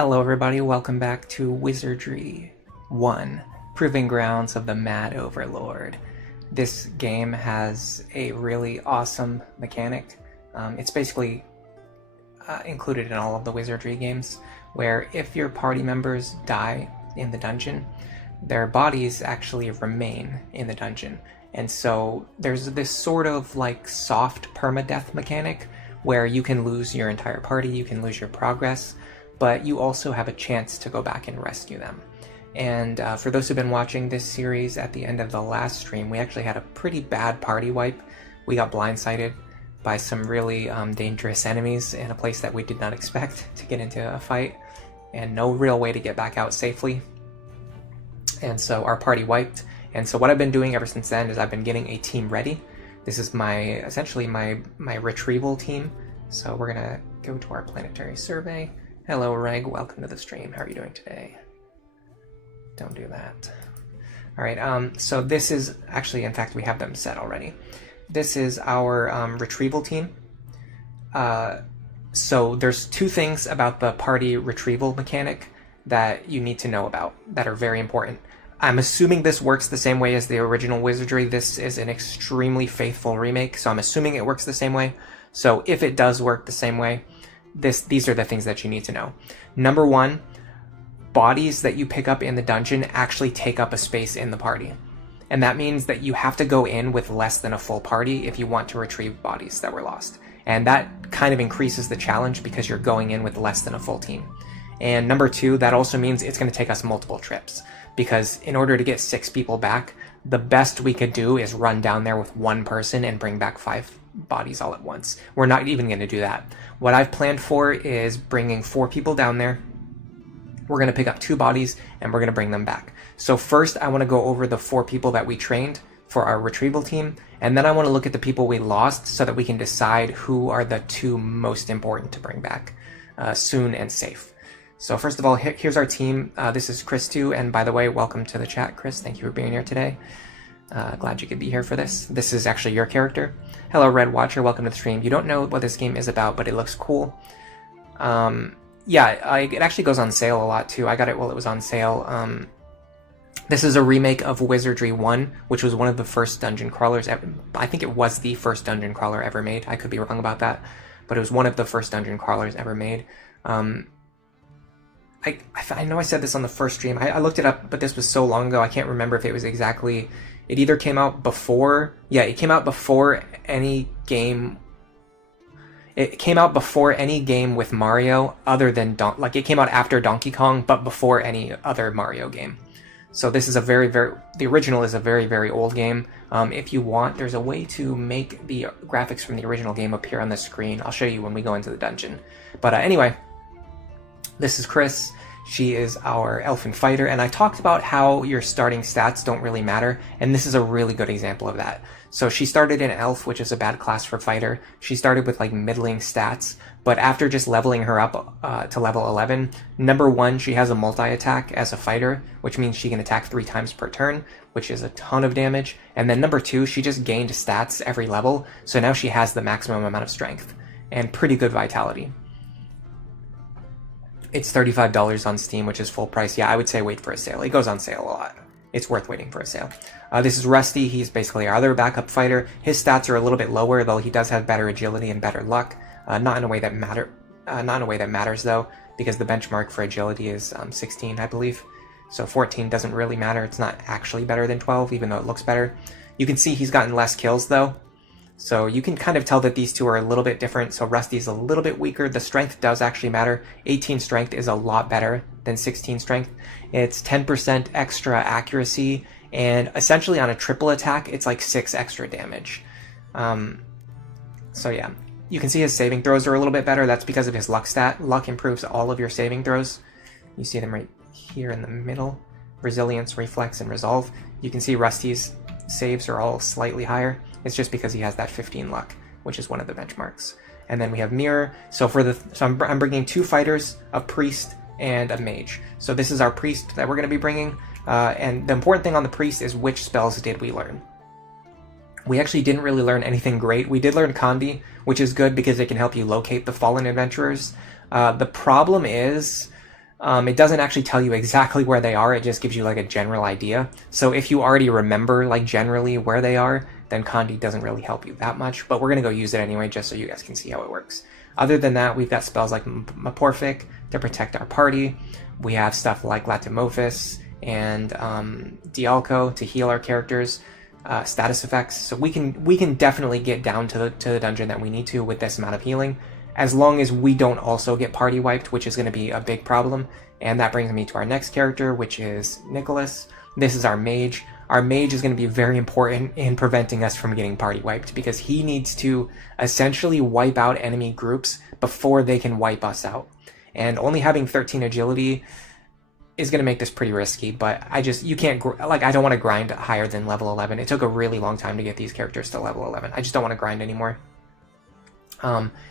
Hello everybody, welcome back to Wizardry 1, Proving Grounds of the Mad Overlord. This game has a really awesome mechanic. It's basically included in all of the Wizardry games, where if your party members die in the dungeon, their bodies actually remain in the dungeon. And so there's this sort of like soft permadeath mechanic where you can lose your entire party, you can lose your progress, but you also have a chance to go back and rescue them. And for those who've been watching this series, at the end of the last stream, we actually had a pretty bad party wipe. We got blindsided by some really dangerous enemies in a place that we did not expect to get into a fight, and no real way to get back out safely. And so our party wiped. And so what I've been doing ever since then is I've been getting a team ready. This is essentially my retrieval team. So we're gonna go to our planetary survey. Hello, Reg. Welcome to the stream. How are you doing today? Don't do that. All right. So this is actually, in fact, we have them set already. This is our retrieval team. So there's two things about the party retrieval mechanic that you need to know about that are very important. I'm assuming this works the same way as the original Wizardry. This is an extremely faithful remake, so I'm assuming it works the same way. So if it does work the same way, these are the things that you need to know. Number one, bodies that you pick up in the dungeon actually take up a space in the party. And that means that you have to go in with less than a full party if you want to retrieve bodies that were lost. And that kind of increases the challenge because you're going in with less than a full team. And number two, that also means it's going to take us multiple trips. Because in order to get 6 people back, the best we could do is run down there with one person and bring back 5 bodies all at once. We're not even going to do that. What I've planned for is bringing 4 people down there. We're going to pick up 2 bodies and we're going to bring them back. So first I want to go over the 4 people that we trained for our retrieval team, and then I want to look at the people we lost so that we can decide who are the 2 most important to bring back soon and safe. So first of all, here's our team. This is Chris too, and by the way, welcome to the chat, Chris. Thank you for being here today. Glad you could be here for this. This is actually your character. Hello, Red Watcher. Welcome to the stream. You don't know what this game is about, but it looks cool. Yeah, it actually goes on sale a lot too. I got it while it was on sale. This is a remake of Wizardry 1, which was one of the first dungeon crawlers ever. I think it was the first dungeon crawler ever made. I could be wrong about that, but it was one of the first dungeon crawlers ever made. I know I said this on the first stream. I looked it up, but this was so long ago, I can't remember if it was exactly... It either came out before... Yeah, it came out before any game... It came out before any game with Mario other than... Like, it came out after Donkey Kong, but before any other Mario game. So this is a very... The original is a very, very old game. If you want, there's a way to make the graphics from the original game appear on the screen. I'll show you when we go into the dungeon. But anyway... This is Chris. She is our elfin fighter, and I talked about how your starting stats don't really matter, and this is a really good example of that. So she started in elf, which is a bad class for fighter. She started with like middling stats, but after just leveling her up to level 11, number 1, she has a multi-attack as a fighter, which means she can attack 3 times per turn, which is a ton of damage. And then number 2, she just gained stats every level, so now she has the maximum amount of strength and pretty good vitality. It's $35 on Steam, which is full price. Yeah, I would say wait for a sale. It goes on sale a lot. It's worth waiting for a sale. This is Rusty. He's basically our other backup fighter. His stats are a little bit lower, though he does have better agility and better luck. Not in a way that matters though, because the benchmark for agility is 16, I believe. So 14 doesn't really matter. It's not actually better than 12, even though it looks better. You can see he's gotten less kills though. So you can kind of tell that these two are a little bit different. So Rusty's a little bit weaker. The strength does actually matter. 18 strength is a lot better than 16 strength. It's 10% extra accuracy, and essentially on a triple attack, it's like 6 extra damage. So yeah, you can see his saving throws are a little bit better. That's because of his luck stat. Luck improves all of your saving throws. You see them right here in the middle. Resilience, reflex, and resolve. You can see Rusty's saves are all slightly higher. It's just because he has that 15 luck, which is one of the benchmarks. And then we have mirror. So I'm bringing 2 fighters, a priest, and a mage. So this is our priest that we're going to be bringing. And the important thing on the priest is which spells did we learn. We actually didn't really learn anything great. We did learn Condi, which is good because it can help you locate the fallen adventurers. The problem is It doesn't actually tell you exactly where they are, it just gives you like a general idea. So if you already remember like generally where they are, then Kandi doesn't really help you that much, but we're going to go use it anyway just so you guys can see how it works. Other than that, we've got spells like Meporphic to protect our party. We have stuff like Latymophis and Dialco to heal our characters. Status effects, so we can definitely get down to the dungeon that we need to with this amount of healing, as long as we don't also get party wiped, which is going to be a big problem. And that brings me to our next character, which is Nicholas. This is our mage. Our mage is going to be very important in preventing us from getting party wiped, because he needs to essentially wipe out enemy groups before they can wipe us out. And only having 13 agility is going to make this pretty risky, but you can't, like, I don't want to grind higher than level 11. It took a really long time to get these characters to level 11. I just don't want to grind anymore.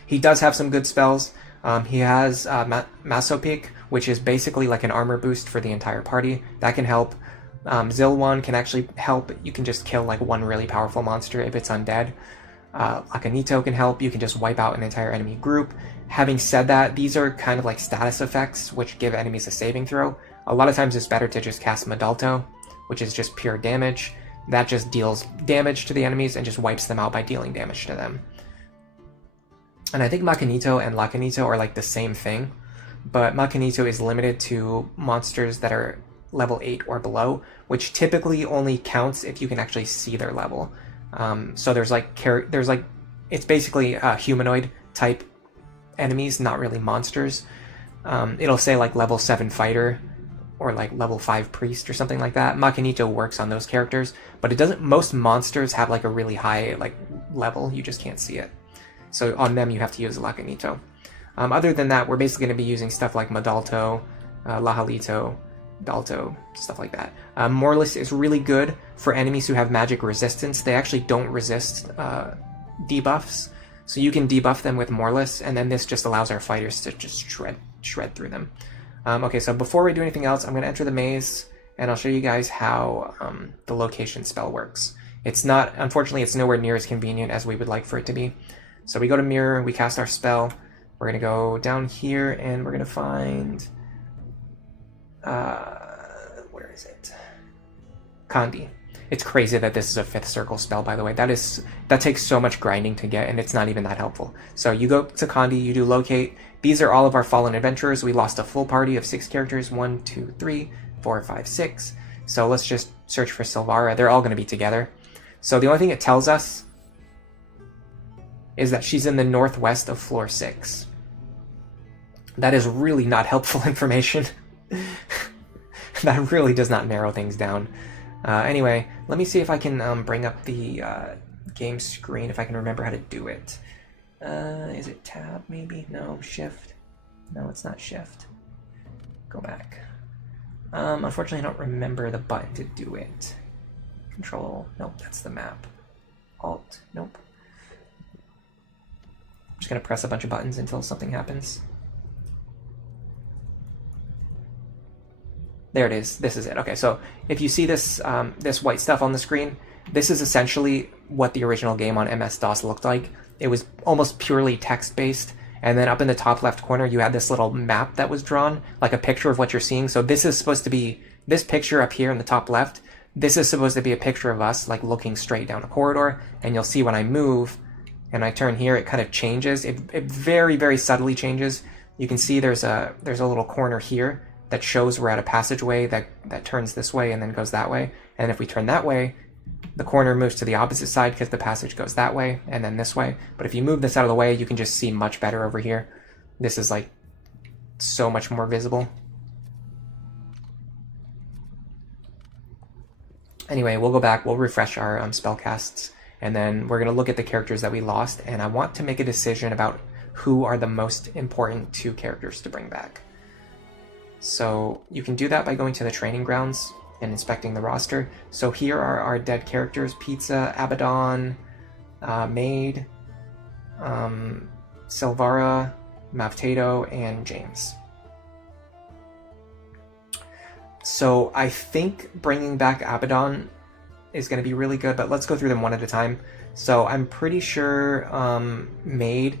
He does have some good spells. He has Masopeak, which is basically like an armor boost for the entire party. That can help. Zilwan can actually help. You can just kill like one really powerful monster if it's undead. Akanito can help. You can just wipe out an entire enemy group. Having said that, these are kind of like status effects, which give enemies a saving throw. A lot of times it's better to just cast Madalto, which is just pure damage. That just deals damage to the enemies and just wipes them out by dealing damage to them. And I think Makanito and Lakanito are like the same thing, but Makanito is limited to monsters that are level 8 or below, which typically only counts if you can actually see their level. So there's it's basically humanoid type enemies, not really monsters. It'll say like level 7 fighter or like level 5 priest or something like that. Makanito works on those characters, but it doesn't. Most monsters have like a really high like level, you just can't see it. So on them you have to use Lakanito. Other than that, we're basically going to be using stuff like Madalto, Lahalito, Dalto, stuff like that. Morlus is really good for enemies who have magic resistance. They actually don't resist debuffs, so you can debuff them with Morlus, and then this just allows our fighters to just shred through them. Okay, so before we do anything else, I'm going to enter the maze, and I'll show you guys how the location spell works. Unfortunately, it's nowhere near as convenient as we would like for it to be. So we go to Mirror, we cast our spell, we're going to go down here, and we're going to find... where is it? Kandi. It's crazy that this is a 5th circle spell, by the way. That takes so much grinding to get, and it's not even that helpful. So you go to Kandi, you do locate. These are all of our fallen adventurers. We lost a full party of 6 characters. 1, 2, 3, 4, 5, 6. So let's just search for Silvara. They're all going to be together. So the only thing it tells us is that she's in the northwest of floor 6. That is really not helpful information. That really does not narrow things down. Anyway, let me see if I can bring up the game screen, if I can remember how to do it. Is it tab, maybe? No, shift? No, it's not shift. Go back. Unfortunately, I don't remember the button to do it. Control, nope, that's the map. Alt, nope. I'm just gonna press a bunch of buttons until something happens. There it is. This is it. Okay, so if you see this this white stuff on the screen, this is essentially what the original game on MS-DOS looked like. It was almost purely text-based, and then up in the top left corner, you had this little map that was drawn, like a picture of what you're seeing. So this is supposed to be, this picture up here in the top left, this is supposed to be a picture of us, like looking straight down a corridor, and you'll see when I move, and I turn here, it kind of changes. It very, very subtly changes. You can see there's a little corner here that shows we're at a passageway that turns this way and then goes that way. And if we turn that way, the corner moves to the opposite side because the passage goes that way and then this way. But if you move this out of the way, you can just see much better over here. This is like so much more visible. Anyway, we'll go back, we'll refresh our spellcasts, and then we're going to look at the characters that we lost, and I want to make a decision about who are the most important 2 characters to bring back. So you can do that by going to the training grounds and inspecting the roster. So here are our dead characters: Pizza, Abaddon, Maid, Silvara, Mavtato, and James. So I think bringing back Abaddon is going to be really good, but let's go through them one at a time. So I'm pretty sure Maid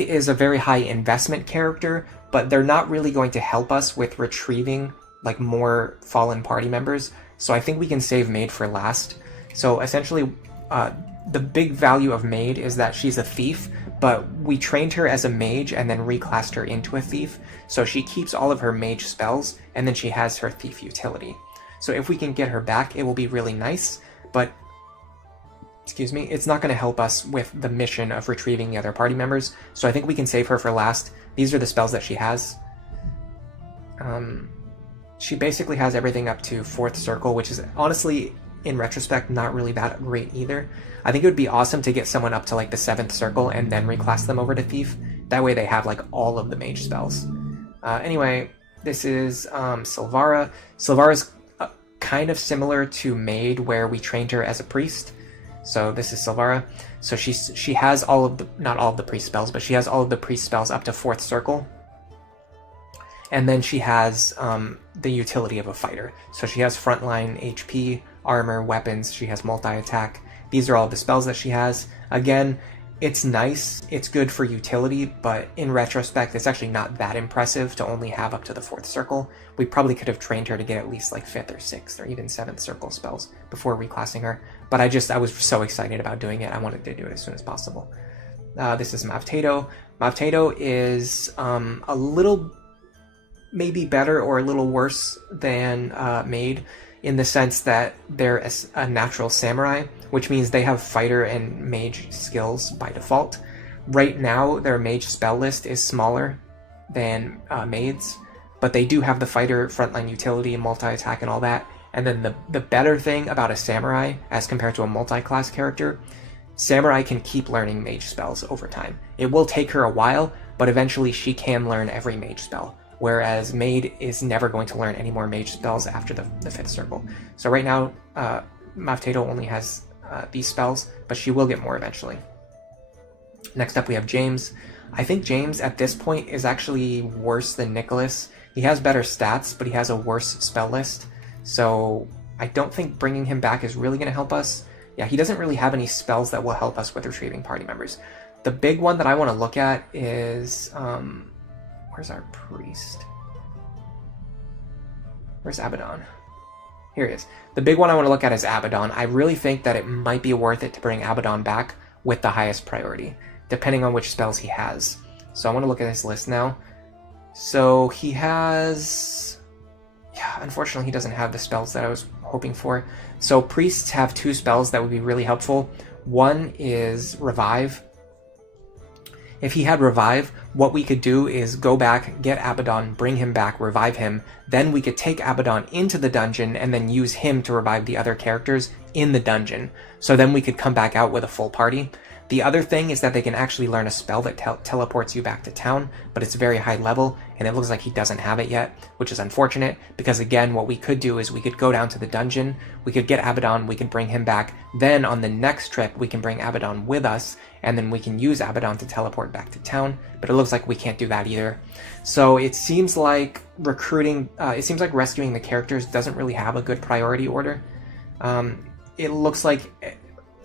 is a very high investment character, but they're not really going to help us with retrieving like more fallen party members. So I think we can save Maid for last. So essentially, the big value of Maid is that she's a thief, but we trained her as a mage and then reclassed her into a thief. So she keeps all of her mage spells, and then she has her thief utility. So if we can get her back, it will be really nice, but excuse me, it's not going to help us with the mission of retrieving the other party members. So I think we can save her for last. These are the spells that she has. She basically has everything up to 4th circle, which is honestly, in retrospect, not really that great either. I think it would be awesome to get someone up to like the 7th circle and then reclass them over to thief. That way they have like all of the mage spells. Anyway, this is Silvara. Silvara's kind of similar to Maid, where we trained her as a priest. So this is Silvara. So she has all of the, not all of the priest spells, but she has all of the priest spells up to 4th circle. And then she has the utility of a fighter. So she has frontline HP, armor, weapons, she has multi-attack. These are all the spells that she has. Again, it's nice, it's good for utility, but in retrospect, it's actually not that impressive to only have up to the 4th circle. We probably could have trained her to get at least like 5th or 6th or even 7th circle spells before reclassing her. But I was so excited about doing it, I wanted to do it as soon as possible. This is Mavtato. Mavtato is a little maybe better or a little worse than Maid, in the sense that they're a natural samurai, which means they have fighter and mage skills by default. Right now, their mage spell list is smaller than Maid's, but they do have the fighter, frontline utility, multi-attack, and all that. And then the better thing about a samurai, as compared to a multi-class character, samurai can keep learning mage spells over time. It will take her a while, but eventually she can learn every mage spell. Whereas Maid is never going to learn any more mage spells after the 5th circle. So right now, Mavtato only has these spells, but she will get more eventually. Next up we have James. I think James at this point is actually worse than Nicholas. He has better stats, but he has a worse spell list. So I don't think bringing him back is really going to help us. Yeah, he doesn't really have any spells that will help us with retrieving party members. The big one that I want to look at is... where's our priest? Where's Abaddon? Here he is. The big one I want to look at is Abaddon. I really think that it might be worth it to bring Abaddon back with the highest priority, depending on which spells he has. So I want to look at his list now. So he has... yeah, unfortunately he doesn't have the spells that I was hoping for. So priests have 2 spells that would be really helpful. One is Revive. If he had Revive, what we could do is go back, get Abaddon, bring him back, revive him, then we could take Abaddon into the dungeon and then use him to revive the other characters in the dungeon. So then we could come back out with a full party. The other thing is that they can actually learn a spell that teleports you back to town, but it's very high level, and it looks like he doesn't have it yet, which is unfortunate, because again, what we could do is we could go down to the dungeon, we could get Abaddon, we could bring him back, then on the next trip we can bring Abaddon with us, and then we can use Abaddon to teleport back to town, but it looks like we can't do that either. So it seems like rescuing the characters doesn't really have a good priority order. It looks like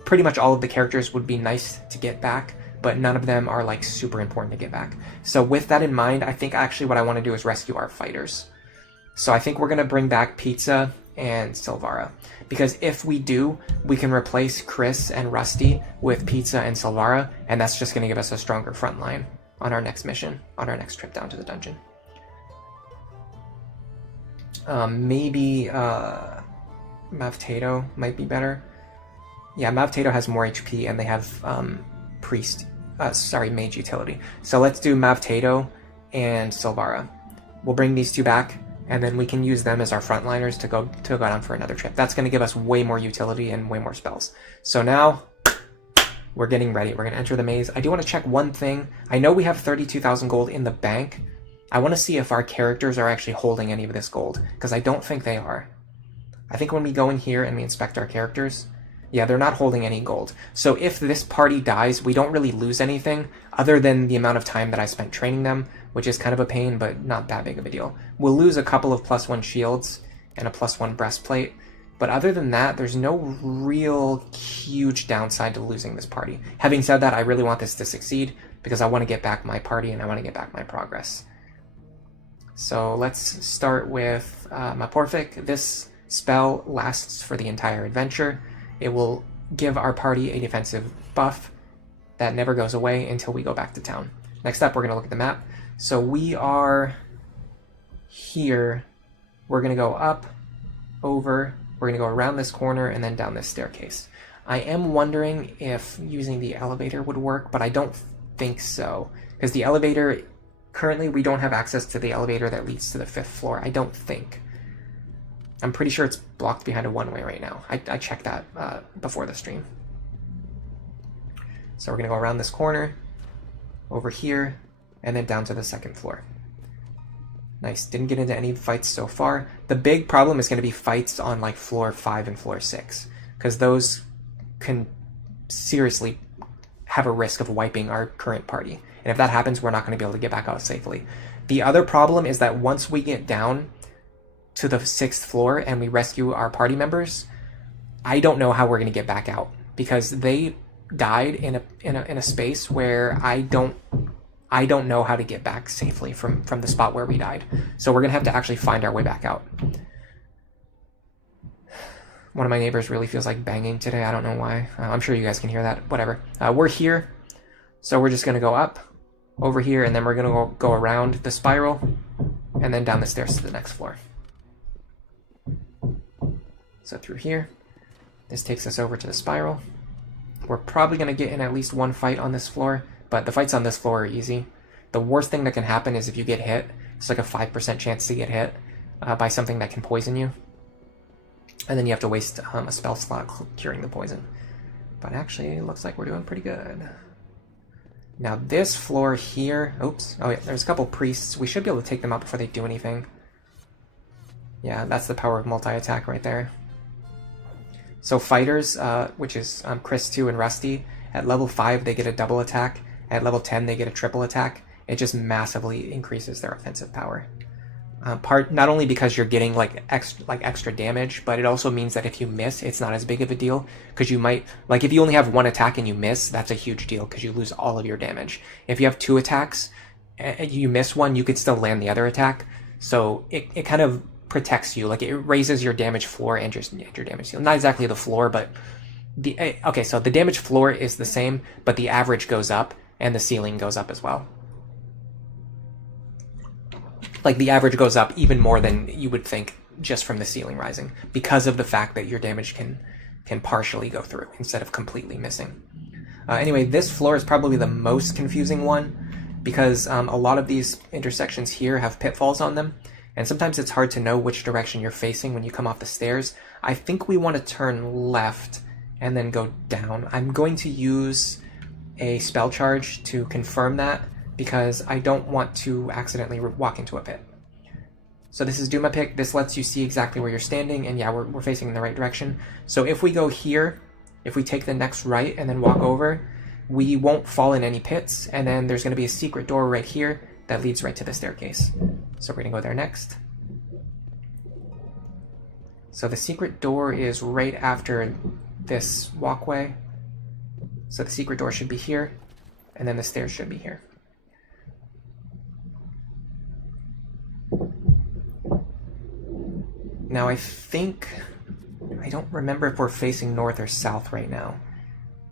pretty much all of the characters would be nice to get back, but none of them are like super important to get back. So with that in mind, I think actually what I want to do is rescue our fighters. So I think we're going to bring back Pizza and Silvara, because if we do, we can replace Chris and Rusty with Pizza and Silvara, and that's just going to give us a stronger front line on our next mission, on our next trip down to the dungeon. Maybe Mavtato might be better. Yeah, Mavtato has more HP, and they have mage utility. So let's do Mavtato and Silvara. We'll bring these 2 back, and then we can use them as our frontliners to go down for another trip. That's going to give us way more utility and way more spells. So now we're getting ready. We're going to enter the maze. I do want to check one thing. I know we have 32,000 gold in the bank. I want to see if our characters are actually holding any of this gold, because I don't think they are. I think when we go in here and we inspect our characters, yeah, they're not holding any gold. So if this party dies, we don't really lose anything other than the amount of time that I spent training them, which is kind of a pain, but not that big of a deal. We'll lose a couple of +1 shields and a +1 breastplate, But other than that, there's no real huge downside to losing this party. Having said that, I really want this to succeed because I want to get back my party and I want to get back my progress. So let's start with Maporfic. This spell lasts for the entire adventure. It will give our party a defensive buff that never goes away until we go back to town. Next up, we're going to look at the map. So we are here. We're going to go up, over, we're going to go around this corner, and then down this staircase. I am wondering if using the elevator would work, but I don't think so. Because the elevator, currently we don't have access to the elevator that leads to the 5th floor, I don't think. I'm pretty sure it's blocked behind a one-way right now. I checked that before the stream. So we're going to go around this corner, over here, and then down to the 2nd floor. Nice. Didn't get into any fights so far. The big problem is going to be fights on like floor 5 and floor 6, because those can seriously have a risk of wiping our current party. And if that happens, we're not going to be able to get back out safely. The other problem is that once we get down to the 6th floor and we rescue our party members, I don't know how we're going to get back out, because they died in a space where I don't know how to get back safely from the spot where we died. So we're gonna have to actually find our way back out. One of my neighbors really feels like banging today. I don't know why. I'm sure you guys can hear that. Whatever. We're here, so we're just gonna go up, over here, and then we're gonna go around the spiral, and then down the stairs to the next floor. So through here, this takes us over to the spiral. We're probably gonna get in at least one fight on this floor, but the fights on this floor are easy. The worst thing that can happen is if you get hit, it's like a 5% chance to get hit by something that can poison you. And then you have to waste a spell slot curing the poison. But actually, it looks like we're doing pretty good. Now this floor here, oops, oh yeah, there's a couple priests. We should be able to take them out before they do anything. Yeah, that's the power of multi-attack right there. So fighters, which is Chris 2 and Rusty, at level 5 they get a double attack. At level 10 they get a triple attack. It just massively increases their offensive power. Not only because you're getting like extra damage, but it also means that if you miss, it's not as big of a deal, because you might, like if you only have one attack and you miss, that's a huge deal because you lose all of your damage. If you have 2 attacks and you miss one, you could still land the other attack. So it kind of protects you, like it raises your damage floor and your damage ceiling. Not exactly the floor, but okay, so the damage floor is the same, but the average goes up and the ceiling goes up as well. Like the average goes up even more than you would think just from the ceiling rising, because of the fact that your damage can partially go through instead of completely missing. Anyway, this floor is probably the most confusing one, because a lot of these intersections here have pitfalls on them, and sometimes it's hard to know which direction you're facing when you come off the stairs. I think we want to turn left and then go down. I'm going to use a spell charge to confirm that, because I don't want to accidentally walk into a pit. So this is Duma Pick. This lets you see exactly where you're standing, and yeah, we're facing in the right direction. So if we go here, if we take the next right and then walk over, we won't fall in any pits, and then there's going to be a secret door right here that leads right to the staircase. So we're going to go there next. So the secret door is right after this walkway. So the secret door should be here, and then the stairs should be here. Now I don't remember if we're facing north or south right now.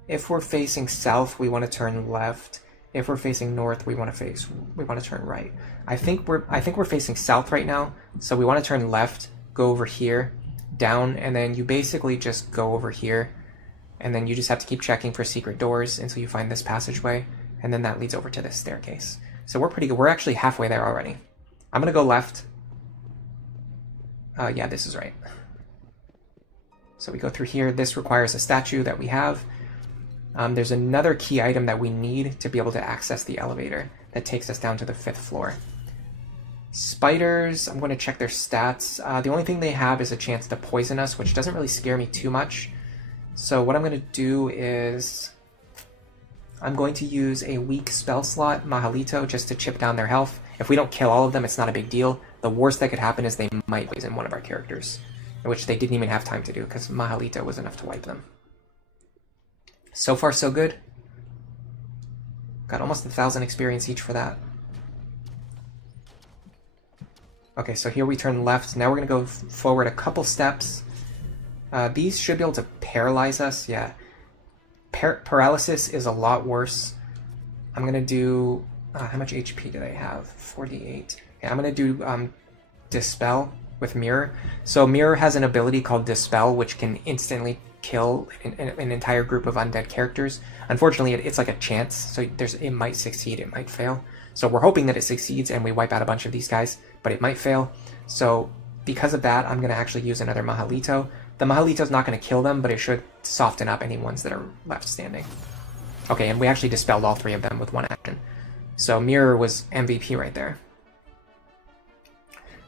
If we're facing south, we want to turn left. If we're facing north, we want to turn right. I think we're facing south right now, so we want to turn left, go over here, down, and then you basically just go over here, and then you just have to keep checking for secret doors until you find this passageway, and then that leads over to this staircase. So we're pretty good. We're actually halfway there already. I'm gonna go left. Yeah, this is right. So we go through here. This requires a statue that we have. There's another key item that we need to be able to access the elevator that takes us down to the 5th floor. Spiders, I'm going to check their stats. The only thing they have is a chance to poison us, which doesn't really scare me too much. So what I'm going to do is I'm going to use a weak spell slot, Mahalito, just to chip down their health. If we don't kill all of them, it's not a big deal. The worst that could happen is they might poison one of our characters. which they didn't even have time to do because Mahalita was enough to wipe them. So far, so good. Got almost 1,000 experience each for that. Okay, so here we turn left. Now we're going to go forward a couple steps. These should be able to paralyze us. Yeah. Paralysis is a lot worse. I'm going to do... how much HP do they have? 48. Yeah, I'm going to do Dispel with Mirror. So Mirror has an ability called Dispel, which can instantly kill an entire group of undead characters. Unfortunately, it's like a chance, so it might succeed, it might fail. So we're hoping that it succeeds and we wipe out a bunch of these guys, but it might fail. So because of that, I'm going to actually use another Mahalito. The Mahalito's not going to kill them, but it should soften up any ones that are left standing. Okay, and we actually dispelled all 3 of them with 1 action. So Mirror was MVP right there.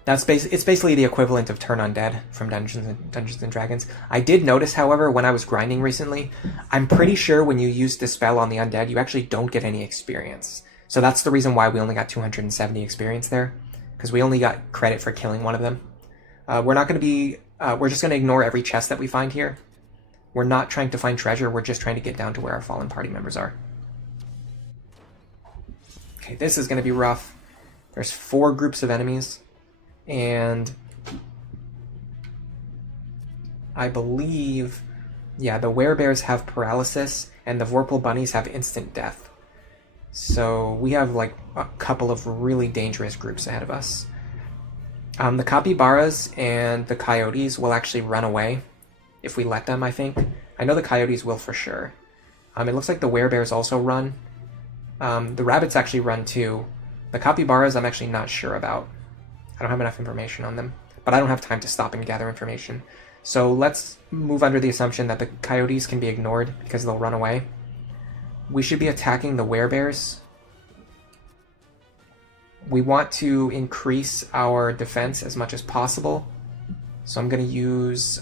It's basically the equivalent of Turn Undead from Dungeons and Dragons. I did notice, however, when I was grinding recently, I'm pretty sure when you use Dispel on the Undead, you actually don't get any experience. So that's the reason why we only got 270 experience there, because we only got credit for killing one of them. We're not going to be... we're just going to ignore every chest that we find here. We're not trying to find treasure, we're just trying to get down to where our fallen party members are. Okay, this is going to be rough. There's 4 groups of enemies. And I believe, yeah, the werebears have paralysis and the Vorpal bunnies have instant death. So we have like a couple of really dangerous groups ahead of us. The capybaras and the coyotes will actually run away if we let them, I think. I know the coyotes will for sure. It looks like the werebears also run. The rabbits actually run too. The capybaras I'm actually not sure about. I don't have enough information on them, but I don't have time to stop and gather information. So let's move under the assumption that the coyotes can be ignored because they'll run away. We should be attacking the werebears. We want to increase our defense as much as possible. So I'm going to use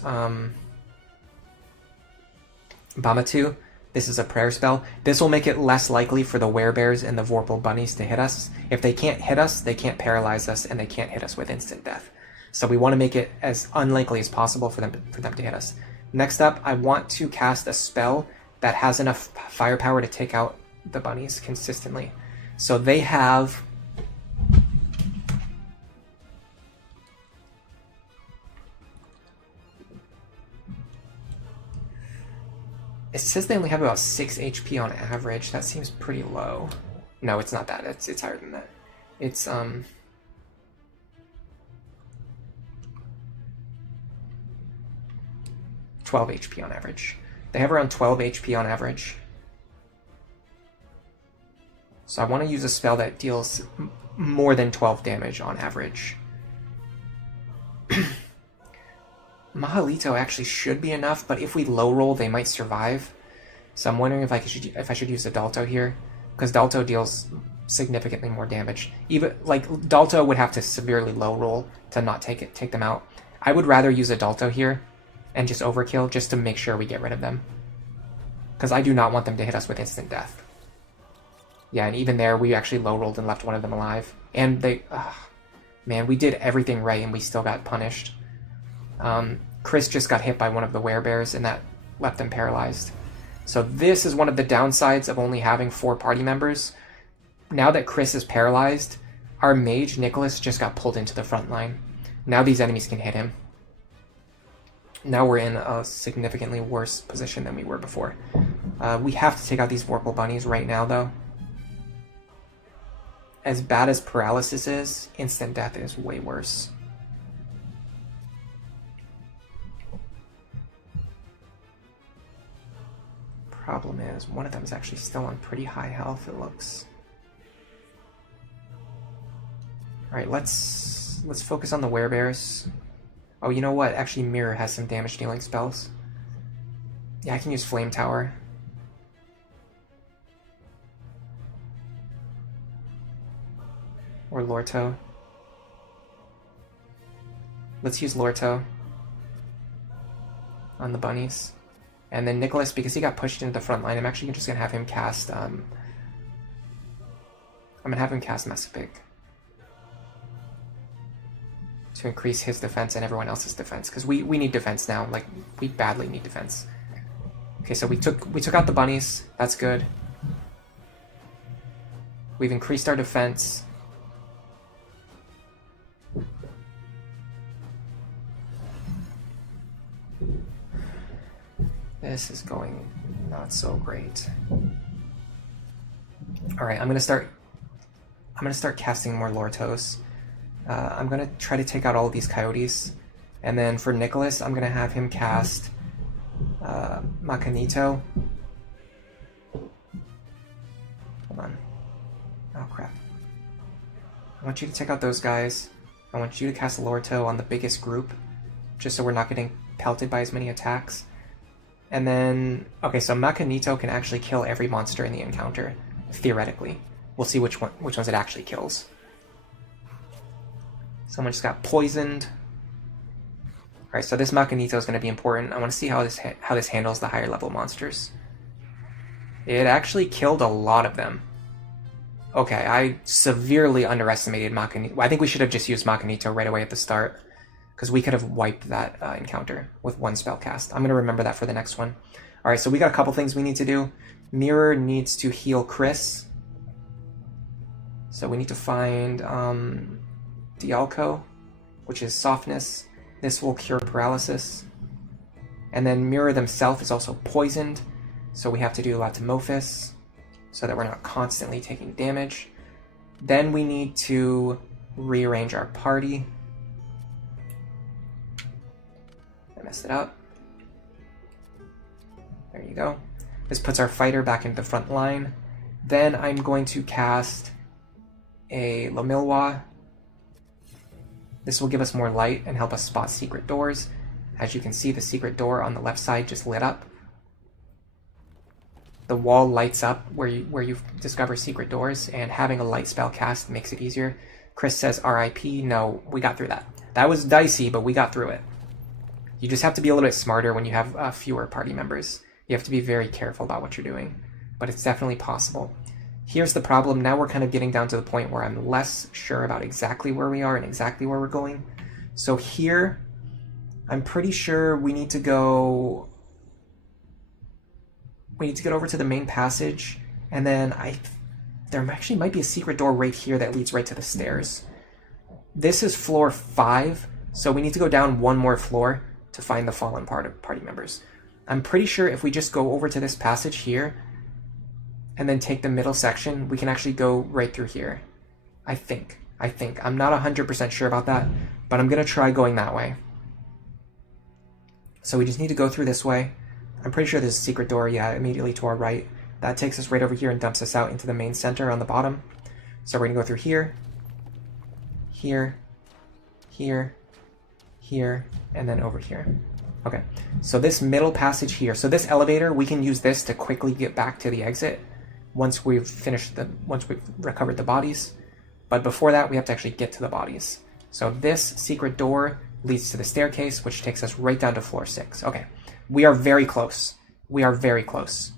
Bamatu. This is a prayer spell. This will make it less likely for the werebears and the Vorpal bunnies to hit us. If they can't hit us, they can't paralyze us, and they can't hit us with instant death. So we want to make it as unlikely as possible for them to hit us. Next up, I want to cast a spell that has enough firepower to take out the bunnies consistently. So they have... It says they only have about 6 HP on average. That seems pretty low. No, it's not that. It's higher than that. It's 12 HP on average. They have around 12 HP on average. So I want to use a spell that deals more than 12 damage on average. Mahalito actually should be enough, but if we low roll, they might survive. So I'm wondering if I should use Adalto here, because Dalto deals significantly more damage. Even like Dalto would have to severely low roll to not take them out. I would rather use Adalto here and just overkill just to make sure we get rid of them, because I do not want them to hit us with instant death. Yeah, and even there, we actually low rolled and left one of them alive. And they, man, we did everything right and we still got punished. Chris just got hit by one of the werebears and that left them paralyzed. So this is one of the downsides of only having 4 party members. Now that Chris is paralyzed, our mage, Nicholas, just got pulled into the front line. Now these enemies can hit him. Now we're in a significantly worse position than we were before. We have to take out these Vorpal bunnies right now, though. As bad as paralysis is, instant death is way worse. Problem is, one of them is actually still on pretty high health, it looks. Alright, let's focus on the werebears. Oh, you know what? Actually, Mirror has some damage dealing spells. Yeah, I can use Flame Tower. Or Lorto. Let's use Lorto on the bunnies. And then Nicholas, because he got pushed into the front line, I'm actually just going to have him cast... I'm going to have him cast Messapic. to increase his defense and everyone else's defense, because we need defense now. Like, we badly need defense. Okay, so we took out the bunnies. That's good. We've increased our defense. This is going not so great. All right, I'm gonna start casting more Lortos. I'm gonna try to take out all of these coyotes, and then for Nicholas, I'm gonna have him cast Macanito. Hold on. Oh crap! I want you to take out those guys. I want you to cast Lorto on the biggest group, just so we're not getting pelted by as many attacks. And then, okay, so Macanito can actually kill every monster in the encounter, theoretically. We'll see which ones it actually kills. Someone just got poisoned. Alright, so this Macanito is going to be important. I want to see how this handles the higher level monsters. It actually killed a lot of them. Okay, I severely underestimated Macanito. I think we should have just used Macanito right away at the start, because we could have wiped that encounter with one spell cast. I'm going to remember that for the next one. Alright, so we got a couple things we need to do. Mirror needs to heal Chris. So we need to find Dialco, which is softness. This will cure paralysis. And then Mirror themselves is also poisoned, so we have to do Latymophis, so that we're not constantly taking damage. Then we need to rearrange our party. I messed it up. There you go. This puts our fighter back into the front line. Then I'm going to cast a Lomilwa. This will give us more light and help us spot secret doors. As you can see, the secret door on the left side just lit up. The wall lights up where you discover secret doors, and having a light spell cast makes it easier. Chris says RIP. No, we got through that. That was dicey, but we got through it. You just have to be a little bit smarter when you have fewer party members. You have to be very careful about what you're doing, but it's definitely possible. Here's the problem. Now we're kind of getting down to the point where I'm less sure about exactly where we are and exactly where we're going. So here, I'm pretty sure we need to go... We need to get over to the main passage, and then there actually might be a secret door right here that leads right to the stairs. This is floor 5, so we need to go down one more floor to find the fallen party members. I'm pretty sure if we just go over to this passage here, and then take the middle section, we can actually go right through here. I think. I'm not 100% sure about that, but I'm going to try going that way. So we just need to go through this way. I'm pretty sure there's a secret door, yeah, immediately to our right. That takes us right over here and dumps us out into the main center on the bottom. So we're going to go through here, here, here, here, and then over here. Okay, so this middle passage here, so this elevator, we can use this to quickly get back to the exit once we've recovered the bodies. But before that, we have to actually get to the bodies. So this secret door leads to the staircase, which takes us right down to floor 6. Okay, we are very close. We are very close.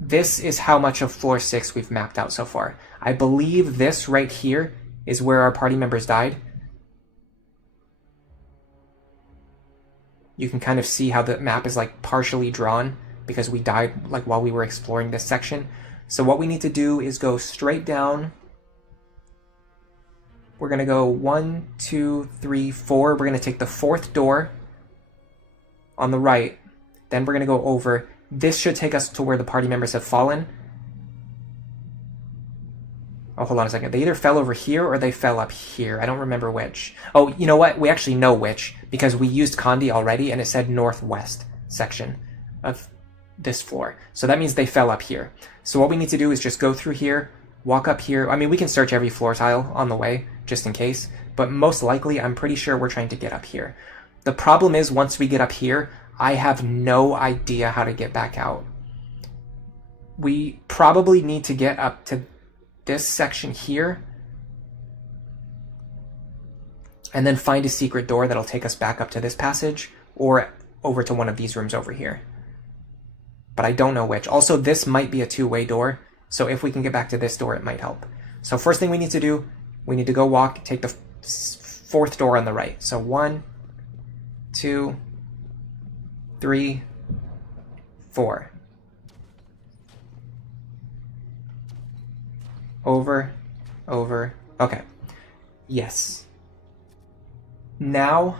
This is how much of floor 6 we've mapped out so far. I believe this right here is where our party members died. You can kind of see how the map is like partially drawn because we died like while we were exploring this section. So what we need to do is go straight down. We're going to go 1, 2, 3, 4. We're going to take the 4th door on the right. Then we're going to go over. This should take us to where the party members have fallen. Oh, hold on a second. They either fell over here or they fell up here. I don't remember which. Oh, you know what? We actually know which because we used Condi already and it said northwest section of this floor. So that means they fell up here. So what we need to do is just go through here, walk up here. I mean, we can search every floor tile on the way just in case, but most likely I'm pretty sure we're trying to get up here. The problem is once we get up here, I have no idea how to get back out. We probably need to get up to this section here and then find a secret door that'll take us back up to this passage or over to one of these rooms over here. But I don't know which. Also, this might be a two-way door, so if we can get back to this door, it might help. So first thing we need to do, we need to go walk, take the fourth door on the right. So 1, 2, 3, 4. Over, over, okay. Yes. Now,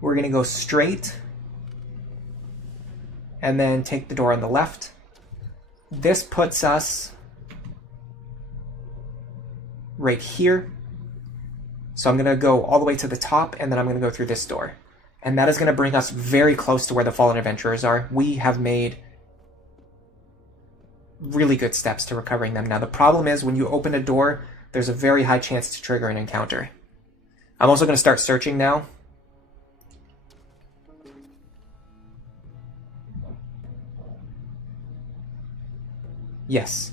we're going to go straight and then take the door on the left. This puts us right here. So I'm going to go all the way to the top, and then I'm going to go through this door. And that is going to bring us very close to where the Fallen Adventurers are. We have made really good steps to recovering them. Now, the problem is when you open a door, there's a very high chance to trigger an encounter. I'm also going to start searching now. Yes.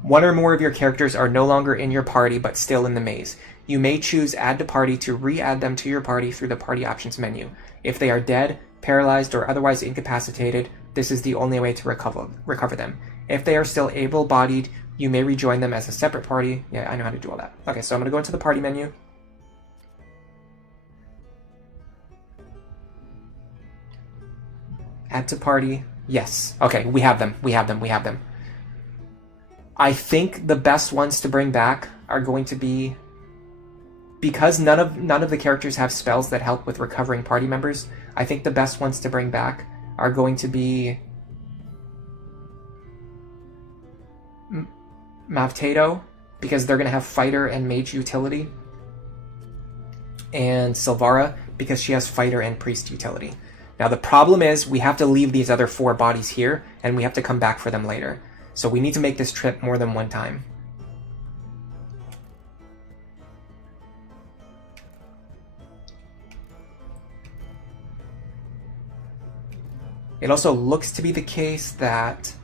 One or more of your characters are no longer in your party, but still in the maze. You may choose Add to Party to re-add them to your party through the Party Options menu. If they are dead, paralyzed, or otherwise incapacitated, this is the only way to recover them. If they are still able-bodied, you may rejoin them as a separate party. Yeah, I know how to do all that. Okay, so I'm going to go into the party menu. Add to party. Yes. Okay, we have them. We have them. We have them. I think the best ones to bring back are going to be... Because none of the characters have spells that help with recovering party members, I think the best ones to bring back are going to be... Mavtato, because they're going to have fighter and mage utility. And Silvara, because she has fighter and priest utility. Now the problem is we have to leave these other 4 bodies here, and we have to come back for them later. So we need to make this trip more than one time. It also looks to be the case that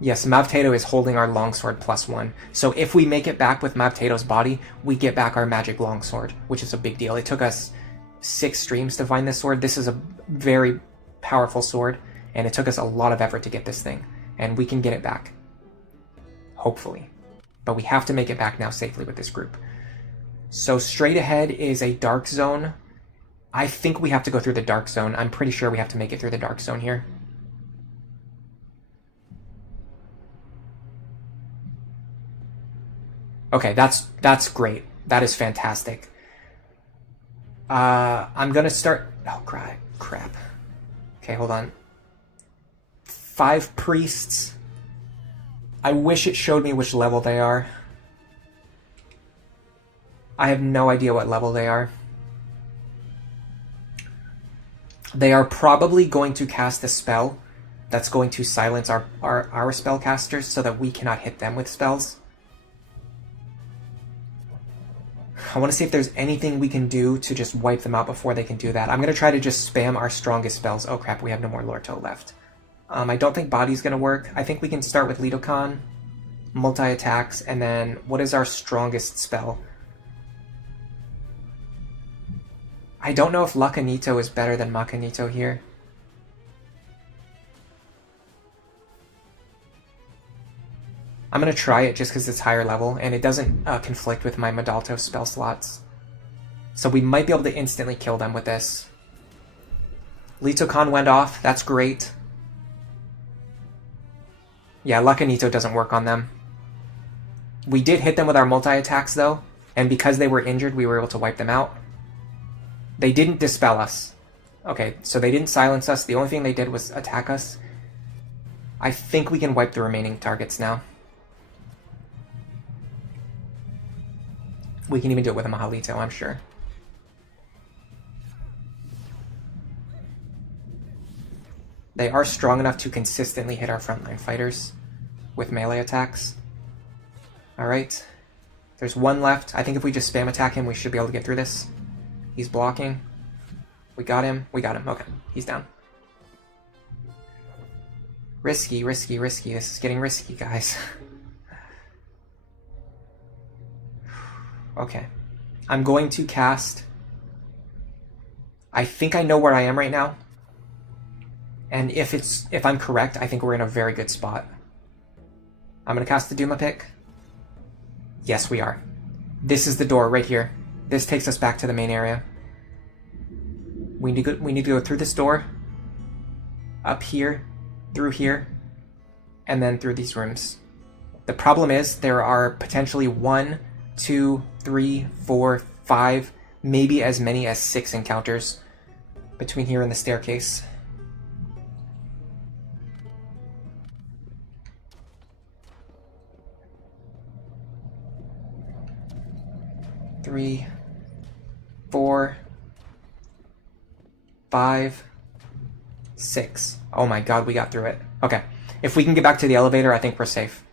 yes, Mavtato is holding our longsword +1. So if we make it back with Mavtato's body, we get back our magic longsword, which is a big deal. It took us 6 streams to find this sword. This is a very powerful sword, and it took us a lot of effort to get this thing. And we can get it back. Hopefully. But we have to make it back now safely with this group. So straight ahead is a dark zone. I think we have to go through the dark zone. I'm pretty sure we have to make it through the dark zone here. Okay, that's great. That is fantastic. I'm gonna start... Oh, crap. Okay, hold on. 5 priests. I wish it showed me which level they are. I have no idea what level they are. They are probably going to cast a spell that's going to silence our spellcasters so that we cannot hit them with spells. I want to see if there's anything we can do to just wipe them out before they can do that. I'm going to try to just spam our strongest spells. Oh crap, we have no more Lorto left. I don't think Body's going to work. I think we can start with Lidocan, multi-attacks, and then what is our strongest spell? I don't know if Lacanito is better than Macanito here. I'm going to try it just because it's higher level, and it doesn't conflict with my Madalto spell slots. So we might be able to instantly kill them with this. Lidocan went off. That's great. Yeah, Lacanito doesn't work on them. We did hit them with our multi-attacks, though, and because they were injured, we were able to wipe them out. They didn't dispel us. Okay, so they didn't silence us. The only thing they did was attack us. I think we can wipe the remaining targets now. We can even do it with a Mahalito, I'm sure. They are strong enough to consistently hit our frontline fighters with melee attacks. Alright. There's one left. I think if we just spam attack him, we should be able to get through this. He's blocking. We got him. We got him. Okay. He's down. Risky, risky, risky. This is getting risky, guys. Okay. I'm going to cast... I think I know where I am right now. And if I'm correct, I think we're in a very good spot. I'm going to cast the Duma pick. Yes, we are. This is the door right here. This takes us back to the main area. We need to go through this door, up here, through here, and then through these rooms. The problem is there are potentially 1, 2, 3, 4, 5, maybe as many as 6 encounters between here and the staircase. Three, 4, 5, 6. Oh my god, we got through it. Okay. If we can get back to the elevator, I think we're safe.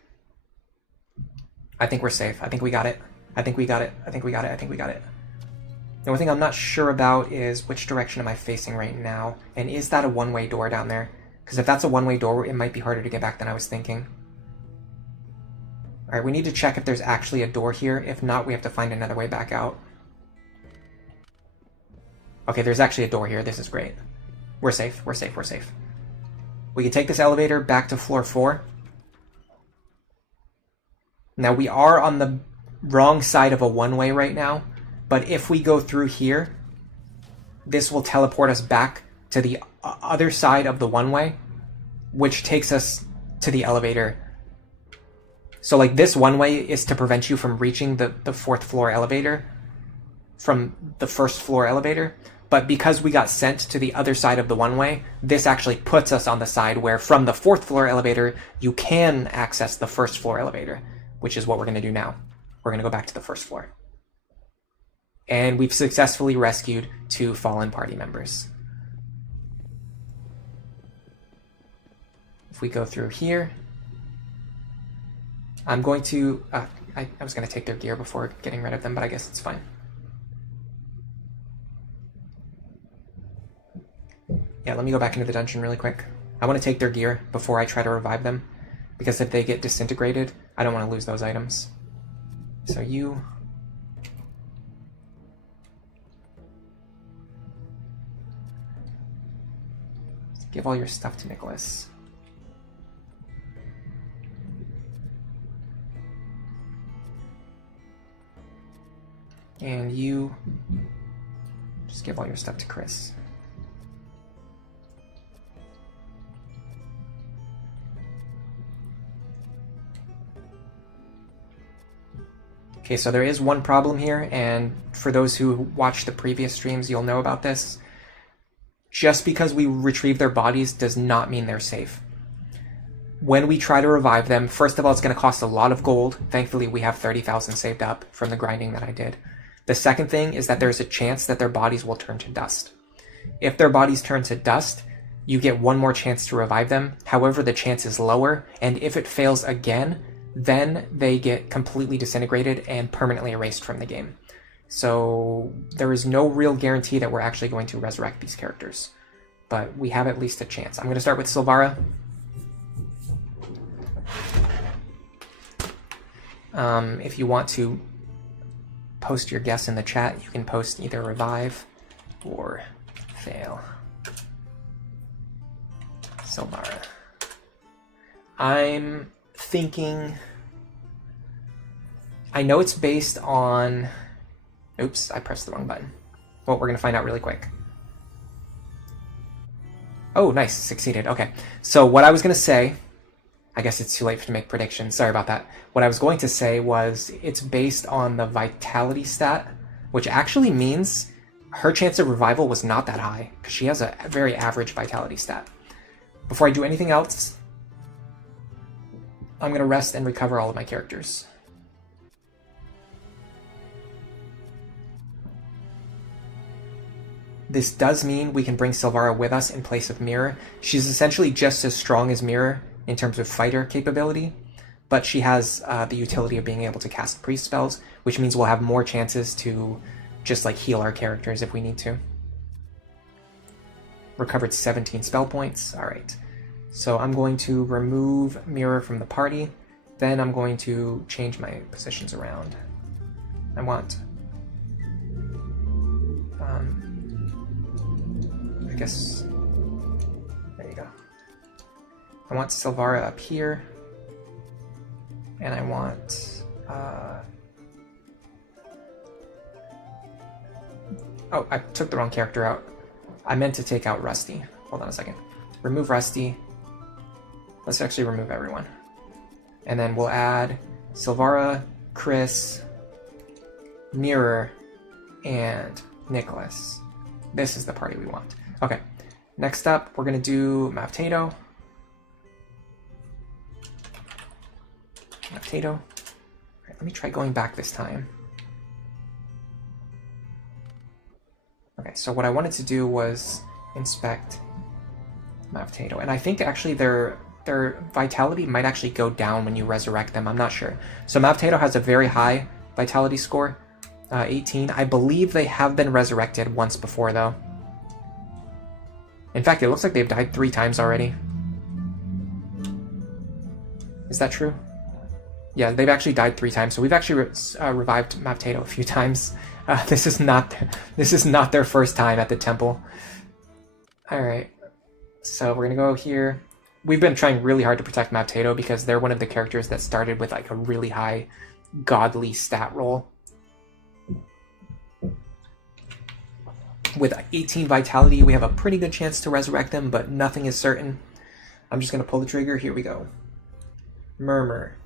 I think we're safe. I think we got it. I think we got it. I think we got it. I think we got it. The only thing I'm not sure about is which direction am I facing right now, and is that a one-way door down there? Because if that's a one-way door, it might be harder to get back than I was thinking. Alright, we need to check if there's actually a door here. If not, we have to find another way back out. Okay, there's actually a door here. This is great. We're safe. We're safe. We're safe. We can take this elevator back to floor 4. Now, we are on the wrong side of a one-way right now, but if we go through here, this will teleport us back to the other side of the one-way, which takes us to the elevator. So, like, this one-way is to prevent you from reaching the 4th floor elevator from the 1st floor elevator, but because we got sent to the other side of the one-way, this actually puts us on the side where from the 4th floor elevator, you can access the 1st floor elevator, which is what we're going to do now. We're going to go back to the 1st floor. And we've successfully rescued 2 fallen party members. If we go through here, I'm going to... I was going to take their gear before getting rid of them, but I guess it's fine. Yeah, let me go back into the dungeon really quick. I want to take their gear before I try to revive them, because if they get disintegrated, I don't want to lose those items. So you... give all your stuff to Nicholas. And you... just give all your stuff to Chris. Okay, so there is one problem here, and for those who watched the previous streams, you'll know about this. Just because we retrieve their bodies does not mean they're safe. When we try to revive them, first of all, it's going to cost a lot of gold. Thankfully, we have 30,000 saved up from the grinding that I did. The second thing is that there's a chance that their bodies will turn to dust. If their bodies turn to dust, you get one more chance to revive them. However, the chance is lower, and if it fails again, then they get completely disintegrated and permanently erased from the game. So there is no real guarantee that we're actually going to resurrect these characters, but we have at least a chance. I'm going to start with Silvara. If you want to post your guess in the chat, you can post either revive or fail. Silvara. I'm thinking... I know it's based on... Oops, I pressed the wrong button. Well, we're going to find out really quick. Oh, nice. Succeeded. Okay. So what I was going to say... I guess it's too late to make predictions. Sorry about that. What I was going to say was it's based on the vitality stat, which actually means her chance of revival was not that high, because she has a very average vitality stat. Before I do anything else, I'm going to rest and recover all of my characters. This does mean we can bring Silvara with us in place of Mirror. She's essentially just as strong as Mirror in terms of fighter capability, but she has the utility of being able to cast priest spells, which means we'll have more chances to just like heal our characters if we need to. Recovered 17 spell points. All right. So I'm going to remove Mirror from the party. Then I'm going to change my positions around. I want... I guess... There you go. I want Silvara up here. And I want... Oh, I took the wrong character out. I meant to take out Rusty. Hold on a second. Remove Rusty. Let's actually remove everyone. And then we'll add Silvara, Chris, Mirror, and Nicholas. This is the party we want. Okay, next up, we're going to do Mavtato. Mavtato. All right, let me try going back this time. Okay, so what I wanted to do was inspect Mavtato. And I think actually their vitality might actually go down when you resurrect them. I'm not sure. So Mavtato has a very high vitality score, 18. I believe they have been resurrected once before, though. In fact, it looks like they've died 3 times already. Is that true? Yeah, they've actually died 3 times. So we've actually revived Mavtato a few times. This is not their first time at the temple. All right. So we're gonna go here. We've been trying really hard to protect Mavtato because they're one of the characters that started with like a really high godly stat roll. With 18 vitality, we have a pretty good chance to resurrect them, but nothing is certain. I'm just gonna pull the trigger. Here we go. Murmur,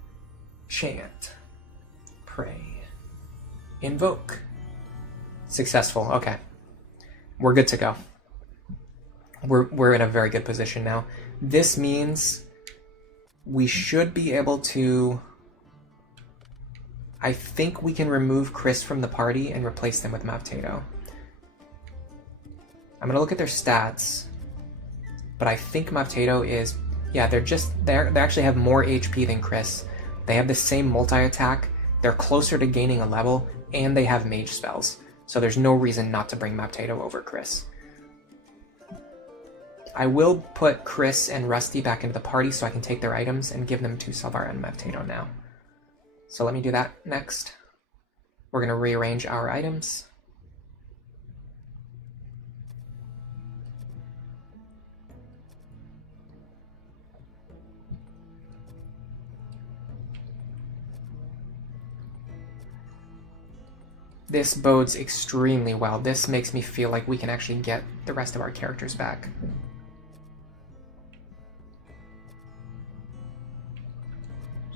chant, pray, invoke. Successful. Okay. We're good to go. We're in a very good position now. This means we should be able to... I think we can remove Chris from the party and replace them with Mavtato. I'm going to look at their stats, but I think Mavtato is... Yeah, they actually have more HP than Chris. They have the same multi-attack, they're closer to gaining a level, and they have mage spells. So there's no reason not to bring Mavtato over Chris. I will put Chris and Rusty back into the party so I can take their items and give them to Silvara and Mavtato now. So let me do that next. We're going to rearrange our items. This bodes extremely well. This makes me feel like we can actually get the rest of our characters back.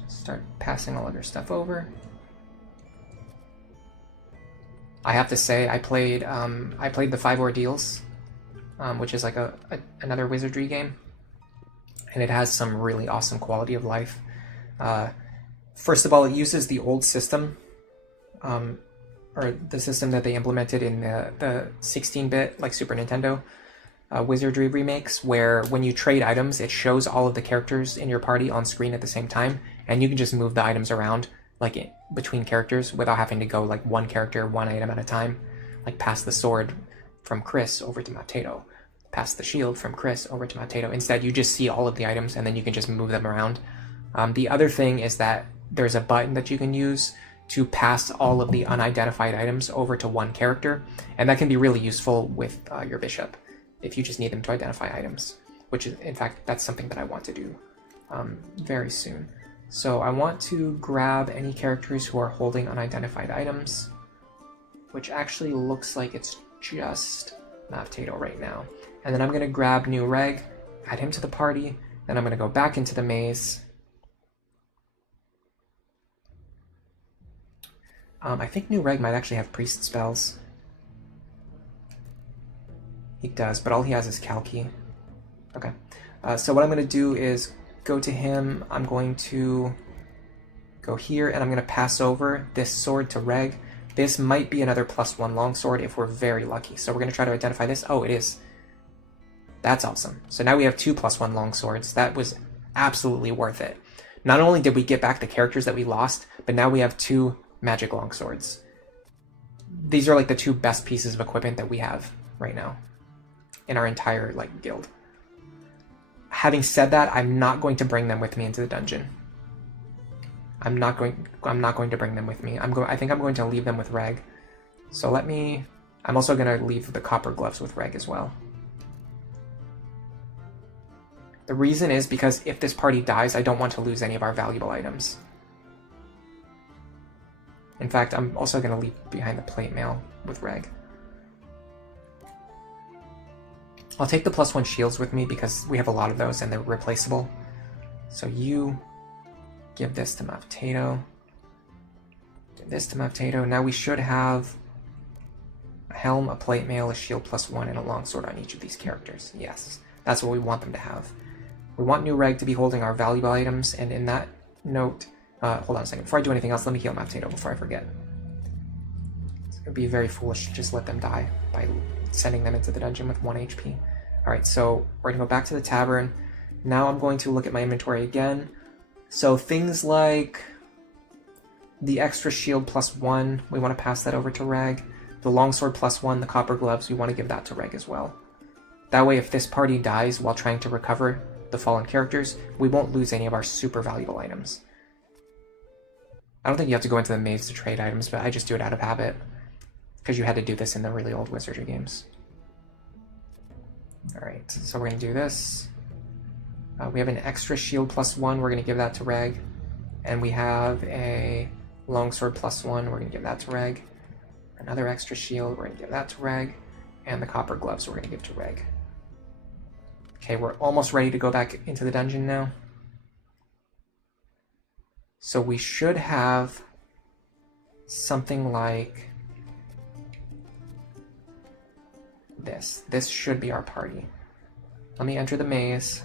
Start passing all of their stuff over. I have to say, I played the 5 Ordeals, which is like another Wizardry game, and it has some really awesome quality of life. First of all, it uses the old system, or the system that they implemented in the 16-bit, like Super Nintendo, Wizardry remakes, where when you trade items, it shows all of the characters in your party on screen at the same time, and you can just move the items around like between characters without having to go like one character, one item at a time. Like pass the sword from Chris over to Mavtato, pass the shield from Chris over to Mavtato. Instead, you just see all of the items and then you can just move them around. The other thing is that there's a button that you can use to pass all of the unidentified items over to one character, and that can be really useful with your bishop if you just need them to identify items, which is, in fact, that's something that I want to do very soon. So I want to grab any characters who are holding unidentified items, which actually looks like it's just Mavtato right now. And then I'm going to grab New Reg, add him to the party, then I'm going to go back into the maze. I think New Reg might actually have priest spells. He does, but all he has is Kalki. Okay. So what I'm going to do is go to him. I'm going to go here, and I'm going to pass over this sword to Reg. This might be another +1 longsword if we're very lucky. So we're going to try to identify this. Oh, it is. That's awesome. So now we have 2 +1 longswords. That was absolutely worth it. Not only did we get back the characters that we lost, but now we have 2 magic longswords. These are like the 2 best pieces of equipment that we have right now in our entire like guild. Having said that, I'm not going to bring them with me into the dungeon. I'm not going to bring them with me. I think I'm going to leave them with Reg. So I'm also going to leave the copper gloves with Reg as well. The reason is because if this party dies, I don't want to lose any of our valuable items. In fact, I'm also going to leave behind the plate mail with Reg. I'll take the +1 shields with me because we have a lot of those and they're replaceable. So you give this to Mavtato. Give this to Mavtato. Now we should have a helm, a plate mail, a shield +1, and a longsword on each of these characters. Yes, that's what we want them to have. We want new Reg to be holding our valuable items, and in that note, hold on a second. Before I do anything else, let me heal Mavtato before I forget. It would be very foolish to just let them die by sending them into the dungeon with 1 HP. Alright, so we're going to go back to the tavern. Now I'm going to look at my inventory again. So things like the extra shield +1, we want to pass that over to Reg. The longsword +1, the copper gloves, we want to give that to Reg as well. That way if this party dies while trying to recover the fallen characters, we won't lose any of our super valuable items. I don't think you have to go into the maze to trade items, but I just do it out of habit. Because you had to do this in the really old Wizardry games. Alright, so we're going to do this. We have an extra shield +1, we're going to give that to Reg. And we have a longsword +1, we're going to give that to Reg. Another extra shield, we're going to give that to Reg. And the copper gloves we're going to give to Reg. Okay, we're almost ready to go back into the dungeon now. So we should have something like this. This should be our party. Let me enter the maze.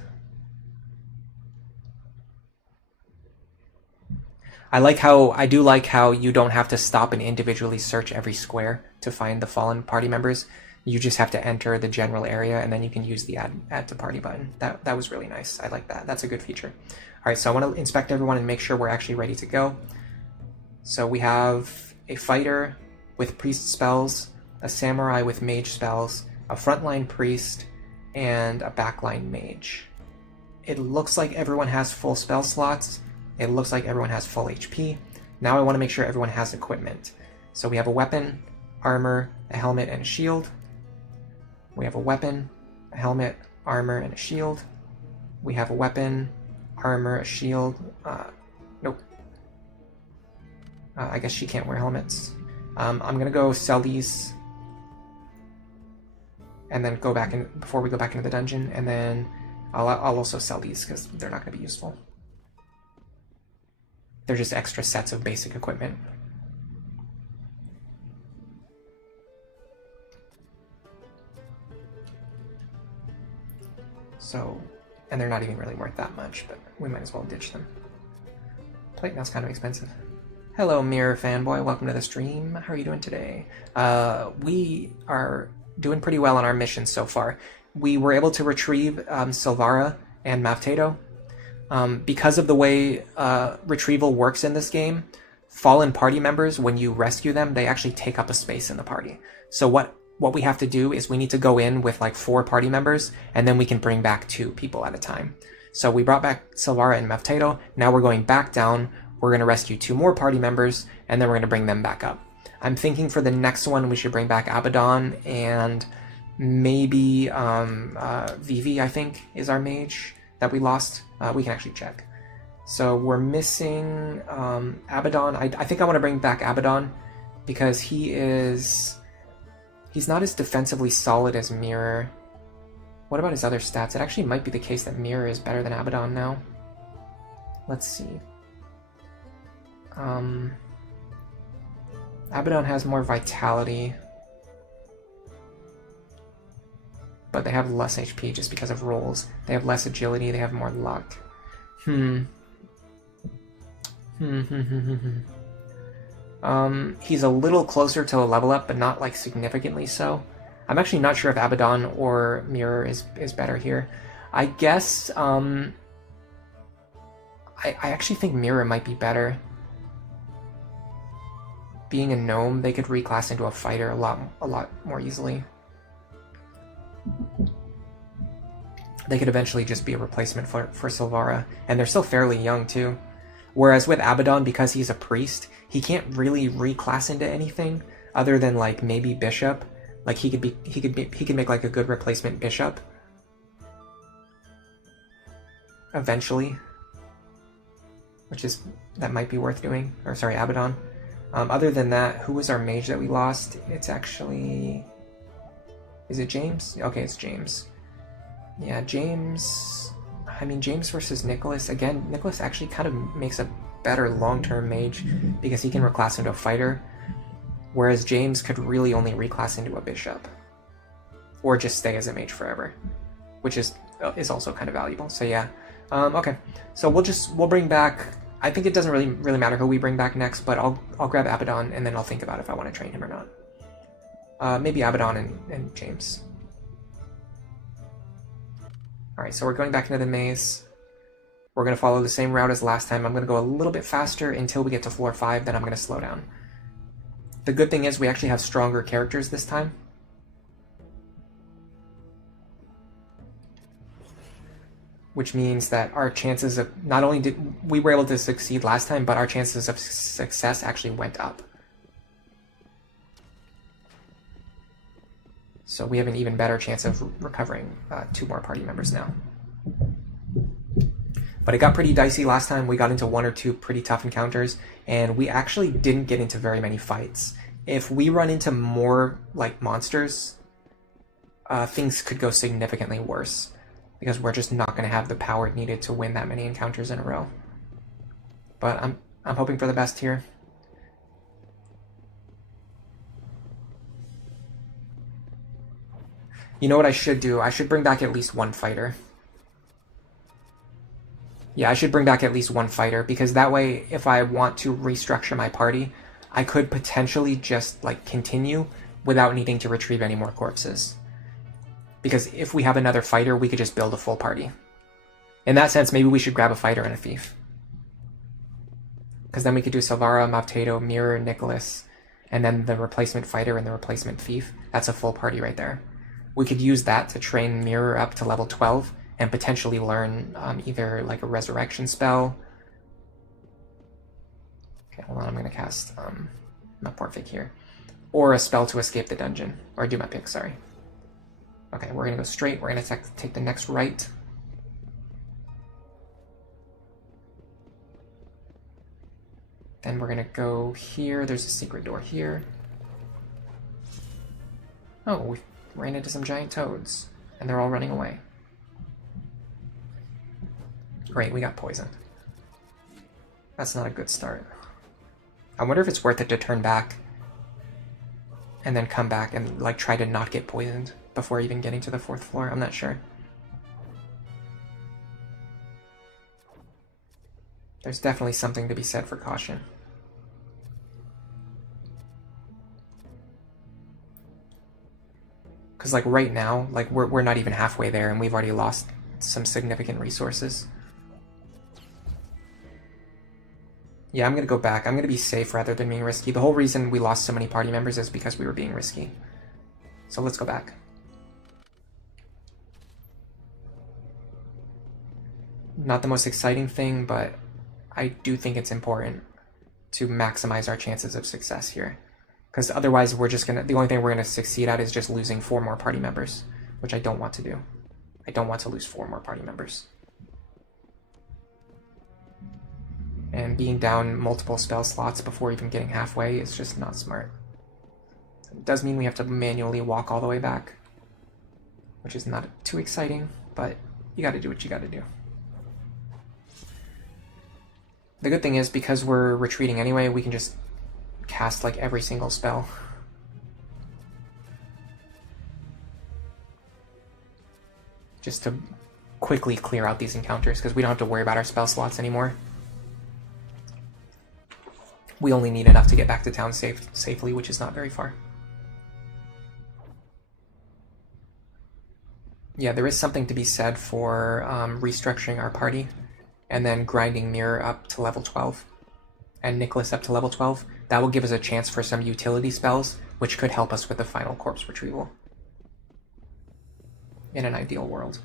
I do like how you don't have to stop and individually search every square to find the fallen party members. You just have to enter the general area and then you can use the add to party button. That was really nice. I like that. That's a good feature. All right, so I want to inspect everyone and make sure we're actually ready to go. So we have a fighter with priest spells, a samurai with mage spells, a frontline priest, and a backline mage. It looks like everyone has full spell slots. It looks like everyone has full HP. Now I want to make sure everyone has equipment. So we have a weapon, armor, a helmet, and a shield. We have a weapon, a helmet, armor, and a shield. We have a weapon, armor, a shield. Nope. I guess she can't wear helmets. I'm gonna go sell these and then go back in before we go back into the dungeon, and then I'll also sell these because they're not gonna be useful. They're just extra sets of basic equipment. So, and they're not even really worth that much, but we might as well ditch them. Plate mail's kind of expensive. Hello, Mirror Fanboy. Welcome to the stream. How are you doing today? We are doing pretty well on our missions so far. We were able to retrieve Silvara and Mavtato. Because of the way retrieval works in this game, fallen party members, when you rescue them, they actually take up a space in the party. So what we have to do is we need to go in with like 4 party members, and then we can bring back 2 people at a time. So we brought back Silvara and Mavtato. Now we're going back down. We're going to rescue 2 more party members, and then we're going to bring them back up. I'm thinking for the next one, we should bring back Abaddon, and maybe Vivi, I think, is our mage that we lost. We can actually check. So we're missing Abaddon. I think I want to bring back Abaddon because he's not as defensively solid as Mirror. What about his other stats? It actually might be the case that Mirror is better than Abaddon now. Let's see. Abaddon has more vitality, but they have less HP just because of rolls. They have less agility, they have more luck. He's a little closer to a level up, but not like significantly so. I'm actually not sure if Abaddon or Mirror is better here. I guess I actually think Mirror might be better. Being a gnome, they could reclass into a fighter a lot more easily. They could eventually just be a replacement for Silvara, and they're still fairly young too. Whereas with Abaddon, because he's a priest, he can't really reclass into anything other than like maybe bishop. Like he could make like a good replacement bishop. eventually, that might be worth doing. Or sorry, Abaddon. Other than that, who was our mage that we lost? It's actually... Is it James? Okay, it's James. Yeah, James... I mean, James versus Nicholas. Again, Nicholas actually kind of makes a better long-term mage because he can reclass into a fighter, whereas James could really only reclass into a bishop. Or just stay as a mage forever, which is also kind of valuable. So yeah. Okay, so we'll bring back... I think it doesn't really matter who we bring back next, but I'll grab Abaddon and then I'll think about if I want to train him or not. Maybe Abaddon and James. Alright, so we're going back into the maze. We're going to follow the same route as last time. I'm going to go a little bit faster until we get to floor 5, then I'm going to slow down. The good thing is we actually have stronger characters this time. Which means that our chances of... Not only did we were able to succeed last time, but our chances of success actually went up. So we have an even better chance of recovering 2 more party members now. But it got pretty dicey last time. We got into 1 or 2 pretty tough encounters, and we actually didn't get into very many fights. If we run into more, like, monsters, things could go significantly worse, because we're just not going to have the power needed to win that many encounters in a row. But I'm hoping for the best here. You know what I should do? I should bring back at least 1 fighter. Yeah, I should bring back at least 1 fighter, because that way, if I want to restructure my party, I could potentially just, like, continue without needing to retrieve any more corpses. Because if we have another fighter, we could just build a full party. In that sense, maybe we should grab a fighter and a thief. Because then we could do Silvara, Mavtato, Mirror, Nicholas, and then the replacement fighter and the replacement thief. That's a full party right there. We could use that to train Mirror up to level 12 and potentially learn either like a resurrection spell. Okay, hold on, I'm going to cast my Portfig here. Or a spell to escape the dungeon. Or do my pick, sorry. Okay, we're going to go straight. We're going to take the next right. Then we're going to go here. There's a secret door here. Oh, we ran into some giant toads, and they're all running away. Great, we got poisoned. That's not a good start. I wonder if it's worth it to turn back and then come back and like try to not get poisoned before even getting to the 4th floor. I'm not sure. There's definitely something to be said for caution. Because like right now, like we're not even halfway there and we've already lost some significant resources. Yeah, I'm going to go back. I'm going to be safe rather than being risky. The whole reason we lost so many party members is because we were being risky. So let's go back. Not the most exciting thing, but I do think it's important to maximize our chances of success here. Because otherwise we're just the only thing we're going to succeed at is just losing 4 more party members, which I don't want to do. I don't want to lose 4 more party members. And being down multiple spell slots before even getting halfway is just not smart. It does mean we have to manually walk all the way back, which is not too exciting, but you gotta do what you gotta do. The good thing is, because we're retreating anyway, we can just cast like every single spell. Just to quickly clear out these encounters, because we don't have to worry about our spell slots anymore. We only need enough to get back to town safely, which is not very far. Yeah, there is something to be said for restructuring our party, and then grinding Mirror up to level 12, and Nicholas up to level 12. That will give us a chance for some utility spells, which could help us with the final corpse retrieval. In an ideal world.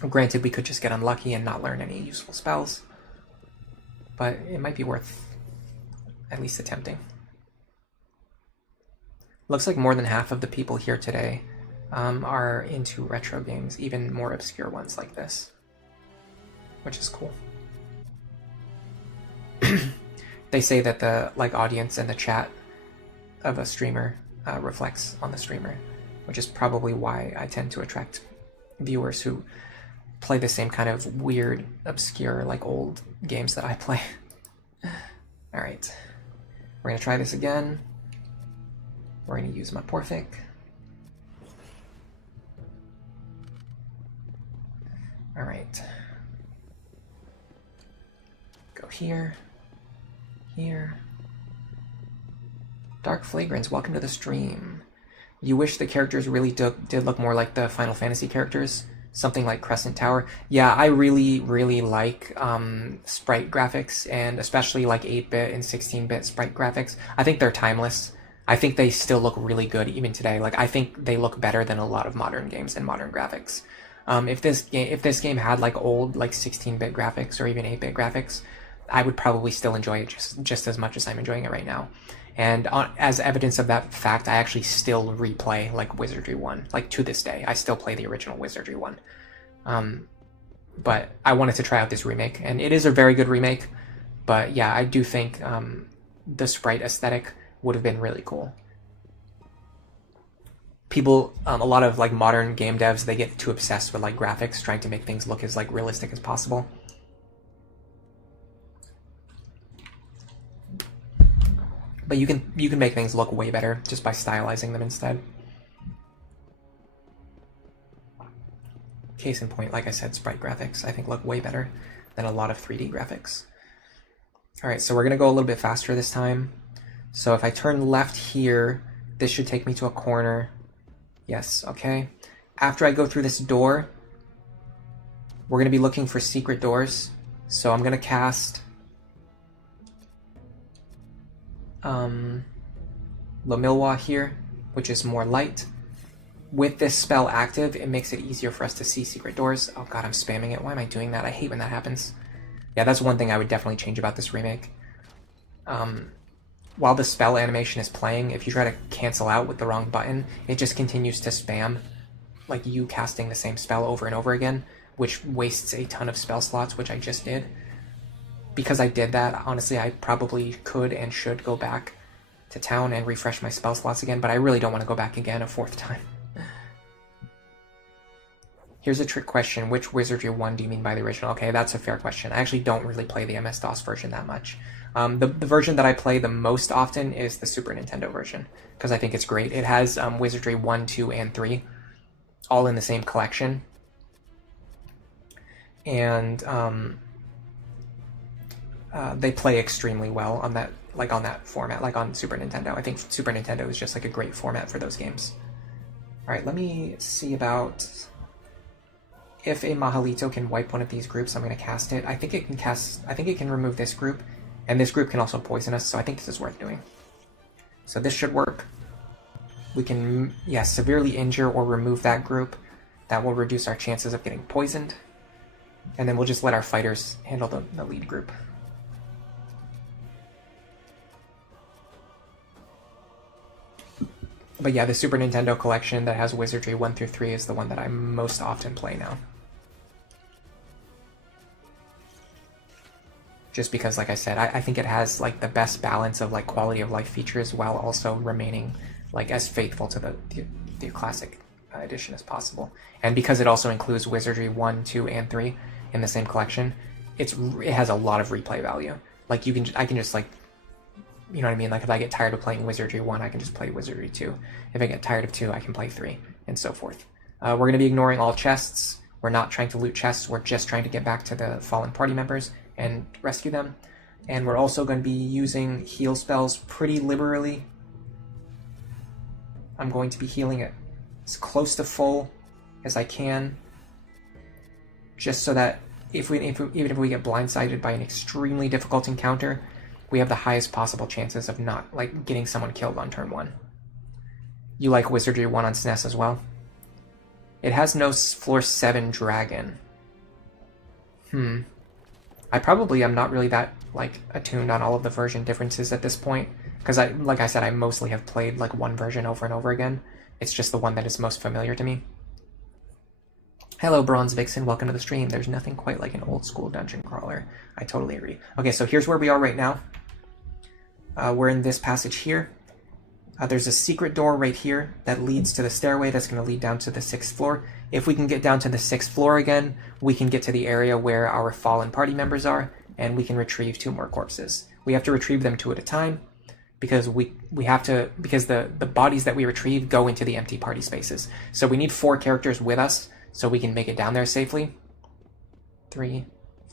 Granted, we could just get unlucky and not learn any useful spells, but it might be worth at least attempting. Looks like more than half of the people here today are into retro games, even more obscure ones like this. which is cool. They say that the audience and the chat of a streamer reflects on the streamer, which is probably why I tend to attract viewers who play the same kind of weird, obscure, old games that I play. Alright. We're going to try this again. We're going to use my Porthic. Alright. Go here. Here. Dark Flagrance, welcome to the stream. You wish the characters really did look more like the Final Fantasy characters? Something like Crescent Tower? Yeah, I really, really like sprite graphics, and especially 8-bit and 16-bit sprite graphics. I think they're timeless. I think they still look really good even today. I think they look better than a lot of modern games and modern graphics. If this game had old 16-bit graphics or even 8-bit graphics, I would probably still enjoy it just as much as I'm enjoying it right now. And as evidence of that fact, I actually still replay Wizardry 1. To this day, I still play the original Wizardry 1. But I wanted to try out this remake, and it is a very good remake. But yeah, I do think the sprite aesthetic would have been really cool. People, a lot of modern game devs, they get too obsessed with graphics, trying to make things look as realistic as possible. But you can make things look way better just by stylizing them instead. Case in point, like I said, sprite graphics I think look way better than a lot of 3D graphics. Alright, so we're going to go a little bit faster this time. So if I turn left here, this should take me to a corner. Yes, okay. After I go through this door, we're going to be looking for secret doors. So I'm going to cast Lomilwa here, which is more light. With this spell active, it makes it easier for us to see secret doors. Oh god, I'm spamming it. Why am I doing that? I hate when that happens. Yeah, that's one thing I would definitely change about this remake. While the spell animation is playing, if you try to cancel out with the wrong button, it just continues to spam, you casting the same spell over and over again, which wastes a ton of spell slots, which I just did. Because I did that, honestly, I probably could and should go back to town and refresh my spell slots again, but I really don't want to go back again a 4th time. Here's a trick question. Which Wizardry 1 do you mean by the original? Okay, that's a fair question. I actually don't really play the MS-DOS version that much. The version that I play the most often is the Super Nintendo version, because I think it's great. It has Wizardry 1, 2, and 3, all in the same collection. And they play extremely well on that, on that format, on Super Nintendo. I think Super Nintendo is just a great format for those games. All right, let me see about if a Mahalito can wipe one of these groups. I'm going to cast it. I think it can remove this group, and this group can also poison us, so I think this is worth doing. So this should work. We can, severely injure or remove that group. That will reduce our chances of getting poisoned. And then we'll just let our fighters handle the lead group. But yeah, the Super Nintendo collection that has Wizardry 1 through 3 is the one that I most often play now. Just because, like I said, I think it has the best balance of quality of life features while also remaining as faithful to the classic edition as possible. And because it also includes Wizardry 1, 2, and 3 in the same collection, it has a lot of replay value. I can just you know what I mean? If I get tired of playing Wizardry 1, I can just play Wizardry 2. If I get tired of 2, I can play 3, and so forth. We're going to be ignoring all chests. We're not trying to loot chests. We're just trying to get back to the fallen party members and rescue them. And we're also going to be using heal spells pretty liberally. I'm going to be healing it as close to full as I can, just so that even if we get blindsided by an extremely difficult encounter, we have the highest possible chances of not getting someone killed on turn 1. You like Wizardry 1 on SNES as well? It has no floor 7 dragon. I probably am not really that attuned on all of the version differences at this point, because like I said, I mostly have played one version over and over again. It's just the one that is most familiar to me. Hello, Bronze Vixen. Welcome to the stream. There's nothing quite like an old school dungeon crawler. I totally agree. Okay, so here's where we are right now. We're in this passage here. There's a secret door right here that leads to the stairway that's going to lead down to the 6th floor. If we can get down to the 6th floor again, we can get to the area where our fallen party members are, and we can retrieve 2 more corpses. We have to retrieve them 2 at a time, because the bodies that we retrieve go into the empty party spaces. So we need 4 characters with us so we can make it down there safely. 3,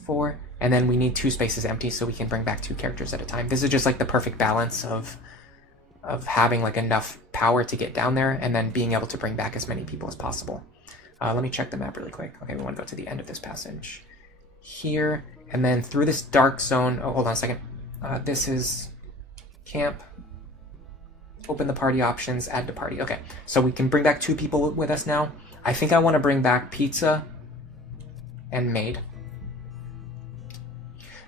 4, and then we need 2 spaces empty so we can bring back 2 characters at a time. This is just like the perfect balance of having like enough power to get down there and then being able to bring back as many people as possible. Let me check the map really quick. Okay, we want to go to the end of this passage here, and then through this dark zone. Oh, hold on a second. This is camp. Open the party options, add to party. Okay, so we can bring back 2 people with us now. I think I want to bring back Pizza and Maid,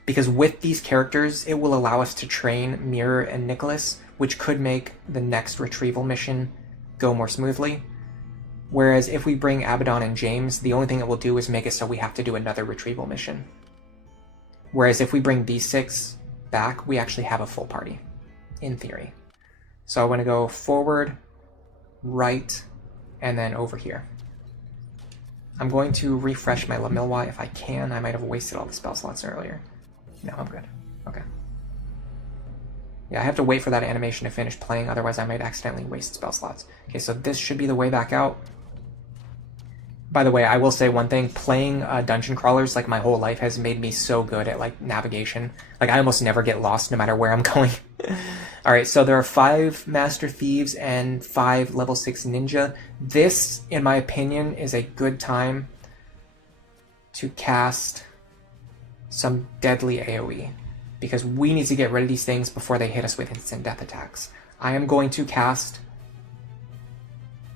because with these characters, it will allow us to train Mirror and Nicholas, which could make the next retrieval mission go more smoothly. Whereas if we bring Abaddon and James, the only thing it will do is make it so we have to do another retrieval mission. Whereas if we bring these 6 back, we actually have a full party, in theory. So I want to go forward, right, and then over here. I'm going to refresh my Lamilwa if I can. I might have wasted all the spell slots earlier. No, I'm good. Okay. Yeah, I have to wait for that animation to finish playing, otherwise I might accidentally waste spell slots. Okay, so this should be the way back out. By the way, I will say one thing, playing dungeon crawlers like my whole life has made me so good at like navigation. Like I almost never get lost no matter where I'm going. Alright, so there are 5 Master Thieves and 5 level 6 Ninja. This, in my opinion, is a good time to cast some deadly AoE, because we need to get rid of these things before they hit us with instant death attacks. I am going to cast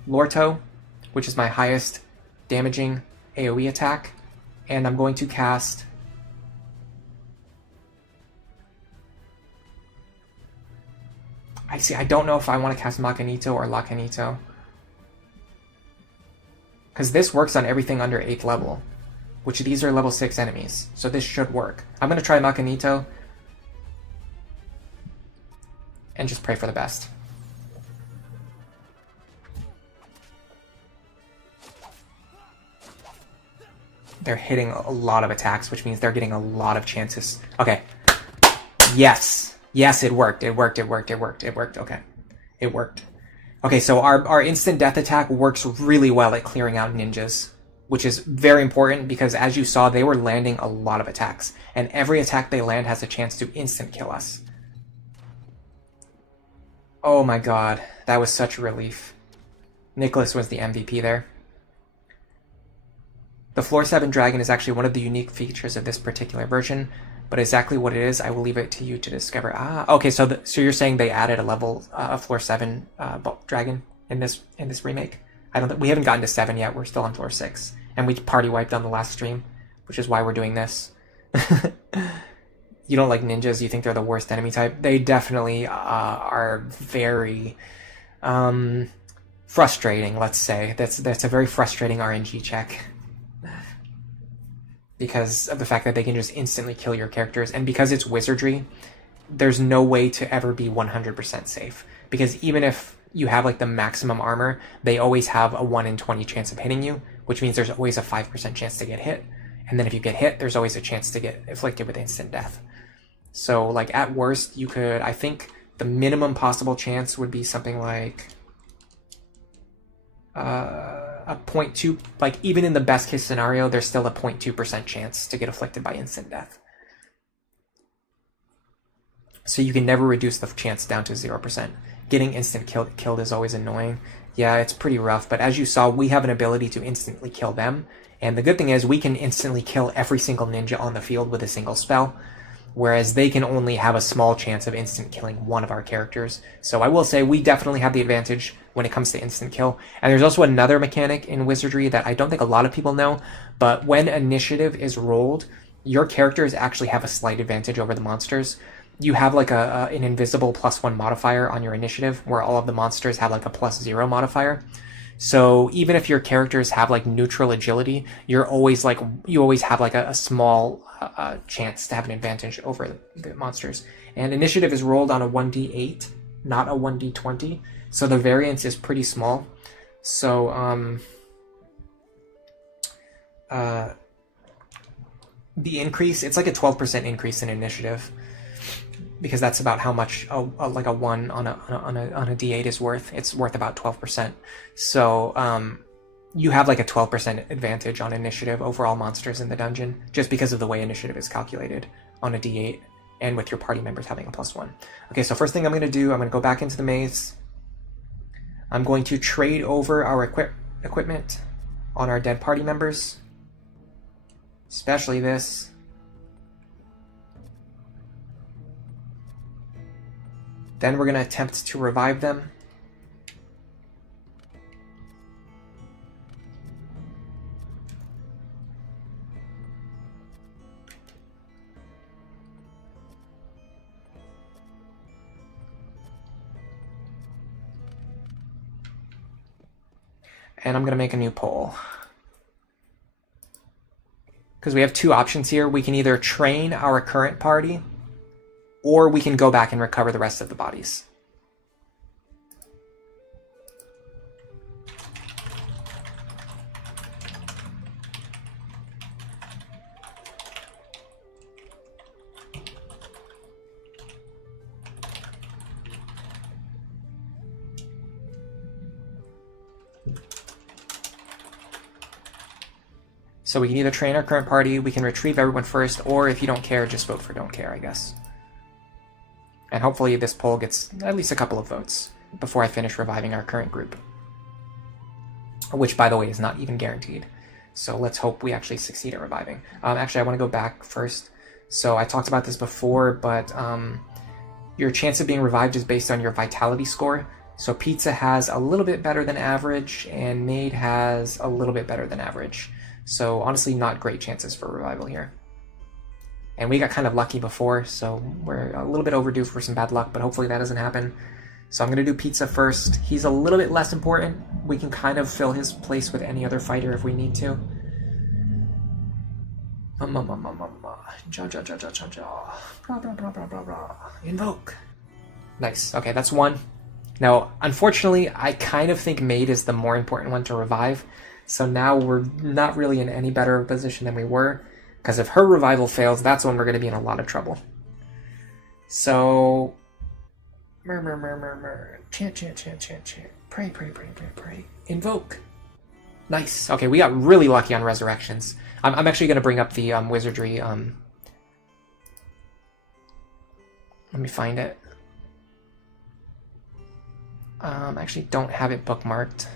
Lorto, which is my highest damaging AoE attack, and I'm going to cast I don't know if I want to cast Macanito or Lacanito, because this works on everything under 8th level, which these are level 6 enemies, so this should work. I'm going to try Macanito and just pray for the best. They're hitting a lot of attacks, which means they're getting a lot of chances. Okay. Yes. Yes, it worked. It worked. It worked. It worked. It worked. Okay. It worked. Okay, so our instant death attack works really well at clearing out ninjas, which is very important because, as you saw, they were landing a lot of attacks, and every attack they land has a chance to instant kill us. Oh my god, that was such a relief. Nicholas was the MVP there. The Floor 7 Dragon is actually one of the unique features of this particular version, but exactly what it is, I will leave it to you to discover. Okay, so you're saying they added a level, a Floor 7 Dragon in this remake? We haven't gotten to 7 yet, we're still on Floor 6, and we party wiped on the last stream, which is why we're doing this. You don't like ninjas, you think they're the worst enemy type? They definitely are very frustrating, let's say. That's a very frustrating RNG check, because of the fact that they can just instantly kill your characters, and because it's Wizardry, there's no way to ever be 100% safe, because even if you have like the maximum armor, they always have a 1 in 20 chance of hitting you, which means there's always a 5% chance to get hit, and then if you get hit, there's always a chance to get afflicted with instant death. So like at worst, you could, I think the minimum possible chance would be something like a 0.2, like even in the best case scenario, there's still a 0.2% chance to get afflicted by instant death. So you can never reduce the chance down to 0%. Getting instant killed is always annoying. Yeah, it's pretty rough, but as you saw, we have an ability to instantly kill them. And the good thing is we can instantly kill every single ninja on the field with a single spell, whereas they can only have a small chance of instant killing one of our characters. So I will say we definitely have the advantage when it comes to instant kill. And there's also another mechanic in Wizardry that I don't think a lot of people know, but when initiative is rolled, your characters actually have a slight advantage over the monsters. You have like an invisible +1 modifier on your initiative, where all of the monsters have like a +0 modifier. So even if your characters have like neutral agility, you always have like a small chance to have an advantage over the monsters. And initiative is rolled on a 1d8, not a 1d20, so the variance is pretty small. So the increase, it's like a 12% increase in initiative, because that's about how much like a 1 on a d8 is worth. It's worth about 12%. So you have like a 12% advantage on initiative over all monsters in the dungeon, just because of the way initiative is calculated on a d8, and with your party members having a +1. Okay, so first thing I'm going to do, I'm going to go back into the maze. I'm going to trade over our equipment on our dead party members, especially this. Then we're going to attempt to revive them. And I'm going to make a new poll. Because we have two options here. We can either train our current party, or we can go back and recover the rest of the bodies. So we can either train our current party, we can retrieve everyone first, or if you don't care, just vote for don't care, I guess. And hopefully this poll gets at least a couple of votes before I finish reviving our current group. Which, by the way, is not even guaranteed. So let's hope we actually succeed at reviving. Actually, I want to go back first. So I talked about this before, but your chance of being revived is based on your vitality score. So Pizza has a little bit better than average, and Maid has a little bit better than average. So honestly, not great chances for revival here. And we got kind of lucky before, so we're a little bit overdue for some bad luck, but hopefully that doesn't happen. So I'm going to do Pizza first. He's a little bit less important. We can kind of fill his place with any other fighter if we need to. Invoke. Nice. Okay, that's one. Now, unfortunately, I kind of think Maid is the more important one to revive. So now we're not really in any better position than we were, because if her revival fails, that's when we're going to be in a lot of trouble. So, chant, chant, chant, chant, chant, pray, pray, pray, pray, pray, invoke. Nice. Okay, we got really lucky on resurrections. I'm actually going to bring up the wizardry. Let me find it. I actually don't have it bookmarked.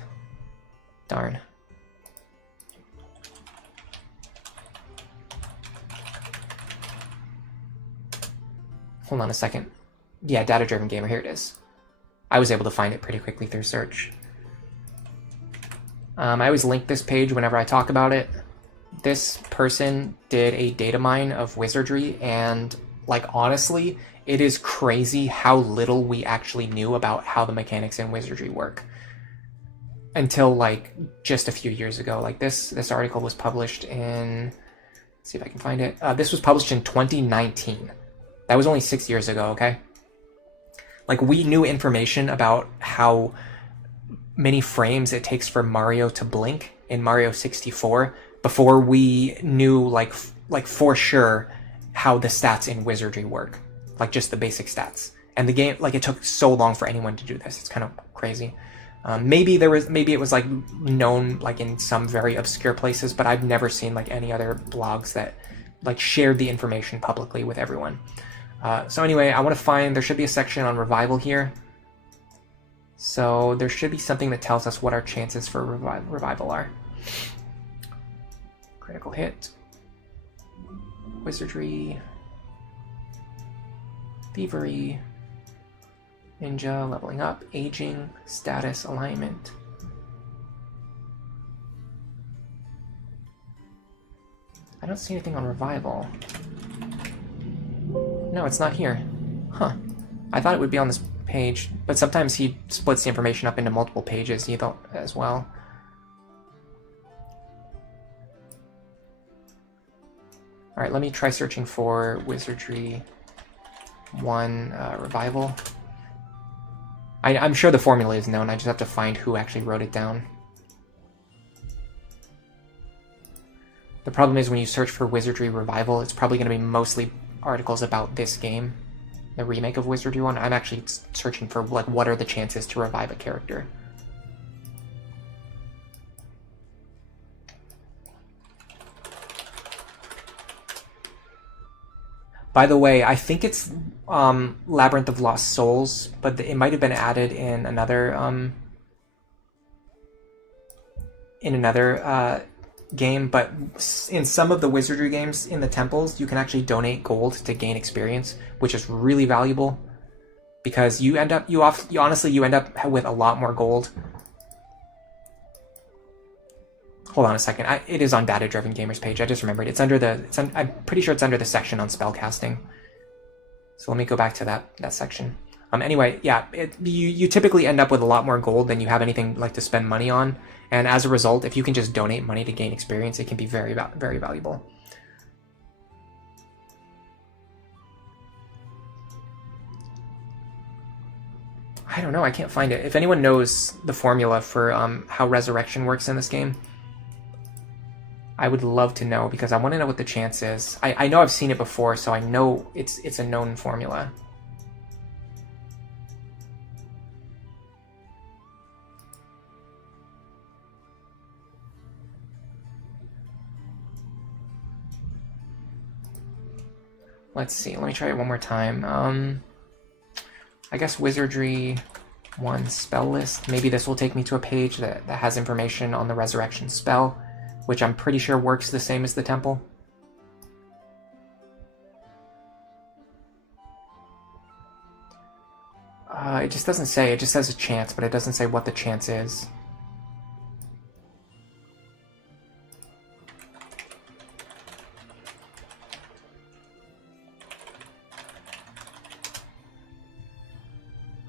Darn. Hold on a second. Yeah, data-driven gamer, here it is. I was able to find it pretty quickly through search. I always link this page whenever I talk about it. This person did a data mine of Wizardry, and, like, honestly, it is crazy how little we actually knew about how the mechanics in Wizardry work. Until, like, just a few years ago. Like, this article was published in... Let's see if I can find it. This was published in 2019. That was only 6 years ago, okay? Like, we knew information about how many frames it takes for Mario to blink in Mario 64 before we knew, like for sure, how the stats in Wizardry work. Like, just the basic stats. And the game, like, it took so long for anyone to do this. It's kind of crazy. Maybe it was, like, known, like, in some very obscure places, but I've never seen, like, any other blogs that, like, shared the information publicly with everyone. So anyway, I want to find, there should be a section on revival here. So there should be something that tells us what our chances for revival are. Critical hit. Wizardry. Thievery. Ninja, leveling up, aging, status, alignment. I don't see anything on revival. No, it's not here. Huh. I thought it would be on this page, but sometimes he splits the information up into multiple pages as well. All right, let me try searching for Wizardry 1 Revival. I'm sure the formula is known, I just have to find who actually wrote it down. The problem is when you search for Wizardry Revival, it's probably going to be mostly articles about this game, the remake of Wizardry 1. I'm actually searching for, like, what are the chances to revive a character. By the way, I think it's Labyrinth of Lost Souls, but it might have been added in another game. But in some of the Wizardry games in the temples, you can actually donate gold to gain experience, which is really valuable because you end up honestly end up with a lot more gold. Hold on a second. It is on Data Driven Gamers page. I just remembered. I'm pretty sure it's under the section on spellcasting. So let me go back to that section. Anyway, yeah, you typically end up with a lot more gold than you have anything like to spend money on, and as a result, if you can just donate money to gain experience, it can be very, very valuable. I don't know. I can't find it. If anyone knows the formula for how resurrection works in this game, I would love to know, because I want to know what the chance is. I know I've seen it before, so I know it's a known formula. Let's see. Let me try it one more time. I guess Wizardry 1 spell list. Maybe this will take me to a page that has information on the resurrection spell, which I'm pretty sure works the same as the temple. It just doesn't say. It just says a chance, but it doesn't say what the chance is.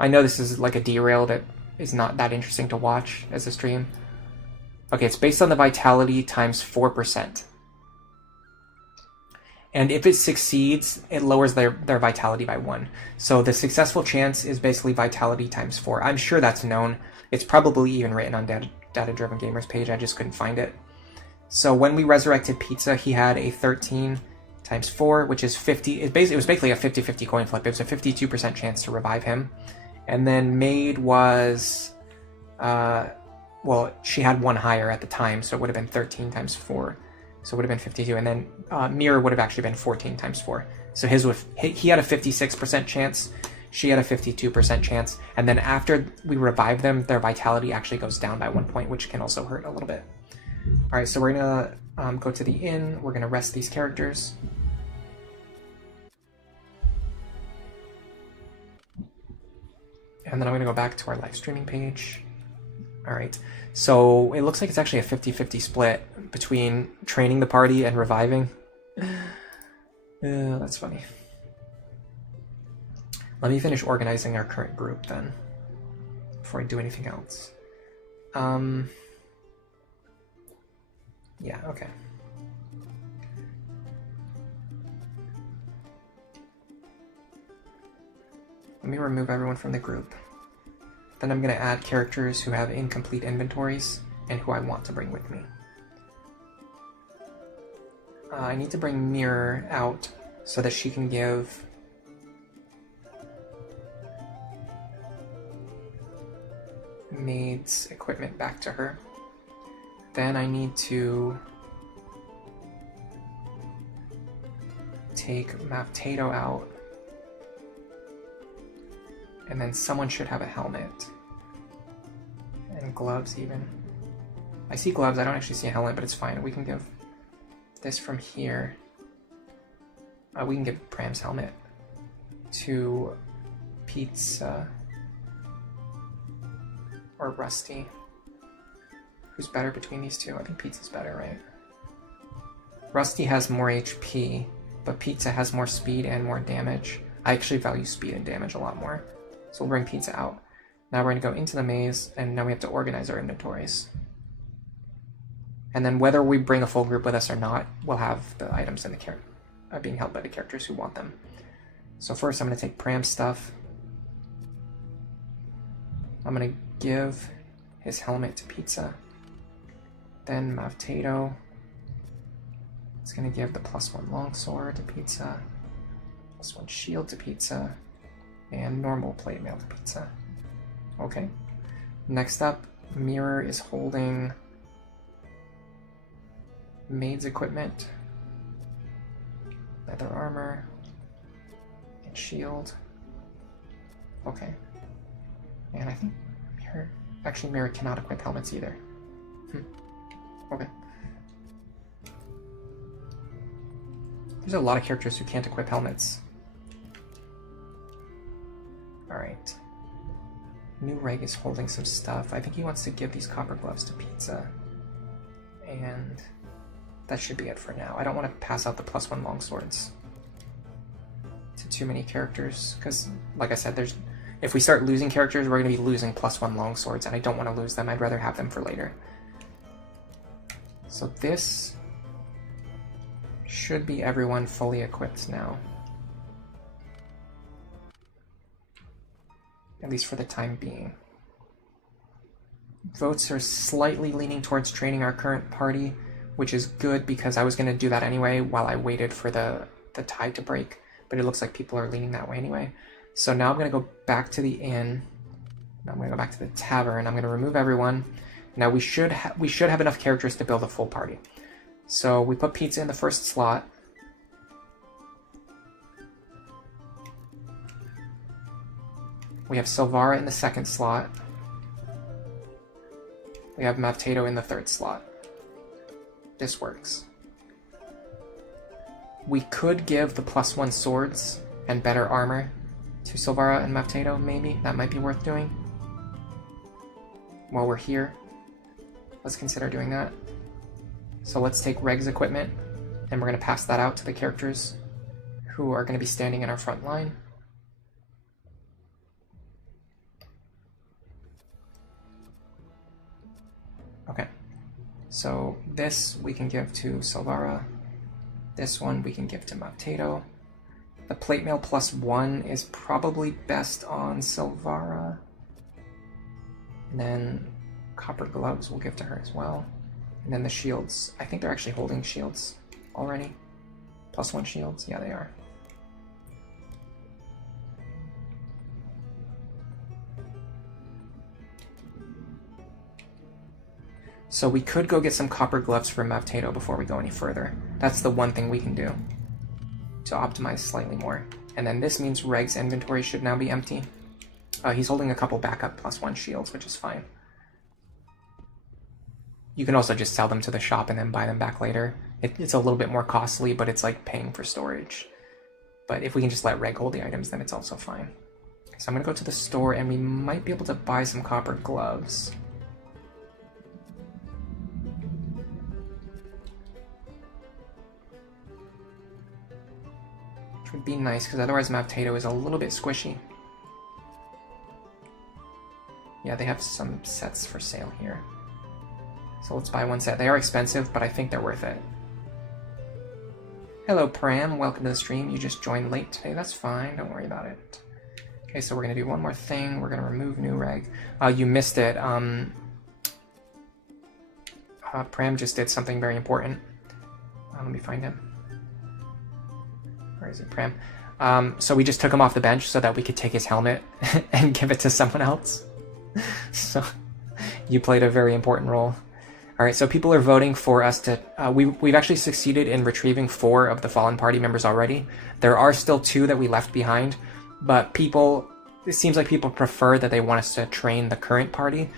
I know this is like a derail that is not that interesting to watch as a stream. Okay, it's based on the vitality times 4%. And if it succeeds, it lowers their vitality by 1. So the successful chance is basically vitality times 4. I'm sure that's known. It's probably even written on Data Driven Gamers page. I just couldn't find it. So when we resurrected Pizza, he had a 13 times 4, which is 50. It was basically a 50-50 coin flip. It was a 52% chance to revive him. And then Maid was... well, she had one higher at the time, so it would have been 13 times 4. So it would have been 52. And then Mirror would have actually been 14 times 4. So he had a 56% chance. She had a 52% chance. And then after we revive them, their vitality actually goes down by 1 point, which can also hurt a little bit. All right, so we're going to go to the inn. We're going to rest these characters. And then I'm going to go back to our live streaming page. All right, so it looks like it's actually a 50-50 split between training the party and reviving. That's funny. Let me finish organizing our current group then, before I do anything else. Yeah, okay. Let me remove everyone from the group. Then I'm going to add characters who have incomplete inventories and who I want to bring with me. I need to bring Mirror out so that she can give Maid's equipment back to her. Then I need to take Mavtato out. And then someone should have a helmet. And gloves even. I see gloves, I don't actually see a helmet, but it's fine. We can give this from here. We can give Pram's helmet to Pizza or Rusty. Who's better between these two? I think Pizza's better, right? Rusty has more HP, but Pizza has more speed and more damage. I actually value speed and damage a lot more. So we'll bring pizza out. Now we're going to go into the maze, and now we have to organize our inventories. And then whether we bring a full group with us or not, we'll have the items in the being held by the characters who want them. So first I'm going to take Pram's stuff. I'm going to give his helmet to Pizza. Then Mavtato is going to give the +1 longsword to Pizza, +1 shield to Pizza, and normal plate mail to Pizza. Okay. Next up, Mirror is holding Maid's equipment, leather armor, and shield. Okay. And I think Mirror cannot equip helmets either. Okay. There's a lot of characters who can't equip helmets. Alright. New Reg is holding some stuff. I think he wants to give these copper gloves to Pizza. And that should be it for now. I don't want to pass out the +1 longswords to too many characters, because, like I said, if we start losing characters, we're going to be losing +1 longswords, and I don't want to lose them. I'd rather have them for later. So this should be everyone fully equipped now. At least for the time being. Votes are slightly leaning towards training our current party, which is good because I was going to do that anyway while I waited for the tide to break, but it looks like people are leaning that way anyway. So now I'm going to go back to the inn. I'm going to go back to the tavern. I'm going to remove everyone. Now we should have enough characters to build a full party. So we put Pizza in the first slot. We have Silvara in the second slot. We have Mavtato in the third slot. This works. We could give the +1 swords and better armor to Silvara and Mavtato, maybe. That might be worth doing. While we're here, let's consider doing that. So let's take Reg's equipment, and we're going to pass that out to the characters who are going to be standing in our front line. Okay, so this we can give to Silvara. This one we can give to Mavtato. The plate mail +1 is probably best on Silvara. And then copper gloves we'll give to her as well. And then the shields, I think they're actually holding shields already. +1 shields, yeah they are. So we could go get some copper gloves for Mavtato before we go any further. That's the one thing we can do to optimize slightly more. And then this means Reg's inventory should now be empty. He's holding a couple backup +1 shields, which is fine. You can also just sell them to the shop and then buy them back later. It's a little bit more costly, but it's like paying for storage. But if we can just let Reg hold the items, then it's also fine. So I'm going to go to the store, and we might be able to buy some copper gloves. Which would be nice, because otherwise Mavtato is a little bit squishy. Yeah, they have some sets for sale here. So let's buy one set. They are expensive, but I think they're worth it. Hello, Pram. Welcome to the stream. You just joined late today. That's fine. Don't worry about it. Okay, so we're going to do one more thing. We're going to remove new reg. You missed it. Pram just did something very important. Let me find him. Where is it, Pram? So we just took him off the bench so that we could take his helmet and give it to someone else. So you played a very important role. All right, so people are voting for us to... we've actually succeeded in retrieving 4 of the fallen party members already. There are still 2 that we left behind, but it seems like people prefer that they want us to train the current party,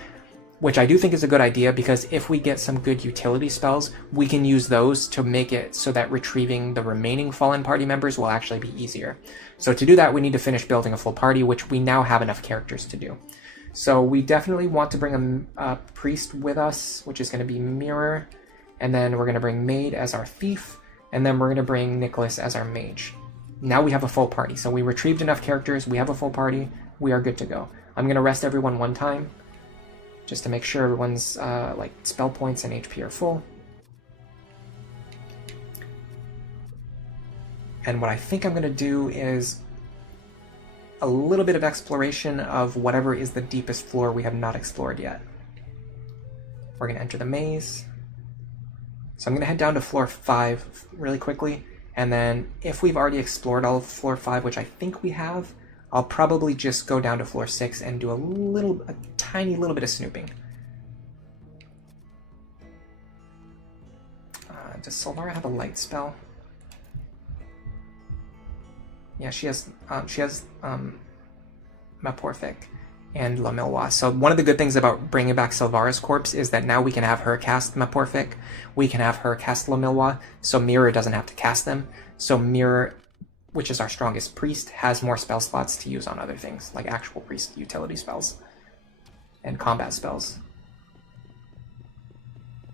which I do think is a good idea, because if we get some good utility spells, we can use those to make it so that retrieving the remaining fallen party members will actually be easier. So to do that, we need to finish building a full party, which we now have enough characters to do. So we definitely want to bring a priest with us, which is going to be Mirror, and then we're going to bring Maid as our thief, and then we're going to bring Nicholas as our mage. Now we have a full party. So we retrieved enough characters, we have a full party, we are good to go. I'm going to rest everyone one time, just to make sure everyone's like spell points and HP are full. And what I think I'm going to do is a little bit of exploration of whatever is the deepest floor we have not explored yet. We're going to enter the maze. So I'm going to head down to floor 5 really quickly, and then if we've already explored all of floor 5, which I think we have, I'll probably just go down to floor 6 and do a tiny little bit of snooping. Does Silvara have a light spell? Yeah, she has Maporfic and La Milwa. So one of the good things about bringing back Silvara's corpse is that now we can have her cast Maporfic, we can have her cast La Milwa, so Mirror doesn't have to cast them. So Mirror, which is our strongest priest, has more spell slots to use on other things, like actual priest utility spells and combat spells.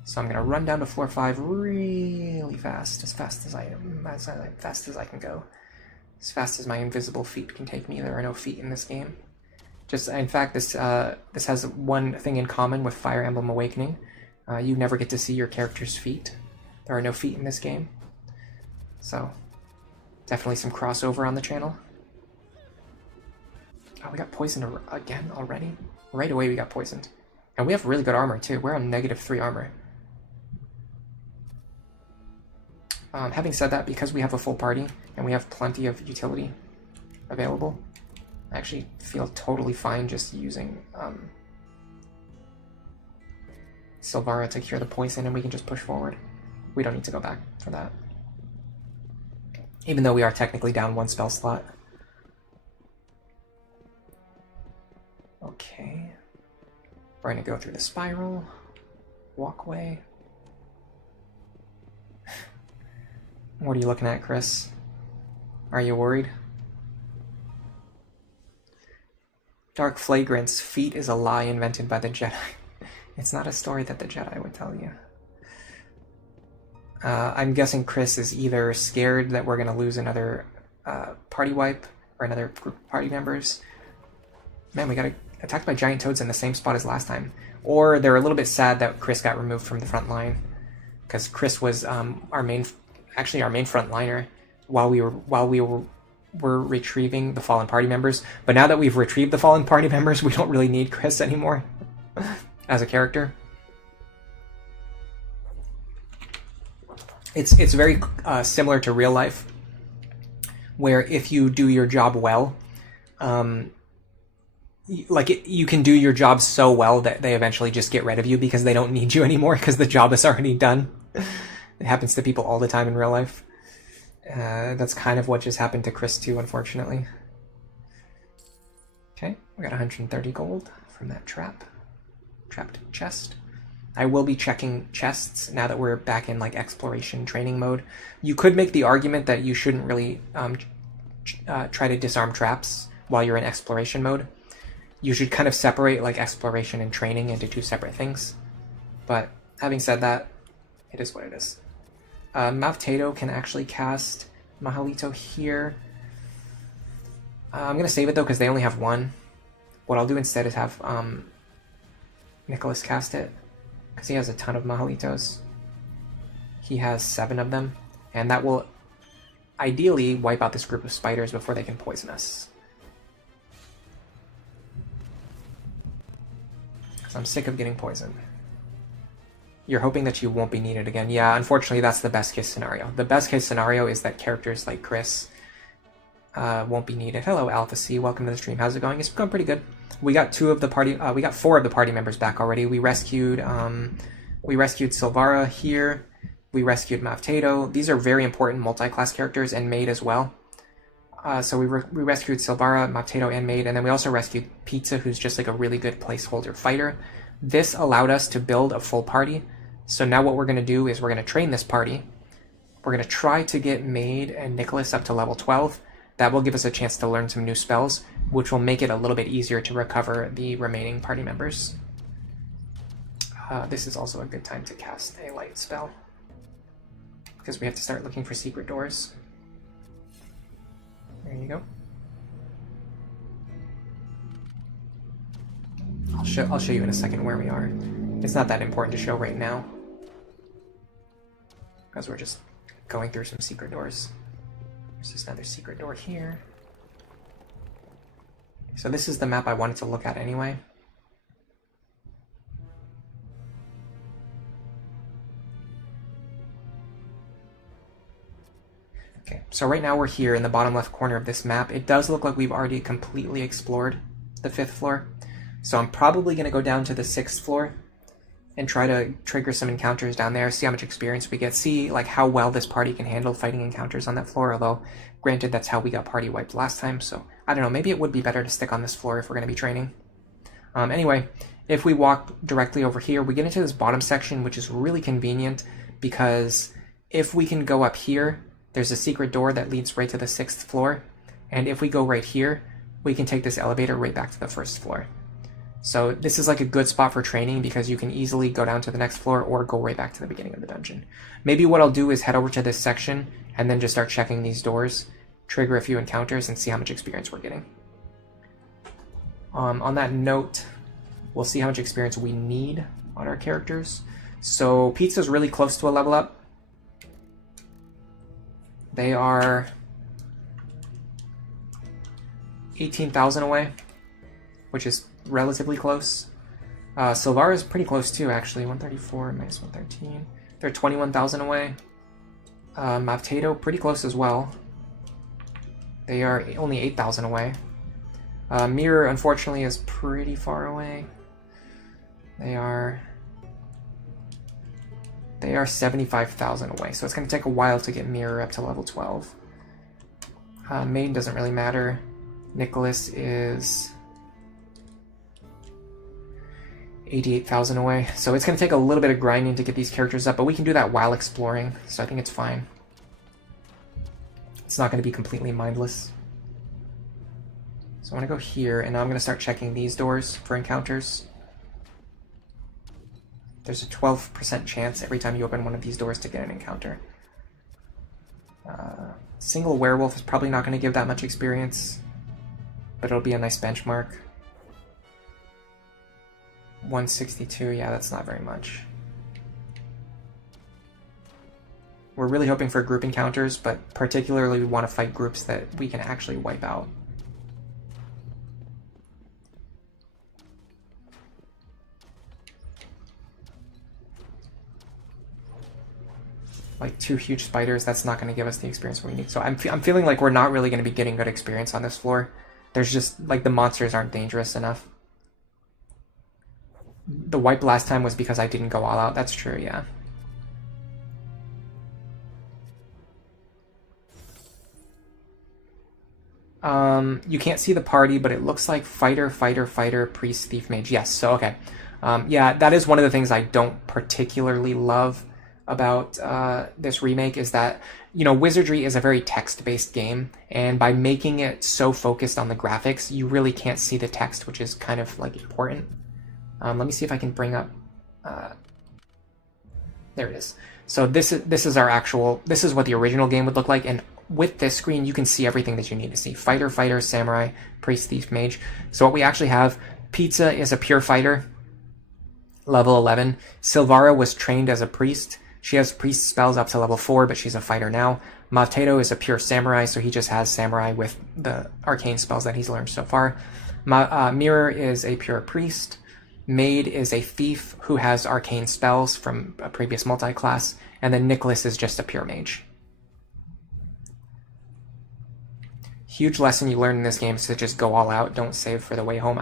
So I'm going to run down to floor 5 really fast as I can go. As fast as my invisible feet can take me. There are no feet in this game. In fact, this has one thing in common with Fire Emblem Awakening. You never get to see your character's feet. There are no feet in this game. So, definitely some crossover on the channel. Oh, we got poisoned again already? Right away we got poisoned. And we have really good armor too. We're on -3 armor. Having said that, because we have a full party and we have plenty of utility available, I actually feel totally fine just using Silvara to cure the poison, and we can just push forward. We don't need to go back for that. Even though we are technically down 1 spell slot. Okay. We're going to go through the spiral. Walkway. What are you looking at, Chris? Are you worried? Dark Flagrance, feet is a lie invented by the Jedi. It's not a story that the Jedi would tell you. I'm guessing Chris is either scared that we're going to lose another party wipe or another group of party members. Man, we got attacked by giant toads in the same spot as last time. Or they're a little bit sad that Chris got removed from the front line, because Chris was our main frontliner while we were retrieving the fallen party members. But now that we've retrieved the fallen party members, we don't really need Chris anymore as a character. It's very similar to real life, where if you do your job well, you can do your job so well that they eventually just get rid of you because they don't need you anymore because the job is already done. It happens to people all the time in real life. That's kind of what just happened to Chris too, unfortunately. Okay, we got 130 gold from that trapped chest. I will be checking chests now that we're back in like exploration training mode. You could make the argument that you shouldn't really try to disarm traps while you're in exploration mode. You should kind of separate like exploration and training into 2 separate things. But having said that, it is what it is. Mavtato can actually cast Mahalito here. I'm going to save it though because they only have 1. What I'll do instead is have Nicholas cast it, because he has a ton of Mahalitos. He has 7 of them, and that will ideally wipe out this group of spiders before they can poison us. Because I'm sick of getting poisoned. You're hoping that you won't be needed again. Yeah, unfortunately, that's the best case scenario. The best case scenario is that characters like Chris won't be needed. Hello, Alpha C. Welcome to the stream. How's it going? It's going pretty good. We got 4 of the party members back already. We rescued Silvara here. We rescued Mavtato. These are very important multi-class characters, and Maid as well. So we rescued Silvara, Mavtato, and Maid, and then we also rescued Pizza, who's just like a really good placeholder fighter. This allowed us to build a full party. So now what we're going to do is we're going to train this party. We're going to try to get Maid and Nicholas up to level 12. That will give us a chance to learn some new spells, which will make it a little bit easier to recover the remaining party members. This is also a good time to cast a light spell, because we have to start looking for secret doors. There you go. I'll show you in a second where we are. It's not that important to show right now, because we're just going through some secret doors. There's just another secret door here. So this is the map I wanted to look at anyway. Okay, so right now we're here in the bottom left corner of this map. It does look like we've already completely explored the 5th floor. So I'm probably going to go down to the 6th floor and try to trigger some encounters down there, see how much experience we get, see like how well this party can handle fighting encounters on that floor, although granted that's how we got party wiped last time, so I don't know, maybe it would be better to stick on this floor if we're going to be training. Anyway, if we walk directly over here, we get into this bottom section, which is really convenient because if we can go up here, there's a secret door that leads right to the 6th floor, and if we go right here, we can take this elevator right back to the 1st floor. So this is like a good spot for training because you can easily go down to the next floor or go right back to the beginning of the dungeon. Maybe what I'll do is head over to this section and then just start checking these doors, trigger a few encounters, and see how much experience we're getting. On that note, we'll see how much experience we need on our characters. So Pizza's really close to a level up. They are 18,000 away, which is relatively close. Silvara is pretty close too, actually. 134 minus 113. They're 21,000 away. Mavtato, pretty close as well. They are only 8,000 away. Mirror, unfortunately, is pretty far away. They are 75,000 away, so it's going to take a while to get Mirror up to level 12. Maiden doesn't really matter. Nicholas is 88,000 away, so it's going to take a little bit of grinding to get these characters up, but we can do that while exploring, so I think it's fine. It's not going to be completely mindless. So I'm going to go here, and now I'm going to start checking these doors for encounters. There's a 12% chance every time you open one of these doors to get an encounter. Single werewolf is probably not going to give that much experience, but it'll be a nice benchmark. 162, yeah, that's not very much. We're really hoping for group encounters, but particularly we want to fight groups that we can actually wipe out. Like 2 huge spiders, that's not going to give us the experience we need. So I'm feeling like we're not really going to be getting good experience on this floor. There's just, like, the monsters aren't dangerous enough. The wipe last time was because I didn't go all out. That's true, yeah. You can't see the party, but it looks like fighter, fighter, fighter, priest, thief, mage. Yes, so okay. Yeah, that is one of the things I don't particularly love about this remake, is that, you know, Wizardry is a very text-based game, and by making it so focused on the graphics, you really can't see the text, which is kind of, like, important. Let me see if I can bring up... there it is. So this is our actual... This is what the original game would look like, and with this screen, you can see everything that you need to see. Fighter, fighter, samurai, priest, thief, mage. So what we actually have, Pizza is a pure fighter, level 11. Silvara was trained as a priest. She has priest spells up to level 4, but she's a fighter now. Mavtato is a pure samurai, so he just has samurai with the arcane spells that he's learned so far. Mirror is a pure priest. Maid is a thief who has arcane spells from a previous multi-class. And then Nicholas is just a pure mage. Huge lesson you learn in this game is to just go all out, don't save for the way home.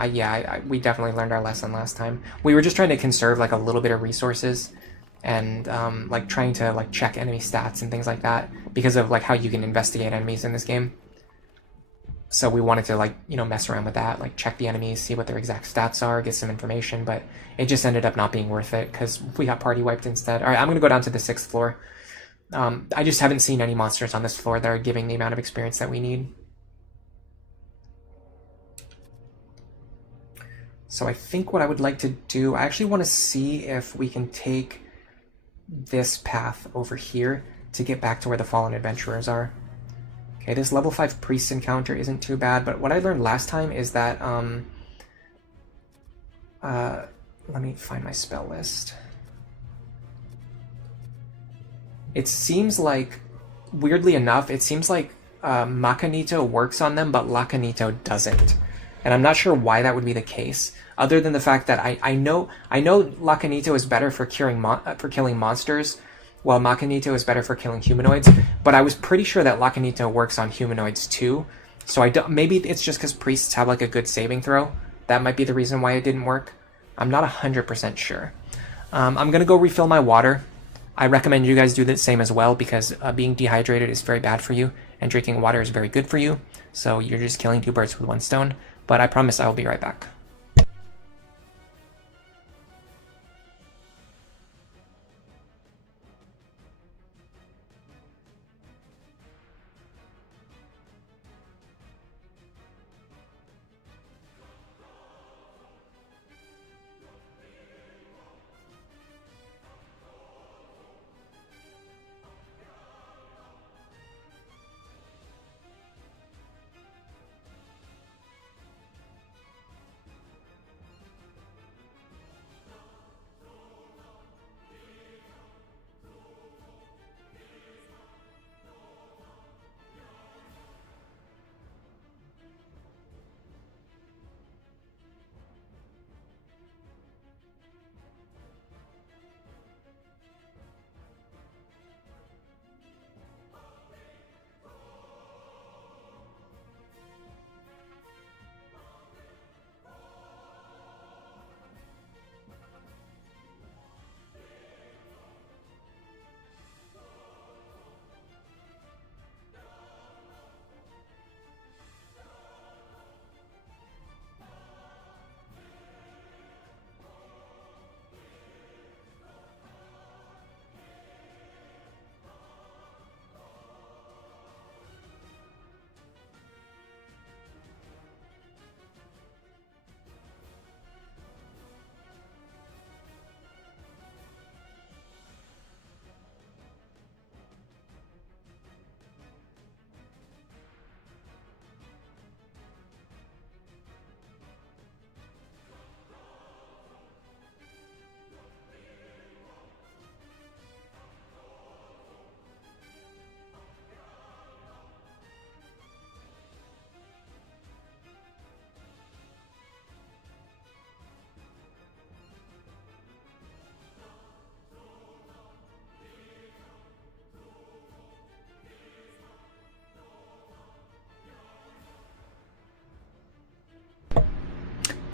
We definitely learned our lesson last time. We were just trying to conserve like a little bit of resources, and like trying to like check enemy stats and things like that because of like how you can investigate enemies in this game. So we wanted to like, you know, mess around with that, like check the enemies, see what their exact stats are, get some information, but it just ended up not being worth it because we got party wiped instead. All right, I'm going to go down to the 6th floor. I just haven't seen any monsters on this floor that are giving the amount of experience that we need. So I think what I would like to do, I actually want to see if we can take this path over here to get back to where the fallen adventurers are. Okay, this level 5 priest encounter isn't too bad, but what I learned last time is that Let me find my spell list. It seems like, weirdly enough, it seems like Makanito works on them, but Lakanito doesn't. And I'm not sure why that would be the case, other than the fact that I know Lakanito is better for killing monsters, while Makanito is better for killing humanoids. But I was pretty sure that Lakanito works on humanoids too. So maybe it's just because priests have like a good saving throw. That might be the reason why it didn't work. I'm not 100% sure. I'm gonna go refill my water. I recommend you guys do the same as well, because being dehydrated is very bad for you, and drinking water is very good for you. So you're just killing two birds with one stone. But I promise I will be right back.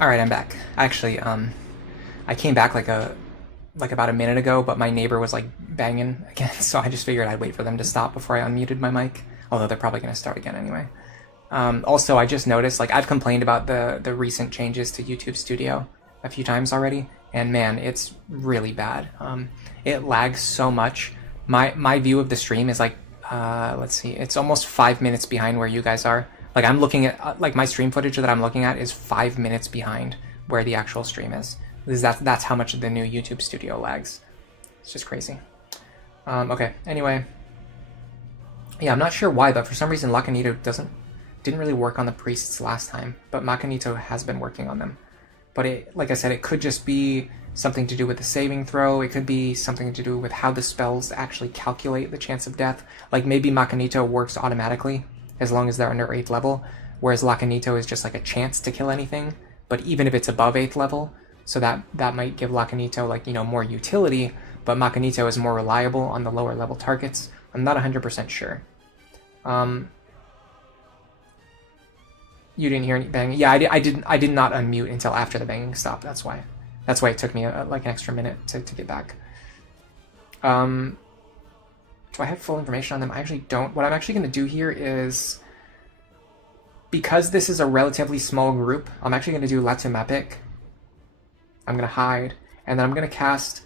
All right, I'm back. Actually, I came back like about a minute ago, but my neighbor was like banging again, so I just figured I'd wait for them to stop before I unmuted my mic. Although they're probably gonna start again anyway. Also, I just noticed, like, I've complained about the recent changes to YouTube Studio a few times already, and man, it's really bad. It lags so much. My view of the stream is like, let's see, it's almost 5 minutes behind where you guys are. Like, I'm looking at, like, my stream footage that I'm looking at is 5 minutes behind where the actual stream is. That's how much the new YouTube Studio lags. It's just crazy. Okay, anyway. Yeah, I'm not sure why, but for some reason Lakanito didn't really work on the priests last time, but Makanito has been working on them. But it, like I said, it could just be something to do with the saving throw. It could be something to do with how the spells actually calculate the chance of death. Like, maybe Makanito works automatically as long as they're under 8th level, whereas Lakanito is just like a chance to kill anything, but even if it's above 8th level, so that might give Lakanito, like, you know, more utility, but Makanito is more reliable on the lower level targets. I'm not 100% sure. You didn't hear any banging? Yeah, I did not unmute until after the banging stopped. That's why it took me like an extra minute to get back. Do I have full information on them? I actually don't. What I'm actually going to do here is, because this is a relatively small group, I'm actually going to do Latumapik. I'm going to hide, and then I'm going to cast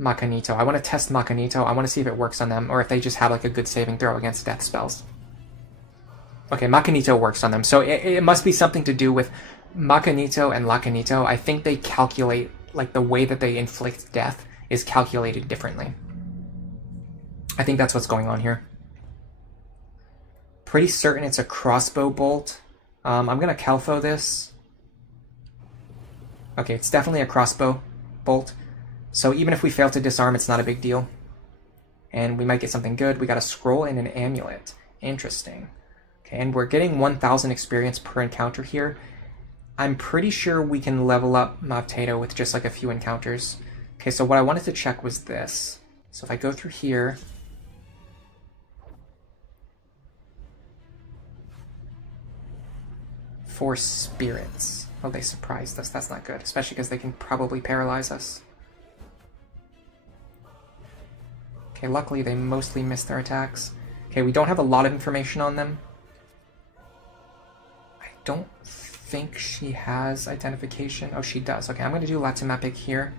Makanito. I want to test Makanito. I want to see if it works on them, or if they just have like a good saving throw against death spells. Okay, Makanito works on them. So it must be something to do with Makanito and Lakanito. I think they calculate, like, the way that they inflict death is calculated differently. I think that's what's going on here. Pretty certain it's a crossbow bolt. I'm going to Calfo this. Okay, it's definitely a crossbow bolt. So even if we fail to disarm, it's not a big deal. And we might get something good. We got a scroll and an amulet. Interesting. Okay, and we're getting 1,000 experience per encounter here. I'm pretty sure we can level up Mavtato with just like a few encounters. Okay, so what I wanted to check was this. So if I go through here... For spirits. Oh, they surprised us. That's not good. Especially because they can probably paralyze us. Okay, luckily they mostly missed their attacks. Okay, we don't have a lot of information on them. I don't think she has identification. Oh, she does. Okay, I'm going to do Latimapic here.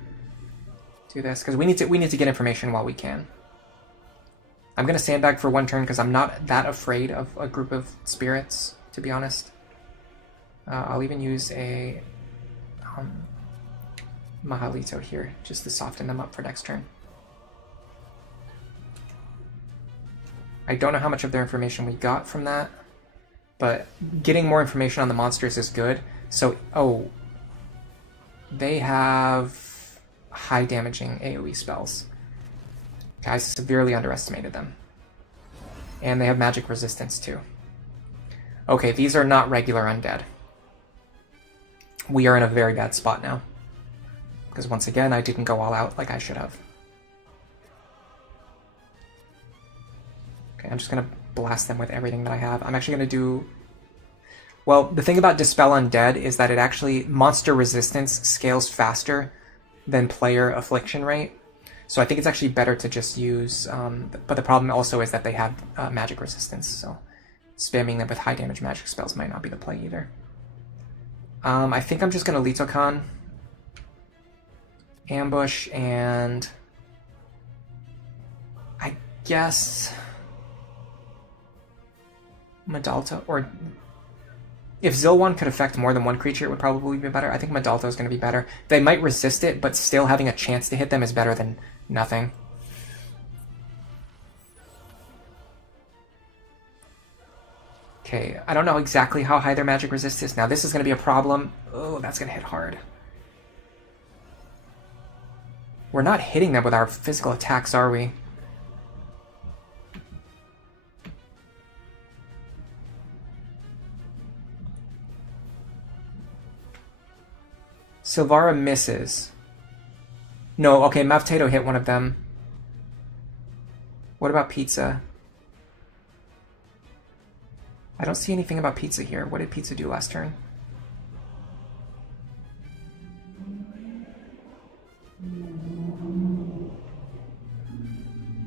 Do this, because we need to get information while we can. I'm going to sandbag for one turn because I'm not that afraid of a group of spirits, to be honest. I'll even use a Mahalito here, just to soften them up for next turn. I don't know how much of their information we got from that, but getting more information on the monsters is good. So, oh, they have high damaging AoE spells. I severely underestimated them. And they have magic resistance too. Okay, these are not regular undead. We are in a very bad spot now. Because once again, I didn't go all out like I should have. Okay, I'm just going to blast them with everything that I have. I'm actually going to do... Well, the thing about Dispel Undead is that it actually... Monster resistance scales faster than player affliction rate. So I think it's actually better to just use... but the problem also is that they have magic resistance, so spamming them with high damage magic spells might not be the play either. I think I'm just going to Litokan, ambush, and I guess Madalta, or if Zilwan could affect more than one creature, it would probably be better. I think Madalta is going to be better. They might resist it, but still having a chance to hit them is better than nothing. Okay, I don't know exactly how high their magic resist is. Now this is going to be a problem. Oh, that's going to hit hard. We're not hitting them with our physical attacks, are we? Silvara misses. No, okay, Mavtato hit one of them. What about Pizza? I don't see anything about Pizza here. What did Pizza do last turn?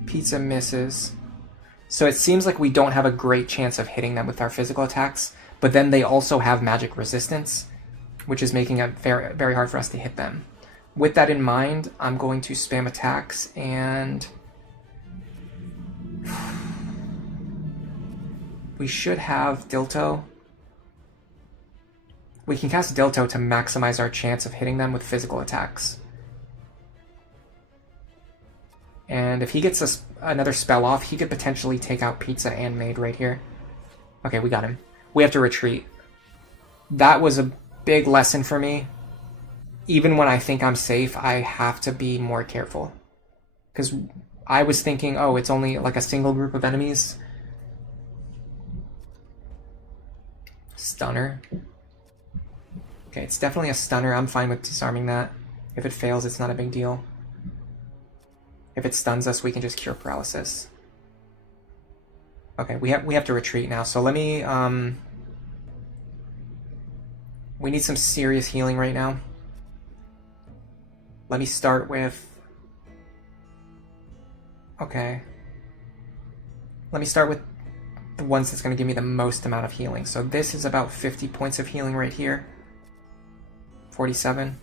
Pizza misses. So it seems like we don't have a great chance of hitting them with our physical attacks, but then they also have magic resistance, which is making it very, very hard for us to hit them. With that in mind, I'm going to spam attacks and... We should have Dilto. We can cast Dilto to maximize our chance of hitting them with physical attacks. And if he gets another spell off, he could potentially take out Pizza and Maid right here. Okay, we got him. We have to retreat. That was a big lesson for me. Even when I think I'm safe, I have to be more careful. Because I was thinking, oh, it's only like a single group of enemies. Stunner. Okay, it's definitely a stunner. I'm fine with disarming that. If it fails, it's not a big deal. If it stuns us, we can just cure paralysis. Okay, we have to retreat now. So let me we need some serious healing right now. Let me start with... Okay. Let me start with the ones that's going to give me the most amount of healing. So this is about 50 points of healing right here. 47.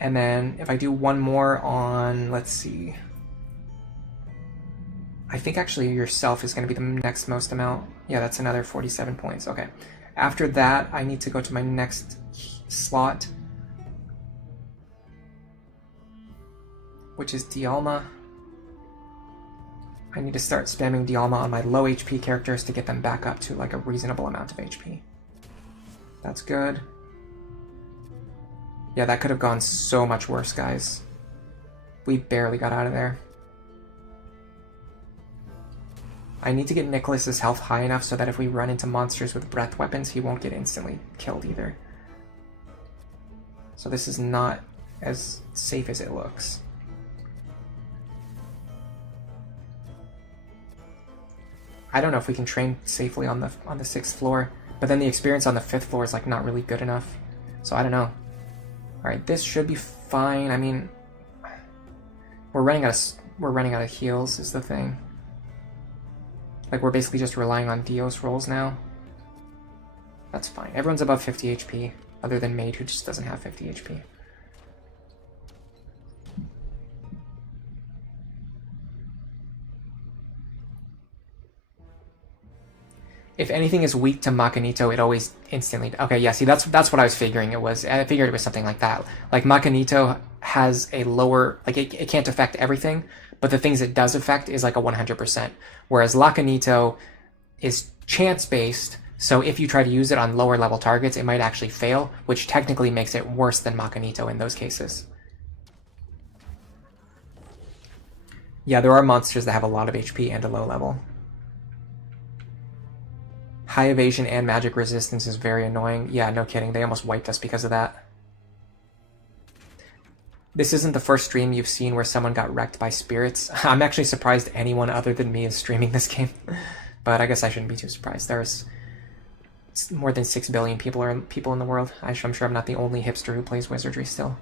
And then if I do one more on, let's see. I think actually yourself is going to be the next most amount. Yeah, that's another 47 points. Okay. After that, I need to go to my next slot, which is Dialma. I need to start spamming Dialma on my low HP characters to get them back up to like a reasonable amount of HP. That's good. Yeah, that could have gone so much worse, guys. We barely got out of there. I need to get Nicholas's health high enough so that if we run into monsters with breath weapons, he won't get instantly killed either. So this is not as safe as it looks. I don't know if we can train safely on the 6th floor, but then the experience on the 5th floor is like not really good enough. So I don't know. All right, this should be fine. I mean, we're running out of heals is the thing. Like, we're basically just relying on Dios rolls now. That's fine. Everyone's above 50 HP, other than Maid, who just doesn't have 50 HP. If anything is weak to Macanito, it always instantly... Okay, yeah, see, that's what I was figuring it was. I figured it was something like that. Like, Macanito has a lower... Like, it can't affect everything, but the things it does affect is like a 100%. Whereas Lacanito is chance-based, so if you try to use it on lower-level targets, it might actually fail, which technically makes it worse than Macanito in those cases. Yeah, there are monsters that have a lot of HP and a low level. High evasion and magic resistance is very annoying. Yeah, no kidding. They almost wiped us because of that. This isn't the first stream you've seen where someone got wrecked by spirits. I'm actually surprised anyone other than me is streaming this game. But I guess I shouldn't be too surprised. There's more than 6 billion people in the world. I'm sure I'm not the only hipster who plays Wizardry still.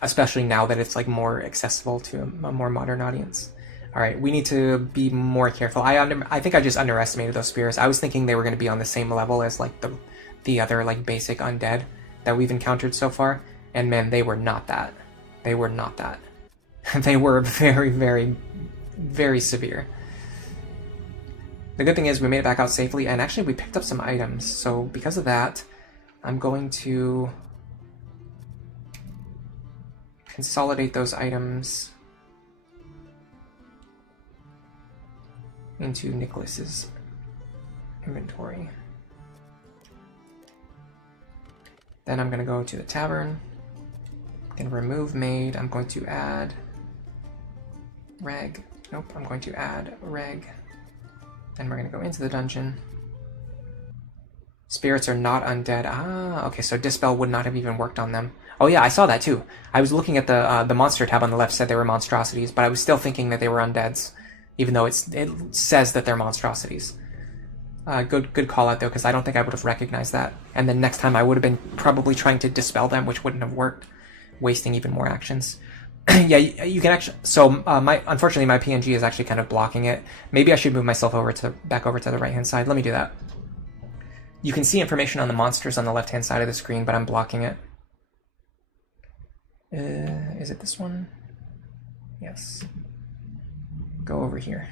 Especially now that it's like more accessible to a more modern audience. All right, we need to be more careful. I think I just underestimated those spirits. I was thinking they were going to be on the same level as like the other like basic undead that we've encountered so far, and man, they were not that. They were not that. They were very, very, very severe. The good thing is we made it back out safely, and actually we picked up some items. So because of that, I'm going to consolidate those items into Nicholas's inventory. Then I'm going to go to the tavern. I'm going to remove Maid. I'm going to add Reg. Nope, I'm going to add Reg. Then we're going to go into the dungeon. Spirits are not undead. Ah, okay, so Dispel would not have even worked on them. Oh yeah, I saw that too. I was looking at the monster tab on the left, said they were monstrosities, but I was still thinking that they were undeads, even though it says that they're monstrosities. Good call out though, because I don't think I would have recognized that. And then next time I would have been probably trying to dispel them, which wouldn't have worked, wasting even more actions. Yeah, you can actually. So unfortunately my PNG is actually kind of blocking it. Maybe I should move myself back over to the right hand side. Let me do that. You can see information on the monsters on the left hand side of the screen, but I'm blocking it. Is it this one? Yes. Go over here.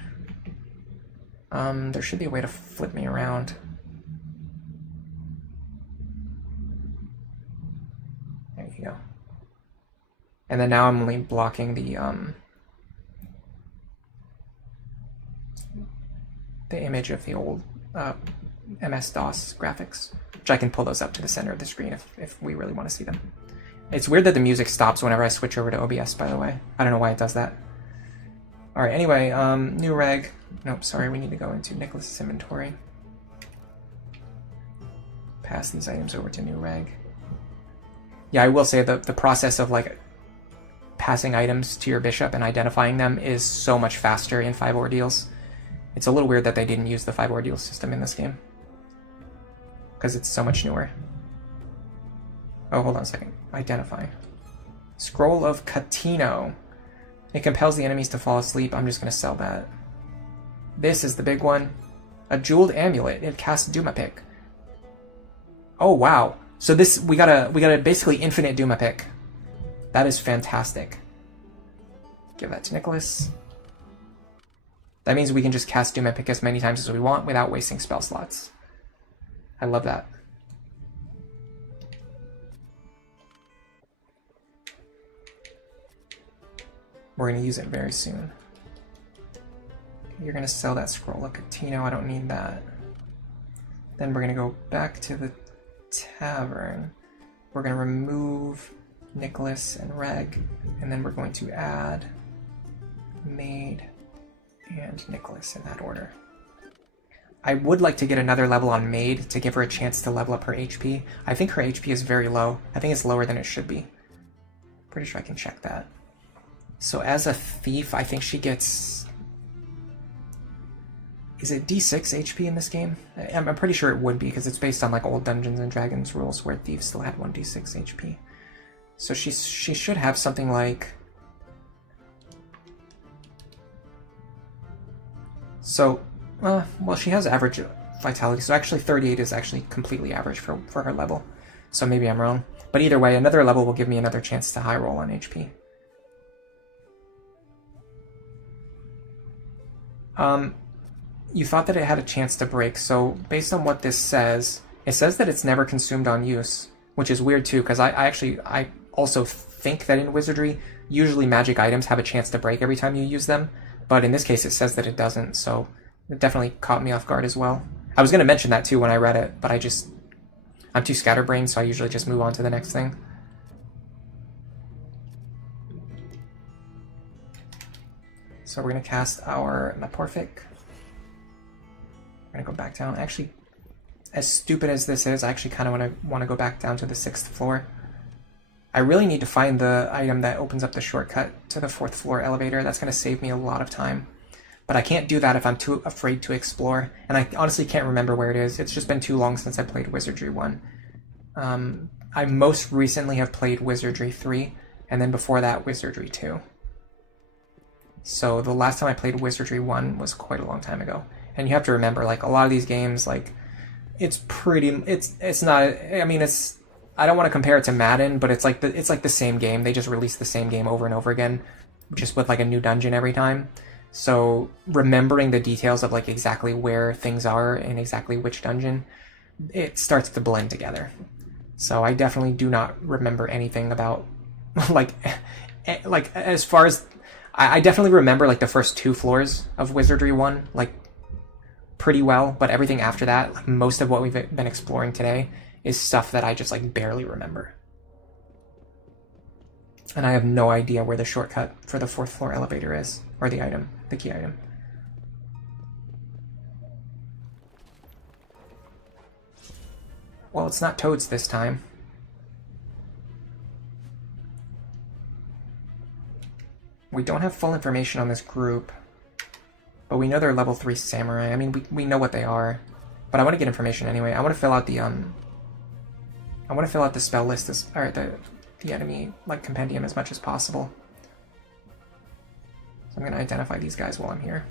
There should be a way to flip me around. There you go. And then now I'm only blocking the image of the old MS-DOS graphics, which I can pull those up to the center of the screen if we really want to see them. It's weird that the music stops whenever I switch over to OBS, by the way. I don't know why it does that. Alright, anyway, new reg. Nope, sorry, we need to go into Nicholas's inventory. Pass these items over to new reg. Yeah, I will say that the process of like passing items to your bishop and identifying them is so much faster in 5 ordeals. It's a little weird that they didn't use the 5 ordeal system in this game, because it's so much newer. Oh, hold on a second. Identify. Scroll of Catino. It compels the enemies to fall asleep. I'm just going to sell that. This is the big one. A jeweled amulet. It casts Duma Pick. Oh, wow. So this, we got a basically infinite Duma Pick. That is fantastic. Give that to Nicholas. That means we can just cast Duma Pick as many times as we want without wasting spell slots. I love that. We're going to use it very soon. You're going to sell that scroll of Catino. I don't need that. Then we're going to go back to the tavern. We're going to remove Nicholas and Reg, and then we're going to add Maid and Nicholas in that order. I would like to get another level on Maid to give her a chance to level up her HP. I think her HP is very low. I think it's lower than it should be. Pretty sure I can check that. So as a thief, I think she gets... Is it D6 HP in this game? I'm pretty sure it would be, because it's based on like old Dungeons and Dragons rules where thieves still had 1d6 HP. So she should have something like... So, well, she has average vitality, so actually 38 is actually completely average for her level. So maybe I'm wrong. But either way, another level will give me another chance to high roll on HP. You thought that it had a chance to break, so based on what this says, it says that it's never consumed on use, which is weird too, because I also think that in Wizardry, usually magic items have a chance to break every time you use them, but in this case it says that it doesn't, so it definitely caught me off guard as well. I was going to mention that too when I read it, but I'm too scatterbrained, so I usually just move on to the next thing. So we're going to cast our Metamorphic. We're going to go back down. Actually, as stupid as this is, I actually kind of want to go back down to the 6th floor. I really need to find the item that opens up the shortcut to the 4th floor elevator. That's going to save me a lot of time. But I can't do that if I'm too afraid to explore. And I honestly can't remember where it is. It's just been too long since I played Wizardry 1. I most recently have played Wizardry 3, and then before that, Wizardry 2. So the last time I played Wizardry 1 was quite a long time ago. And you have to remember, like, a lot of these games, like, it's not, I mean, I don't want to compare it to Madden, but it's like the same game. They just release the same game over and over again, just with, like, a new dungeon every time. So remembering the details of, like, exactly where things are in exactly which dungeon, it starts to blend together. So I definitely do not remember anything about, like as far as, I definitely remember, like, the first 2 floors of Wizardry 1, like, pretty well, but everything after that, like, most of what we've been exploring today is stuff that I just, like, barely remember. And I have no idea where the shortcut for the 4th floor elevator is, or the item, the key item. Well, it's not toads this time. We don't have full information on this group, but we know they're level 3 samurai. I mean, we know what they are, but I want to get information anyway. I want to fill out the spell list or the enemy, like, compendium as much as possible. So I'm going to identify these guys while I'm here.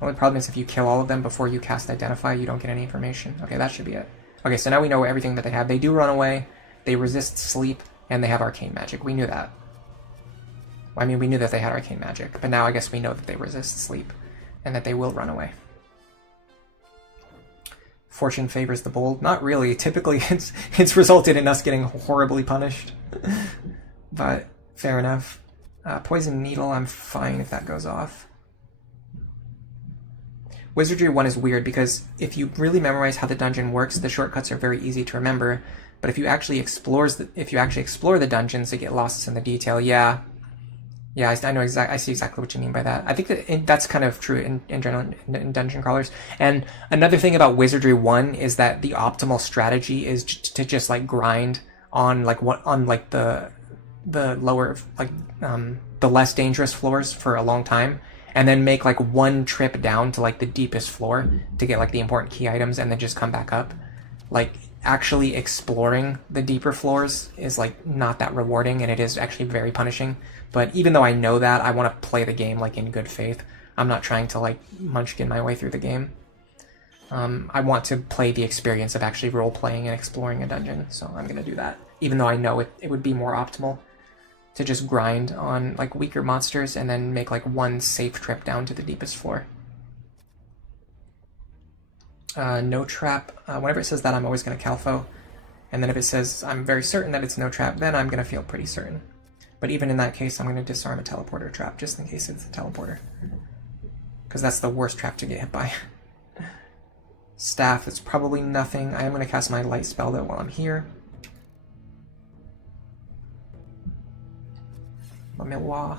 Only problem is if you kill all of them before you cast Identify, you don't get any information. Okay, that should be it. Okay, so now we know everything that they have. They do run away, they resist sleep, and they have arcane magic. We knew that. I mean, we knew that they had arcane magic, but now I guess we know that they resist sleep, and that they will run away. Fortune favors the bold. Not really. Typically, it's resulted in us getting horribly punished. But, fair enough. Poison Needle, I'm fine if that goes off. Wizardry 1 is weird because if you really memorize how the dungeon works, the shortcuts are very easy to remember. But if you actually explore the dungeons, they get lost in the detail. Yeah, I know exactly. I see exactly what you mean by that. I think that's kind of true in general in dungeon crawlers. And another thing about Wizardry 1 is that the optimal strategy is to just, like, grind on the lower, like, the less dangerous floors for a long time, and then make, like, one trip down to, like, the deepest floor to get, like, the important key items, and then just come back up. Like, actually exploring the deeper floors is, like, not that rewarding, and it is actually very punishing. But even though I know that, I want to play the game, like, in good faith. I'm not trying to, like, munchkin my way through the game. I want to play the experience of actually role-playing and exploring a dungeon, so I'm going to do that. Even though I know it would be more optimal to just grind on, like, weaker monsters and then make, like, one safe trip down to the deepest floor. No trap. Whenever it says that, I'm always going to Calfo. And then if it says I'm very certain that it's no trap, then I'm going to feel pretty certain. But even in that case, I'm going to disarm a teleporter trap, just in case it's a teleporter. Because that's the worst trap to get hit by. Staff is probably nothing. I am going to cast my light spell, though, while I'm here. Miwa.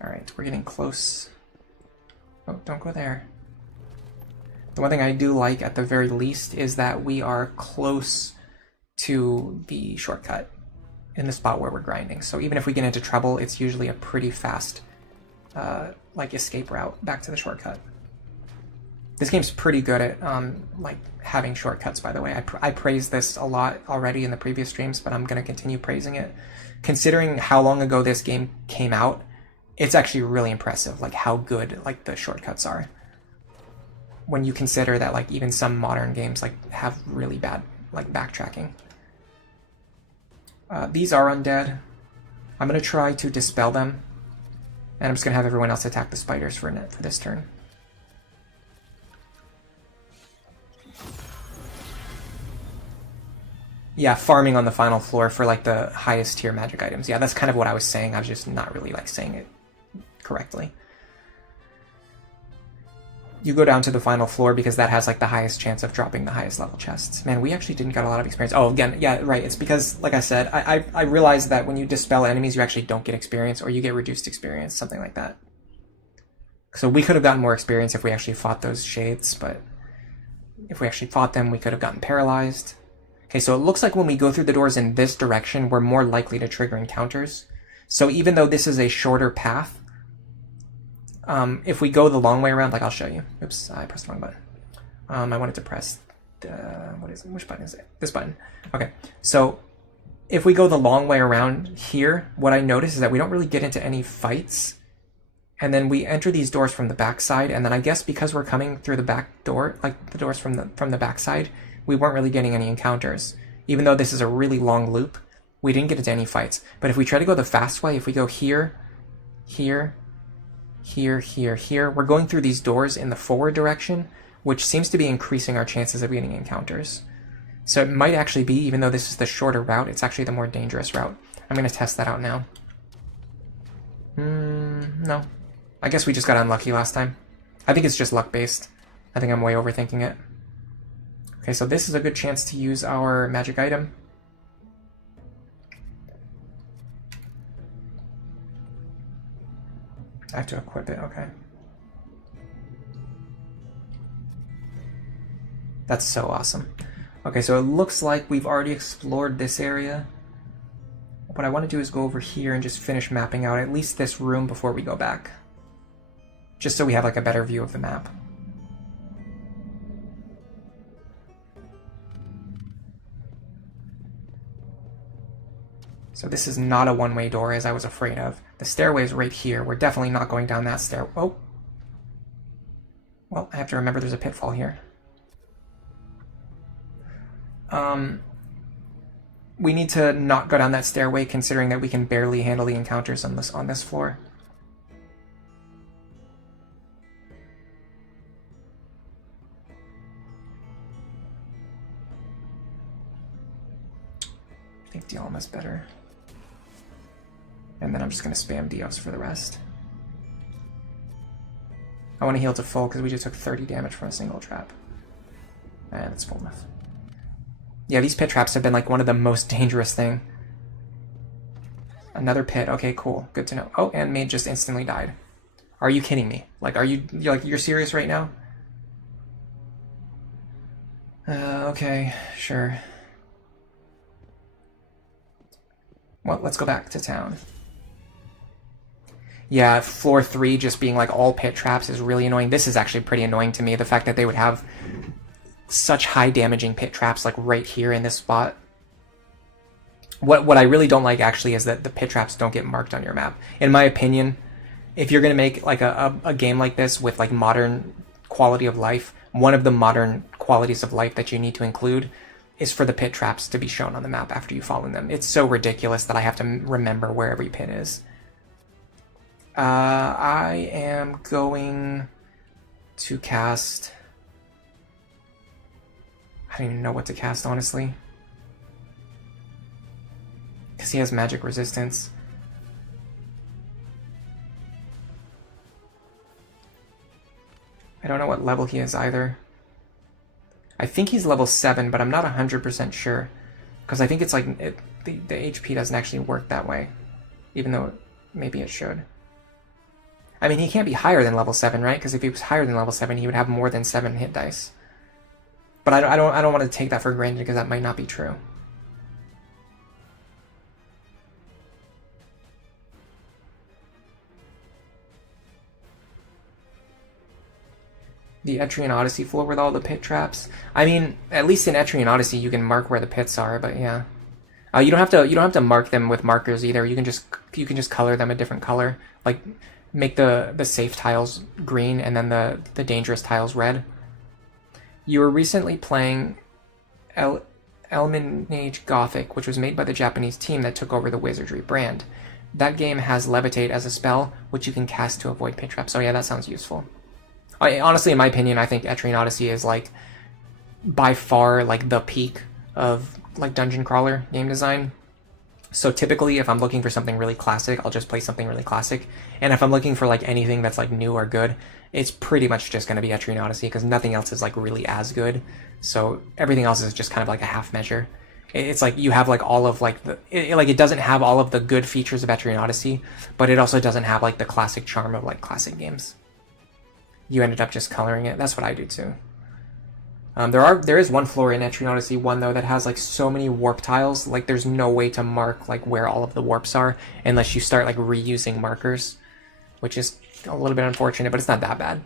Alright, we're getting close. Oh, don't go there. The one thing I do like, at the very least, is that we are close to the shortcut in the spot where we're grinding. So even if we get into trouble, it's usually a pretty fast like escape route back to the shortcut. This game's pretty good at like having shortcuts, by the way. I praised this a lot already in the previous streams, but I'm going to continue praising it. Considering how long ago this game came out, it's actually really impressive, like how good like the shortcuts are. When you consider that like even some modern games like have really bad like backtracking. These are undead. I'm going to try to dispel them, and I'm just going to have everyone else attack the spiders for this turn. Yeah, farming on the final floor for like the highest tier magic items. Yeah, that's kind of what I was saying. I was just not really like saying it correctly. You go down to the final floor because that has like the highest chance of dropping the highest level chests. Man, we actually didn't get a lot of experience. Oh, again, yeah, right. It's because, like I said, I realized that when you dispel enemies, you actually don't get experience, or you get reduced experience, something like that. So we could have gotten more experience if we actually fought those shades, but if we actually fought them, we could have gotten paralyzed. Okay, so it looks like when we go through the doors in this direction, we're more likely to trigger encounters. So even though this is a shorter path, if we go the long way around, like I'll show you. Oops, I pressed the wrong button. I wanted to press, what is it? Which button is it? This button. Okay, so if we go the long way around here, what I notice is that we don't really get into any fights. And then we enter these doors from the backside, and then I guess because we're coming through the back door, like the doors from the backside, we weren't really getting any encounters. Even though this is a really long loop, we didn't get into any fights. But if we try to go the fast way, if we go here, here, here, here, here, we're going through these doors in the forward direction, which seems to be increasing our chances of getting encounters. So it might actually be, even though this is the shorter route, it's actually the more dangerous route. I'm going to test that out now. No. I guess we just got unlucky last time. I think it's just luck-based. I think I'm way overthinking it. Okay, so this is a good chance to use our magic item. I have to equip it, okay. That's so awesome. Okay, so it looks like we've already explored this area. What I want to do is go over here and just finish mapping out at least this room before we go back. Just so we have like a better view of the map. So this is not a one-way door, as I was afraid of. The stairway is right here. We're definitely not going down that stair. Oh. Well, I have to remember there's a pitfall here. We need to not go down that stairway, considering that we can barely handle the encounters on this floor. I think Dialma's better. And then I'm just going to spam Dios for the rest. I want to heal to full because we just took 30 damage from a single trap. And it's full enough. Yeah, these pit traps have been like one of the most dangerous thing. Another pit. Okay, cool. Good to know. Oh, and Maid just instantly died. Are you kidding me? Like, you're serious right now? Okay, sure. Well, let's go back to town. Yeah, floor 3 just being like all pit traps is really annoying. This is actually pretty annoying to me, the fact that they would have such high damaging pit traps like right here in this spot. What I really don't like actually is that the pit traps don't get marked on your map. In my opinion, if you're going to make like a game like this with like modern quality of life, one of the modern qualities of life that you need to include is for the pit traps to be shown on the map after you fall in them. It's so ridiculous that I have to remember where every pit is. I am going to cast... I don't even know what to cast, honestly. Because he has magic resistance. I don't know what level he is either. I think he's level 7, but I'm not 100% sure. Because I think it's like... the HP doesn't actually work that way. Even though maybe it should. I mean, he can't be higher than level 7, right? Because if he was higher than level 7, he would have more than 7 hit dice. But I don't want to take that for granted because that might not be true. The Etrian Odyssey floor with all the pit traps. I mean, at least in Etrian Odyssey you can mark where the pits are, but yeah. You don't have to mark them with markers either. You can just color them a different color. Like make the safe tiles green and then the dangerous tiles red. You were recently playing Elminage Gothic, which was made by the Japanese team that took over the Wizardry brand. That game has Levitate as a spell, which you can cast to avoid pit traps. So yeah, that sounds useful. Honestly, in my opinion, I think Etrian Odyssey is like by far like the peak of like dungeon crawler game design. So typically, if I'm looking for something really classic, I'll just play something really classic. And if I'm looking for like anything that's like new or good, it's pretty much just going to be Etrian Odyssey because nothing else is like really as good. So everything else is just kind of like a half measure. It's like you have like all of like it doesn't have all of the good features of Etrian Odyssey, but it also doesn't have like the classic charm of like classic games. You ended up just coloring it. That's what I do too. There is one floor in Etrian Odyssey 1 though that has like so many warp tiles, like there's no way to mark like where all of the warps are unless you start like reusing markers, which is a little bit unfortunate, but it's not that bad.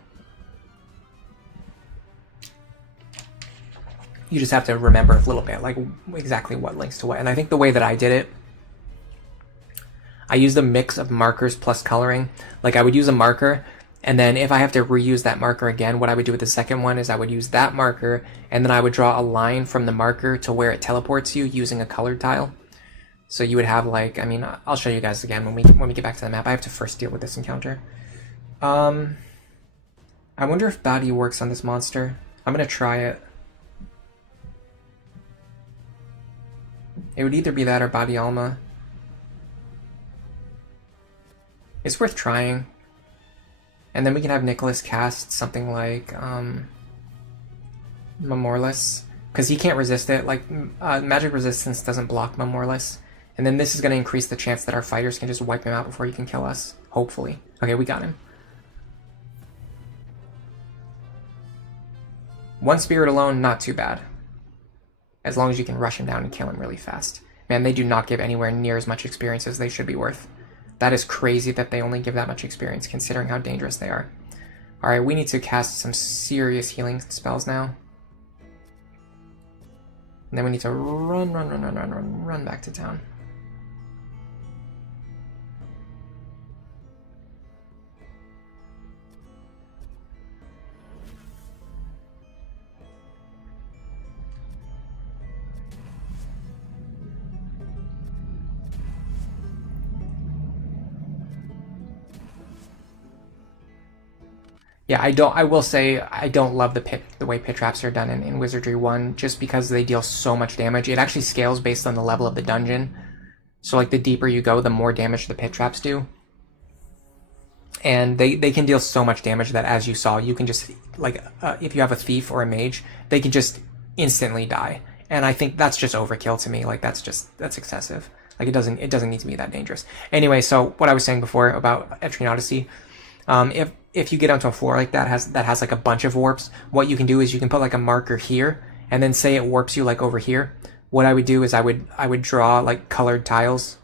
You just have to remember a little bit, like exactly what links to what. And I think the way that I did it, I used a mix of markers plus coloring. Like I would use a marker, and then if I have to reuse that marker again, what I would do with the second one is I would use that marker, and then I would draw a line from the marker to where it teleports you using a colored tile. So you would have like, I mean, I'll show you guys again when we get back to the map. I have to first deal with this encounter. I wonder if Badi works on this monster. I'm gonna try it. It would either be that or Badi Alma. It's worth trying. And then we can have Nicholas cast something like Memorless, because he can't resist it. Like magic resistance doesn't block Memorless. And then this is going to increase the chance that our fighters can just wipe him out before he can kill us. Hopefully. Okay, we got him. One spirit alone, not too bad. As long as you can rush him down and kill him really fast. Man, they do not give anywhere near as much experience as they should be worth. That is crazy that they only give that much experience, considering how dangerous they are. Alright, we need to cast some serious healing spells now. And then we need to run back to town. Yeah, I will say I don't love the way pit traps are done in Wizardry 1, just because they deal so much damage. It actually scales based on the level of the dungeon. So like the deeper you go, the more damage the pit traps do. And they can deal so much damage that, as you saw, you can just, like, if you have a thief or a mage, they can just instantly die. And I think that's just overkill to me. Like, that's excessive. Like, it doesn't need to be that dangerous. Anyway, so what I was saying before about Etrian Odyssey, if you get onto a floor like that has like a bunch of warps, what you can do is you can put like a marker here, and then say it warps you like over here. What I would do is I would draw like colored tiles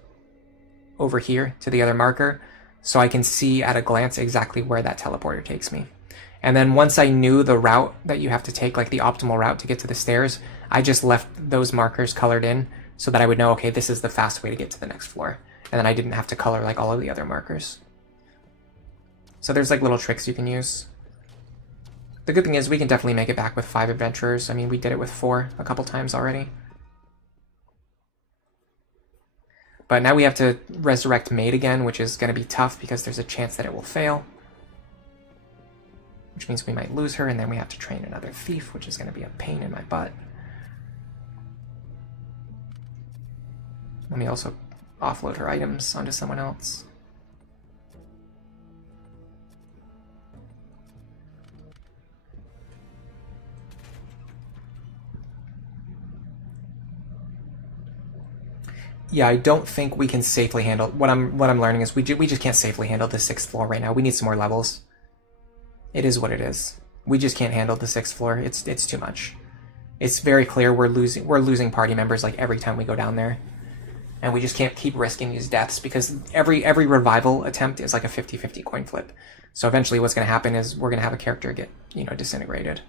over here to the other marker, so I can see at a glance exactly where that teleporter takes me. And then once I knew the route that you have to take, like the optimal route to get to the stairs, I just left those markers colored in so that I would know, okay, this is the fast way to get to the next floor. And then I didn't have to color like all of the other markers. So there's like little tricks you can use. The good thing is we can definitely make it back with 5 adventurers. I mean, we did it with 4 a couple times already. But now we have to resurrect Maid again, which is going to be tough because there's a chance that it will fail. which means we might lose her, and then we have to train another thief, which is going to be a pain in my butt. Let me also offload her items onto someone else. Yeah, I don't think we can safely handle... What I'm learning is we just can't safely handle the 6th floor right now. We need some more levels. It is what it is. We just can't handle the 6th floor. It's too much. It's very clear we're losing party members like every time we go down there. And we just can't keep risking these deaths because every revival attempt is like a 50-50 coin flip. So eventually what's going to happen is we're going to have a character get, disintegrated,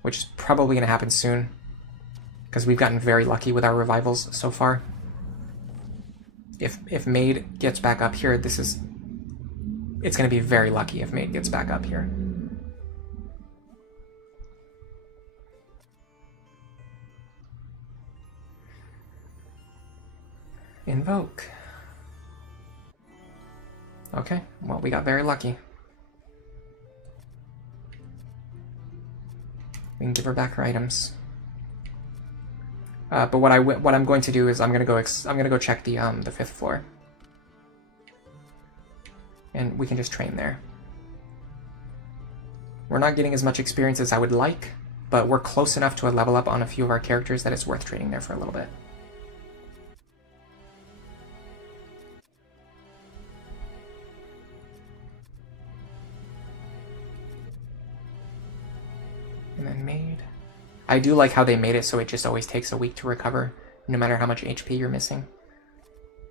which is probably going to happen soon because we've gotten very lucky with our revivals so far. If Maid gets back up here, it's going to be very lucky if Maid gets back up here. Invoke. Okay, well, we got very lucky. We can give her back her items. But what I'm going to do is I'm gonna go check the 5th floor, and we can just train there. We're not getting as much experience as I would like, but we're close enough to a level up on a few of our characters that it's worth trading there for a little bit. And then Maid. I do like how they made it so it just always takes a week to recover, no matter how much HP you're missing.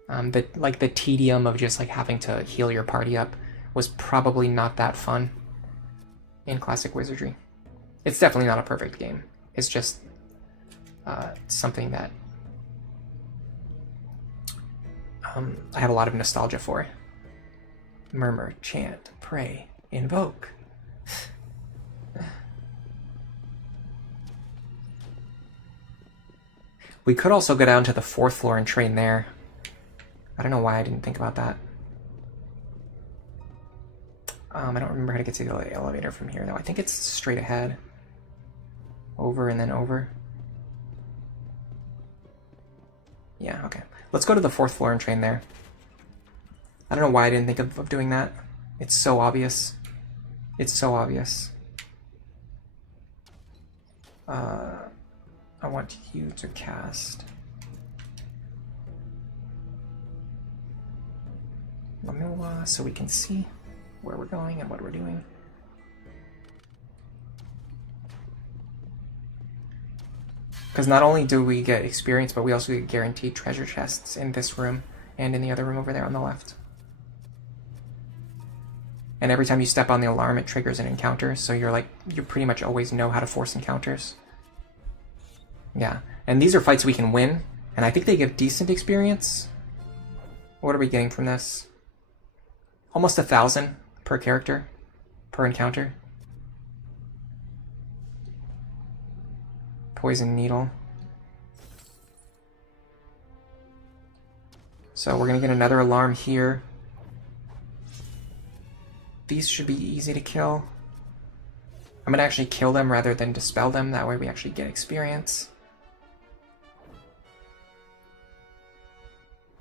The tedium of just like having to heal your party up was probably not that fun in classic Wizardry. It's definitely not a perfect game. It's just something that I have a lot of nostalgia for. Murmur, chant, pray, invoke. We could also go down to the 4th floor and train there. I don't know why I didn't think about that. I don't remember how to get to the elevator from here, though. I think it's straight ahead. Over and then over. Yeah, okay. Let's go to the 4th floor and train there. I don't know why I didn't think of doing that. It's so obvious. It's so obvious. I want you to cast Lamilla so we can see where we're going and what we're doing. Because not only do we get experience, but we also get guaranteed treasure chests in this room and in the other room over there on the left. And every time you step on the alarm, it triggers an encounter, so you pretty much always know how to force encounters. Yeah, and these are fights we can win, and I think they give decent experience. What are we getting from this? Almost 1,000 per character, per encounter. Poison Needle. So we're gonna get another alarm here. These should be easy to kill. I'm gonna actually kill them rather than dispel them, that way we actually get experience.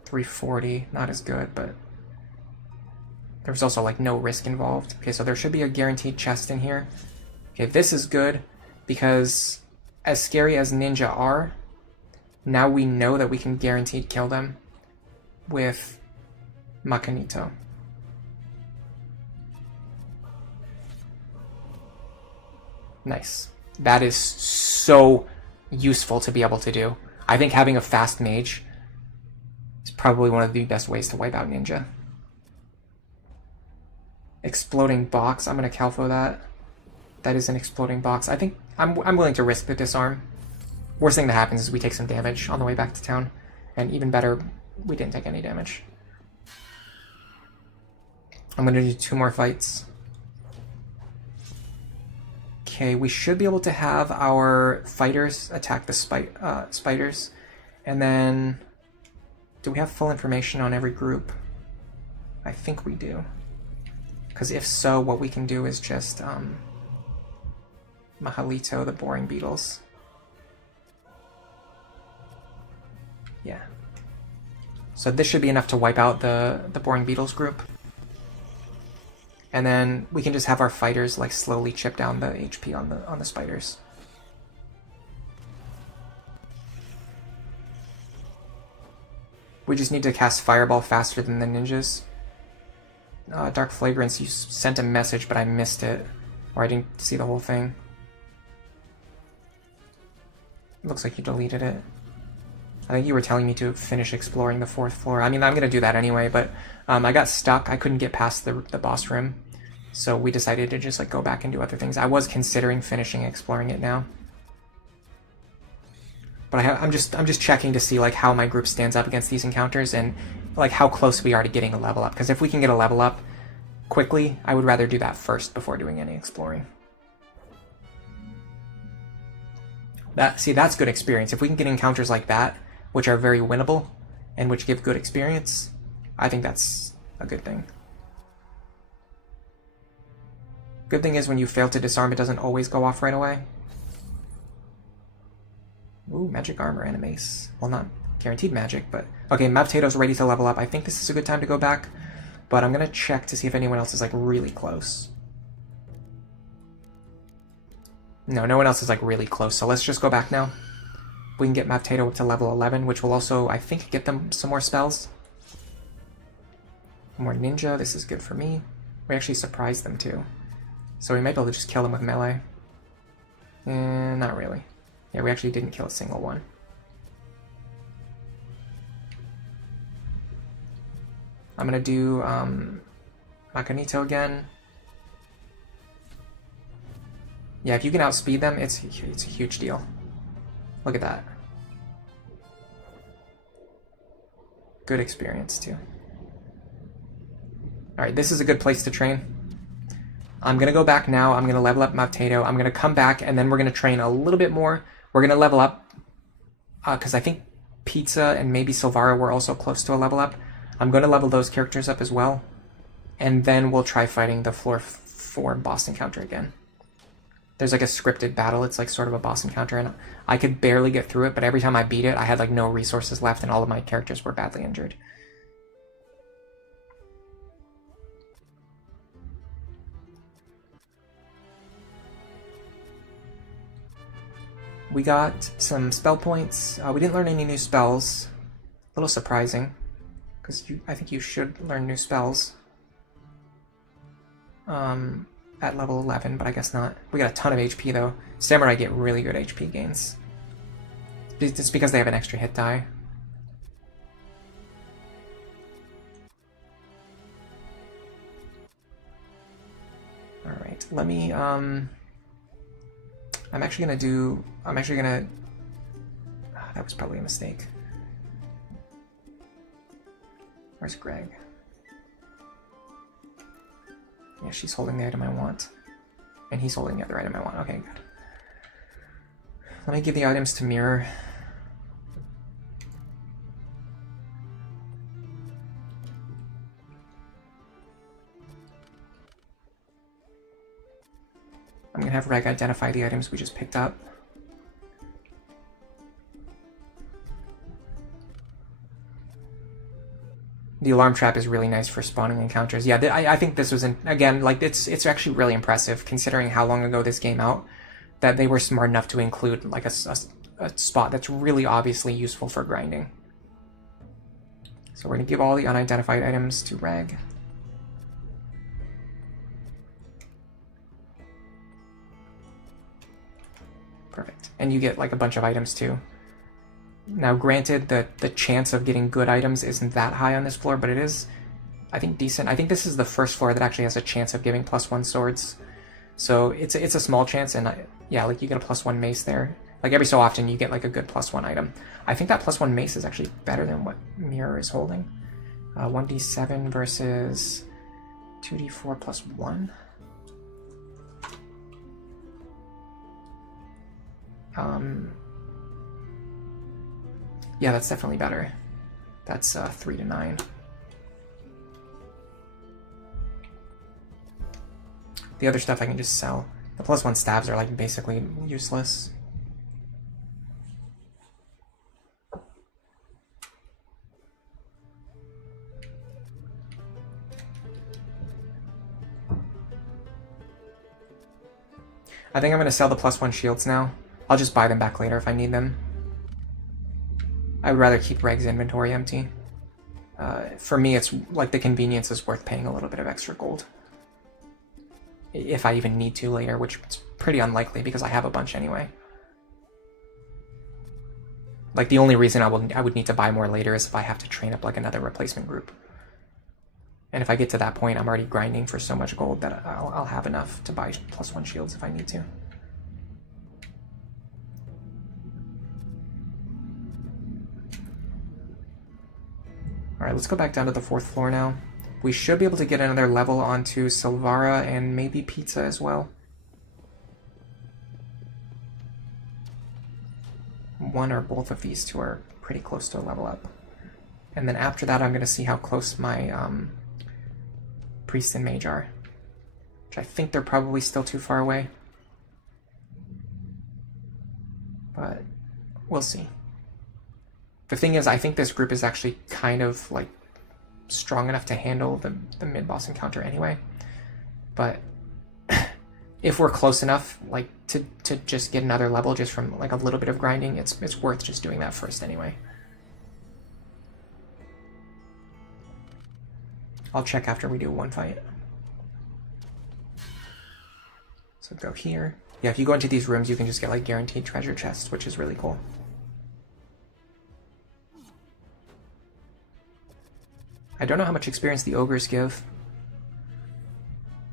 340, not as good, but there's also like no risk involved. Okay, so there should be a guaranteed chest in here. Okay, this is good because as scary as ninja are, now we know that we can guaranteed kill them with Makanito. Nice. That is so useful to be able to do. I think having a fast mage is probably one of the best ways to wipe out ninja. Exploding box. I'm going to Calfo that. That is an exploding box. I think I'm willing to risk the disarm. Worst thing that happens is we take some damage on the way back to town. And even better, we didn't take any damage. I'm going to do 2 more fights. Okay, we should be able to have our fighters attack the spiders. And then, do we have full information on every group? I think we do. Because if so, what we can do is just Mahalito, the boring beetles. Yeah. So this should be enough to wipe out the boring beetles group. And then we can just have our fighters like slowly chip down the HP on the spiders. We just need to cast Fireball faster than the ninjas. Dark Flagrance, you sent a message, but I missed it. Or I didn't see the whole thing. Looks like you deleted it. I think you were telling me to finish exploring the 4th floor. I mean, I'm going to do that anyway, but I got stuck. I couldn't get past the boss room. So we decided to just like go back and do other things. I was considering finishing exploring it now. But I'm just checking to see like how my group stands up against these encounters and like how close we are to getting a level up. Because if we can get a level up quickly, I would rather do that first before doing any exploring. That's good experience. If we can get encounters like that, which are very winnable and which give good experience, I think that's a good thing. Good thing is when you fail to disarm, it doesn't always go off right away. Ooh, magic armor and a mace. Well, not guaranteed magic, but... Okay, Mavtato's ready to level up. I think this is a good time to go back, but I'm going to check to see if anyone else is, like, really close. No, no one else is, like, really close, so let's just go back now. We can get Mavtato up to level 11, which will also, I think, get them some more spells. More ninja, this is good for me. We actually surprised them, too. So we might be able to just kill them with melee. Not really. Yeah, we actually didn't kill a single one. I'm gonna do Makanito again. Yeah, if you can outspeed them, it's a huge deal. Look at that. Good experience, too. Alright, this is a good place to train. I'm gonna go back now, I'm gonna level up Mavtato, I'm gonna come back, and then we're gonna train a little bit more. We're gonna level up, because I think Pizza and maybe Silvara were also close to a level up. I'm gonna level those characters up as well, and then we'll try fighting the floor 4 boss encounter again. There's like a scripted battle, it's like sort of a boss encounter, and I could barely get through it, but every time I beat it, I had like no resources left, and all of my characters were badly injured. We got some spell points. We didn't learn any new spells. A little surprising, because I think you should learn new spells at level 11, but I guess not. We got a ton of HP though. Samurai get really good HP gains. It's because they have an extra hit die. Alright, let me, I'm actually gonna... that was probably a mistake. Where's Greg? Yeah, she's holding the item I want. And he's holding the other item I want. Okay, good. Let me give the items to Mirror. I'm gonna have Reg identify the items we just picked up. The alarm trap is really nice for spawning encounters. Yeah, I think this was, again, like, it's actually really impressive, considering how long ago this came out, that they were smart enough to include, like, a spot that's really obviously useful for grinding. So we're going to give all the unidentified items to Reg. Perfect. And you get, like, a bunch of items, too. Now, granted, the chance of getting good items isn't that high on this floor, but it is, I think, decent. I think this is the first floor that actually has a chance of giving +1 swords. So it's a small chance, and yeah, like, you get a +1 mace there. Like, every so often, you get, like, a good +1 item. I think that +1 mace is actually better than what Mirror is holding. 1d7 versus 2d4 +1. Yeah, that's definitely better. That's 3 to 9. The other stuff I can just sell. The +1 stabs are like basically useless. I think I'm going to sell the +1 shields now. I'll just buy them back later if I need them. I would rather keep Reg's inventory empty. For me, it's like the convenience is worth paying a little bit of extra gold. If I even need to later, which is pretty unlikely because I have a bunch anyway. Like the only reason I would need to buy more later is if I have to train up like another replacement group. And if I get to that point, I'm already grinding for so much gold that I'll have enough to buy +1 shields if I need to. Alright, let's go back down to the 4th floor now. We should be able to get another level onto Silvara and maybe Pizza as well. One or both of these two are pretty close to a level up. And then after that, I'm going to see how close my Priest and Mage are. Which I think they're probably still too far away. But we'll see. The thing is, I think this group is actually kind of like strong enough to handle the mid-boss encounter anyway. But if we're close enough, like to just get another level just from like a little bit of grinding, it's worth just doing that first anyway. I'll check after we do one fight. So go here. Yeah, if you go into these rooms, you can just get like guaranteed treasure chests, which is really cool. I don't know how much experience the ogres give.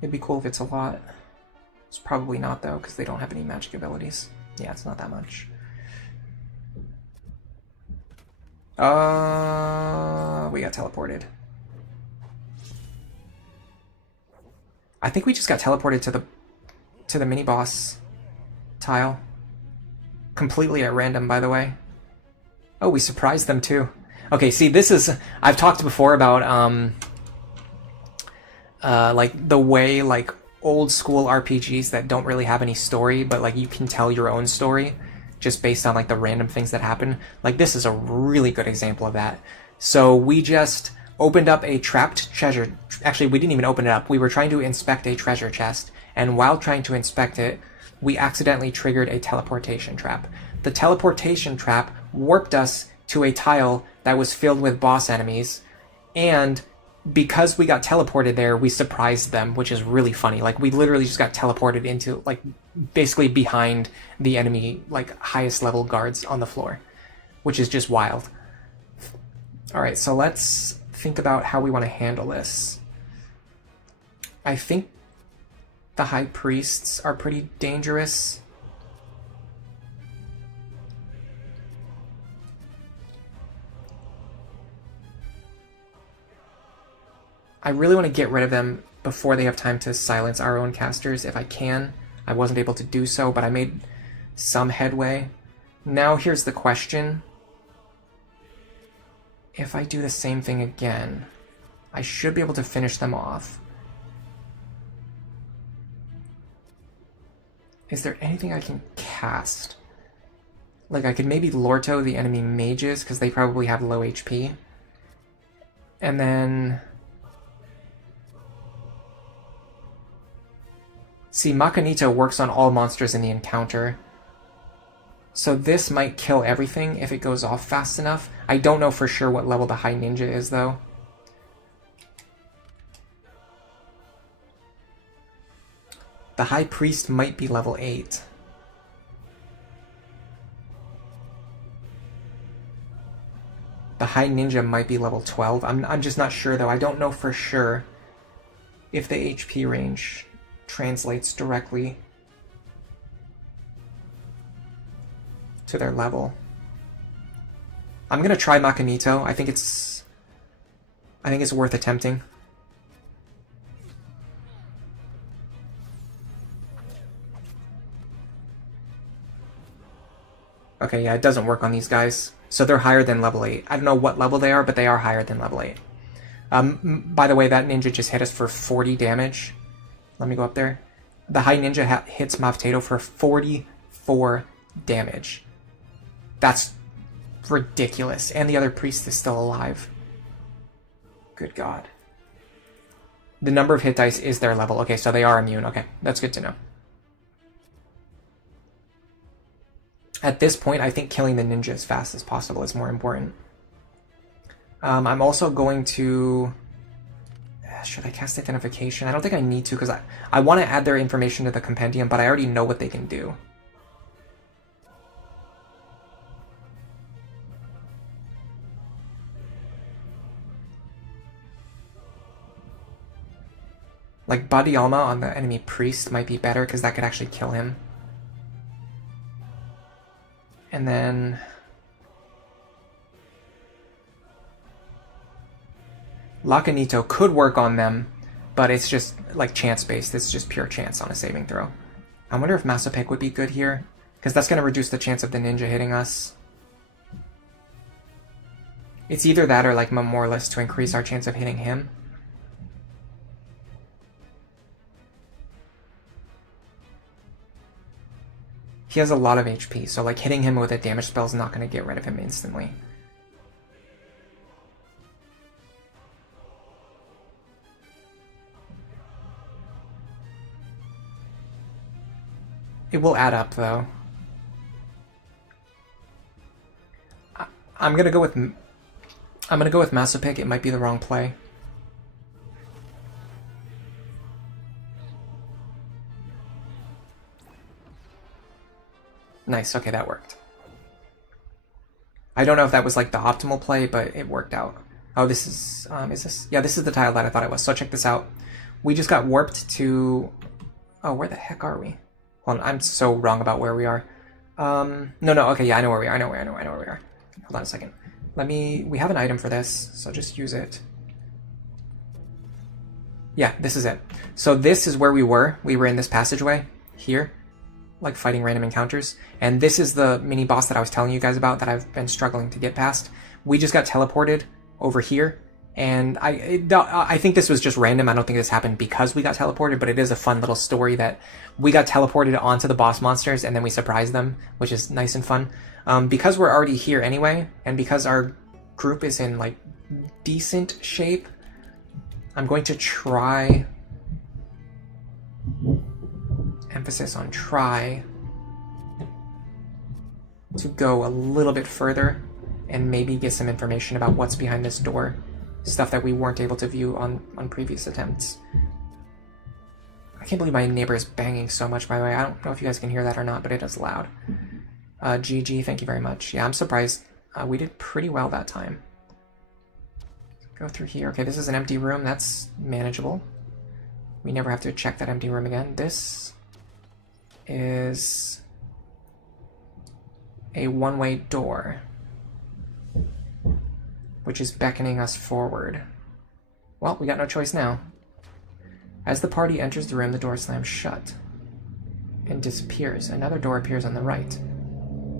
It'd be cool if it's a lot. It's probably not though, because they don't have any magic abilities. Yeah, it's not that much. We got teleported. I think we just got teleported to the mini boss tile. Completely at random, by the way. Oh, we surprised them too. Okay, see, this is... I've talked before about, like, the way, like, old-school RPGs that don't really have any story, but, like, you can tell your own story just based on, like, the random things that happen. Like, this is a really good example of that. So we just opened up a trapped treasure... Actually, we didn't even open it up. We were trying to inspect a treasure chest, and while trying to inspect it, we accidentally triggered a teleportation trap. The teleportation trap warped us to a tile that was filled with boss enemies, and because we got teleported there, we surprised them, which is really funny. Like, we literally just got teleported into, like, basically behind the enemy, like, highest level guards on the floor, which is just wild. Alright, so let's think about how we want to handle this. I think the high priests are pretty dangerous. I really want to get rid of them before they have time to silence our own casters if I can. I wasn't able to do so, but I made some headway. Now here's the question. If I do the same thing again, I should be able to finish them off. Is there anything I can cast? Like, I could maybe Lorto the enemy mages, because they probably have low HP. And then... See, Makanito works on all monsters in the encounter. So this might kill everything if it goes off fast enough. I don't know for sure what level the High Ninja is, though. The High Priest might be level 8. The High Ninja might be level 12. I'm just not sure, though. I don't know for sure if the HP range translates directly to their level. I'm gonna try Makanito. I think it's worth attempting. Okay, yeah, it doesn't work on these guys. So they're higher than level 8. I don't know what level they are, but they are higher than level 8. By the way, that ninja just hit us for 40 damage. Let me go up there. The High Ninja hits Maftato for 44 damage. That's ridiculous. And the other priest is still alive. Good God. The number of hit dice is their level. Okay, so they are immune. Okay, that's good to know. At this point, I think killing the ninja as fast as possible is more important. I'm also going to... Should I cast Identification? I don't think I need to, because I want to add their information to the compendium, but I already know what they can do. Like, Body Alma on the enemy priest might be better, because that could actually kill him. And then... Lacanito could work on them, but it's just, like, chance-based. It's just pure chance on a saving throw. I wonder if Masopek would be good here, because that's going to reduce the chance of the ninja hitting us. It's either that or, like, Memorless to increase our chance of hitting him. He has a lot of HP, so like hitting him with a damage spell is not going to get rid of him instantly. It will add up, though. I'm gonna go with Masopek. It might be the wrong play. Nice, okay, that worked. I don't know if that was like the optimal play, but it worked out. Oh, this is this? Yeah, this is the tile that I thought it was, so check this out. We just got warped to... Oh, where the heck are we? Hold on, I'm so wrong about where we are. No, okay, yeah, I know where we are, I know where we are. Hold on a second. We have an item for this, so just use it. Yeah, this is it. So this is where we were. We were in this passageway, here. Like fighting random encounters, and this is the mini boss that I was telling you guys about that I've been struggling to get past. We just got teleported over here, and I think this was just random. I don't think this happened because we got teleported, but it is a fun little story that we got teleported onto the boss monsters and then we surprised them, which is nice and fun. Because we're already here anyway, and because our group is in like decent shape, I'm going to try... Emphasis on try to go a little bit further and maybe get some information about what's behind this door. Stuff that we weren't able to view on previous attempts. I can't believe my neighbor is banging so much, by the way. I don't know if you guys can hear that or not, but it is loud. GG, thank you very much. Yeah, I'm surprised. We did pretty well that time. Go through here. Okay, this is an empty room. That's manageable. We never have to check that empty room again. This is a one-way door, which is beckoning us forward. Well, we got no choice now. As the party enters the room, the door slams shut and disappears. Another door appears on the right.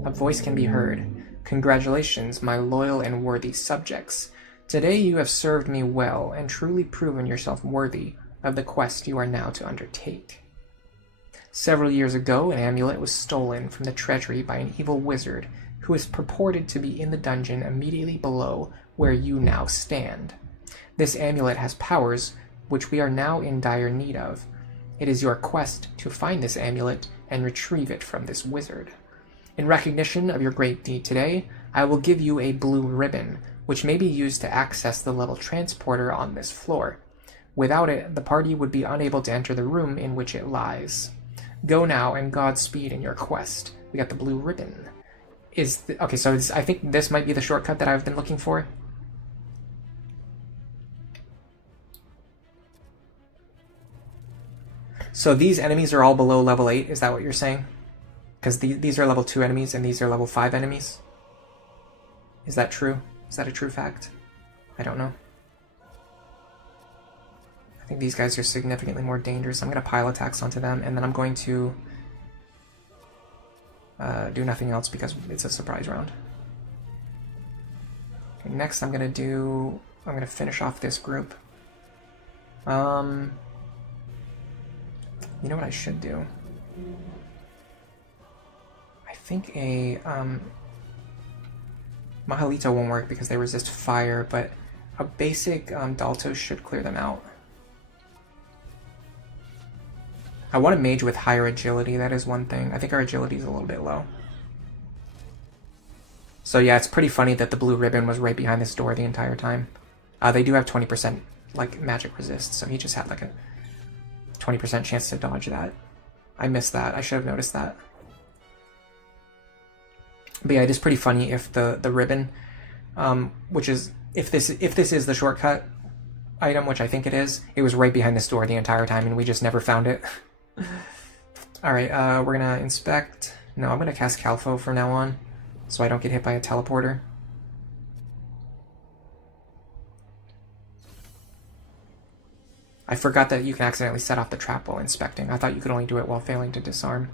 A voice can be heard. Congratulations, my loyal and worthy subjects. Today you have served me well and truly proven yourself worthy of the quest you are now to undertake. Several years ago, an amulet was stolen from the treasury by an evil wizard who is purported to be in the dungeon immediately below where you now stand. This amulet has powers which we are now in dire need of. It is your quest to find this amulet and retrieve it from this wizard. In recognition of your great deed today, I will give you a blue ribbon, which may be used to access the level transporter on this floor. Without it, the party would be unable to enter the room in which it lies. Go now, and Godspeed in your quest. We got the blue ribbon. Okay, so I think this might be the shortcut that I've been looking for. So these enemies are all below level 8, is that what you're saying? Because these are level 2 enemies, and these are level 5 enemies? Is that true? Is that a true fact? I don't know. I think these guys are significantly more dangerous. I'm going to pile attacks onto them, and then I'm going to do nothing else because it's a surprise round. Okay, next I'm going to finish off this group. You know what I should do? I think a Mahalito won't work because they resist fire, but a basic Daltos should clear them out. I want a mage with higher agility, that is one thing. I think our agility is a little bit low. So yeah, it's pretty funny that the blue ribbon was right behind this door the entire time. They do have 20% like magic resist, so he just had like a 20% chance to dodge that. I missed that. I should have noticed that. But yeah, it is pretty funny if the ribbon, which is if this is the shortcut item, which I think it was right behind this door the entire time, and we just never found it. All right, we're gonna inspect. No, I'm gonna cast Calfo from now on, so I don't get hit by a teleporter. I forgot that you can accidentally set off the trap while inspecting. I thought you could only do it while failing to disarm.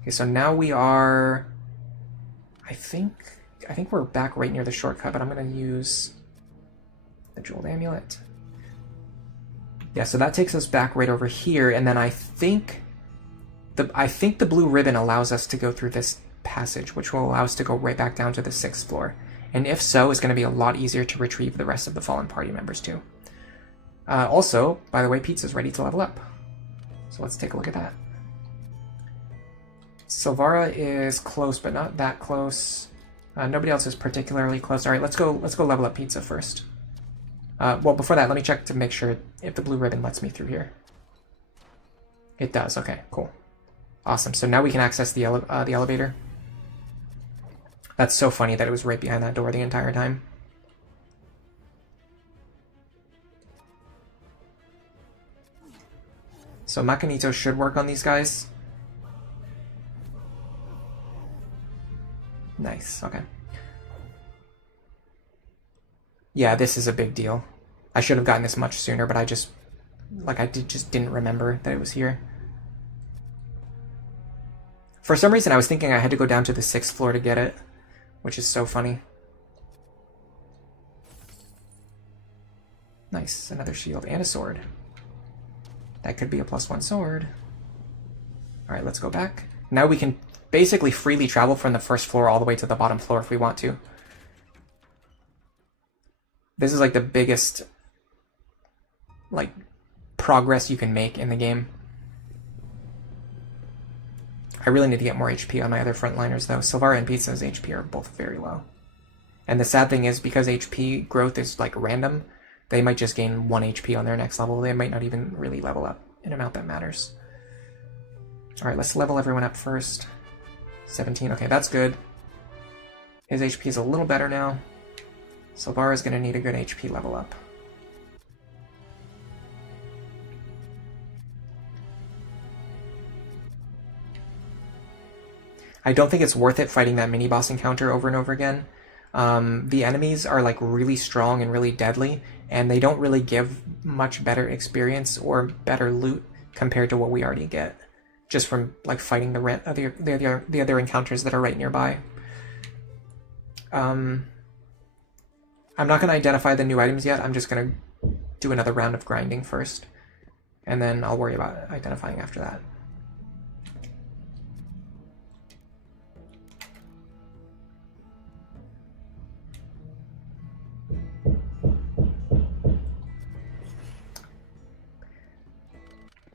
Okay, so now we are... I think we're back right near the shortcut, but I'm going to use the Jeweled Amulet. Yeah, so that takes us back right over here, and then I think the blue ribbon allows us to go through this passage, which will allow us to go right back down to the 6th floor. And if so, it's going to be a lot easier to retrieve the rest of the fallen party members too. Also, by the way, Pizza's ready to level up. So let's take a look at that. Silvara is close, but not that close. Nobody else is particularly close. All right, let's go level up Pizza first. Well, before that, let me check to make sure if the blue ribbon lets me through here. It does. Okay, cool. Awesome. So now we can access the elevator. That's so funny that it was right behind that door the entire time. So Makanito should work on these guys. Nice, okay. Yeah, this is a big deal. I should have gotten this much sooner, but I just didn't remember that it was here. For some reason, I was thinking I had to go down to the 6th floor to get it, which is so funny. Nice, another shield and a sword. That could be a +1 sword. Alright, let's go back. Now we can basically freely travel from the 1st floor all the way to the bottom floor if we want to. This is like the biggest progress you can make in the game. I really need to get more HP on my other frontliners though. Silvara and Pizza's HP are both very low. And the sad thing is, because HP growth is like random, they might just gain 1 HP on their next level. They might not even really level up in an amount that matters. Alright, let's level everyone up first. 17, okay, that's good. His HP is a little better now. Silvara's gonna need a good HP level up. I don't think it's worth it fighting that mini-boss encounter over and over again. The enemies are like really strong and really deadly, and they don't really give much better experience or better loot compared to what we already get, just from like fighting the other encounters that are right nearby. I'm not going to identify the new items yet. I'm just going to do another round of grinding first, and then I'll worry about identifying after that.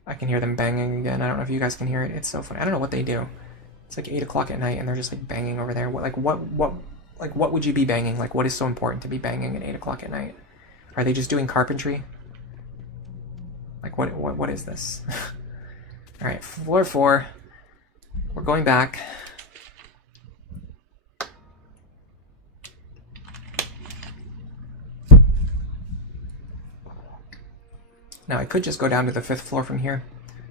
I can hear them banging again. I don't know if you guys can hear it. It's so funny. I don't know what they do. It's like 8 o'clock at night and they're just like banging over there. What would you be banging? Like, what is so important to be banging at 8 o'clock at night? Are they just doing carpentry? Like, what is this? All right, floor 4. We're going back. Now, I could just go down to the 5th floor from here,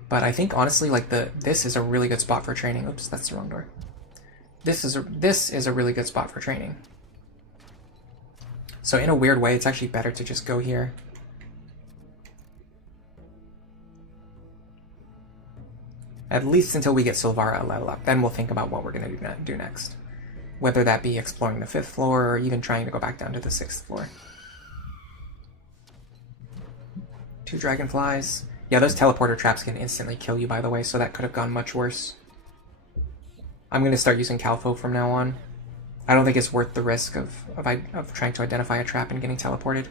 but I think honestly, like this is a really good spot for training. Oops, that's the wrong door. This is a really good spot for training. So in a weird way, it's actually better to just go here. At least until we get Silvara level up. Then we'll think about what we're going to do next. Whether that be exploring the 5th floor or even trying to go back down to the 6th floor. 2 dragonflies. Yeah, those teleporter traps can instantly kill you, by the way, so that could have gone much worse. I'm going to start using Calfo from now on. I don't think it's worth the risk of trying to identify a trap and getting teleported.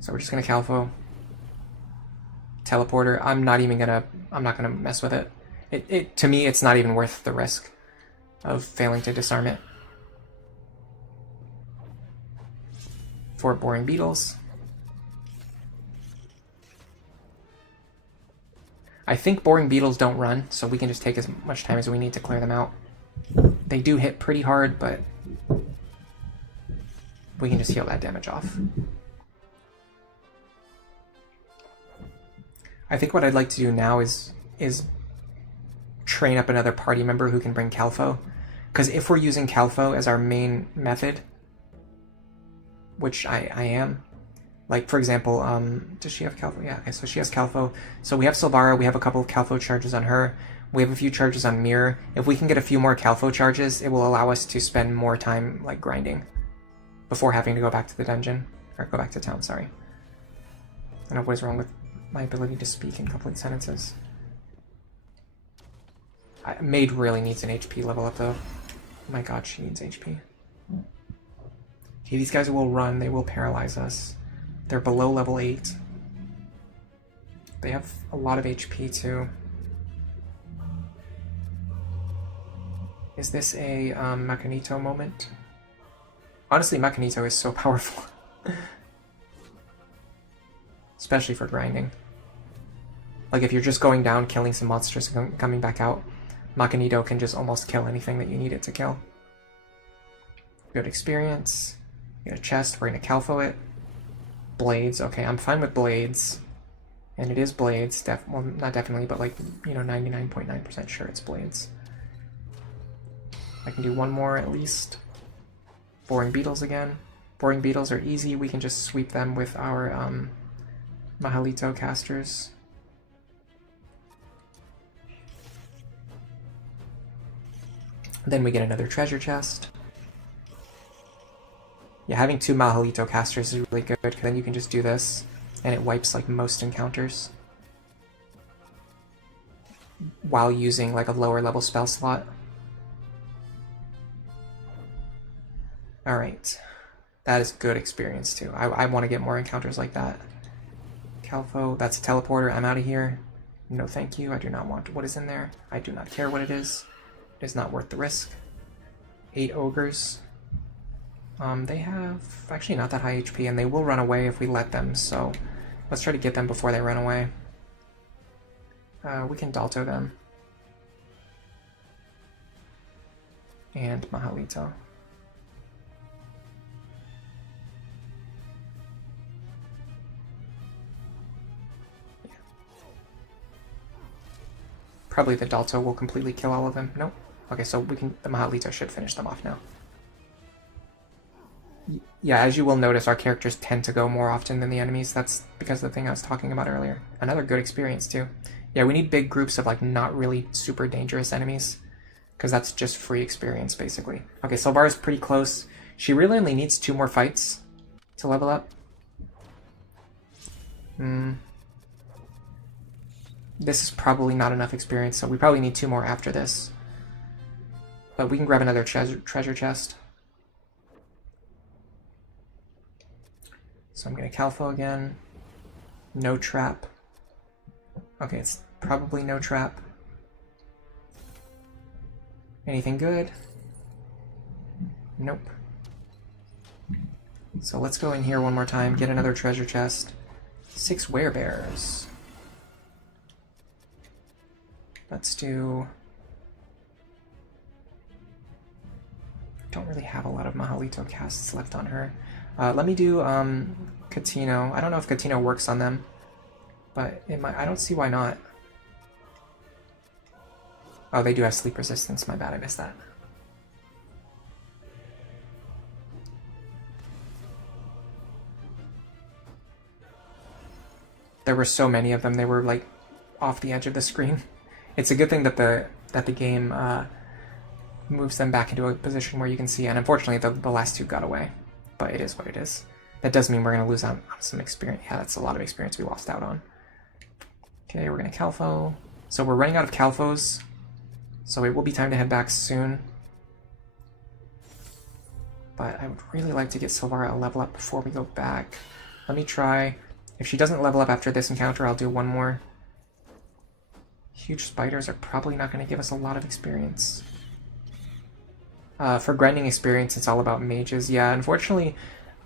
So we're just going to Calfo. Teleporter. I'm not gonna mess with it. To me, it's not even worth the risk of failing to disarm it. 4 boring beetles. I think boring beetles don't run, so we can just take as much time as we need to clear them out. They do hit pretty hard, but we can just heal that damage off. I think what I'd like to do now is train up another party member who can bring Calfo. Because if we're using Calfo as our main method, which I am, like for example, does she have Calfo? Yeah, okay, so she has Calfo. So we have Silvara, we have a couple of Calfo charges on her. We have a few charges on Mirror. If we can get a few more Calfo charges, it will allow us to spend more time like grinding before having to go back to the dungeon. Or go back to town, sorry. I don't know what is wrong with my ability to speak in complete sentences. Maid really needs an HP level up though. Oh my god, she needs HP. Okay, these guys will run, they will paralyze us. They're below level 8. They have a lot of HP too. Is this a Macanito moment? Honestly, Macanito is so powerful. Especially for grinding. Like if you're just going down, killing some monsters and coming back out, Macanito can just almost kill anything that you need it to kill. Good experience. Get a chest, we're gonna Calfo it. Blades, okay, I'm fine with blades. And it is blades, well, not definitely, but like, you know, 99.9% sure it's blades. I can do one more at least. Boring beetles again. Boring beetles are easy, we can just sweep them with our Mahalito casters. Then we get another treasure chest. Yeah, having 2 Mahalito casters is really good, because then you can just do this, and it wipes like most encounters. While using like a lower level spell slot. Alright. That is good experience too. I want to get more encounters like that. Calfo, that's a teleporter, I'm out of here. No thank you, I do not want what is in there. I do not care what it is. It is not worth the risk. 8 ogres. They have actually not that high HP, and they will run away if we let them, so let's try to get them before they run away. We can Dalto them. And Mahalito. Yeah. Probably the Dalto will completely kill all of them. Nope. Okay, so the Mahalito should finish them off now. Yeah, as you will notice, our characters tend to go more often than the enemies. That's because of the thing I was talking about earlier. Another good experience, too. Yeah, we need big groups of, like, not really super dangerous enemies, because that's just free experience, basically. Okay, Silvara's pretty close. She really only needs 2 more fights to level up. This is probably not enough experience, so we probably need 2 more after this. But we can grab another treasure chest. So I'm going to Calfo again. No trap. Okay, it's probably no trap. Anything good? Nope. So let's go in here one more time, get another treasure chest. 6 werebears. Let's do... Don't really have a lot of Mahalito casts left on her. Let me do Catino. I don't know if Catino works on them, but it might. I don't see why not. Oh, they do have sleep resistance. My bad, I missed that. There were so many of them, they were like off the edge of the screen. It's a good thing that the game moves them back into a position where you can see, and unfortunately the last 2 got away. But it is what it is. That does mean we're going to lose out on some experience. Yeah, that's a lot of experience we lost out on. Okay, we're going to Calfo. So we're running out of Calfos, so it will be time to head back soon. But I would really like to get Silvara a level up before we go back. Let me try. If she doesn't level up after this encounter, I'll do one more. Huge spiders are probably not going to give us a lot of experience. For grinding experience, it's all about mages. Yeah, unfortunately,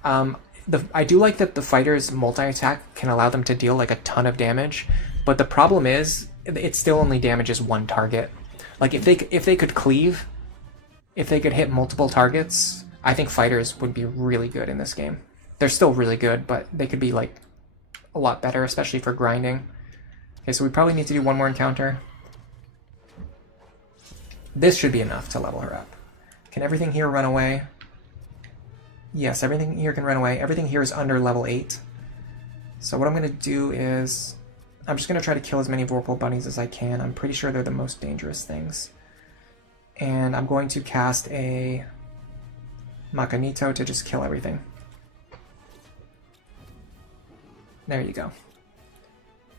I do like that the fighters' multi-attack can allow them to deal like a ton of damage, but the problem is it still only damages one target. Like if they could cleave, if they could hit multiple targets, I think fighters would be really good in this game. They're still really good, but they could be like a lot better, especially for grinding. Okay, so we probably need to do one more encounter. This should be enough to level her up. Can everything here run away? Yes, everything here can run away. Everything here is under level 8. So what I'm going to do is I'm just going to try to kill as many Vorpal bunnies as I can. I'm pretty sure they're the most dangerous things. And I'm going to cast a Macanito to just kill everything. There you go.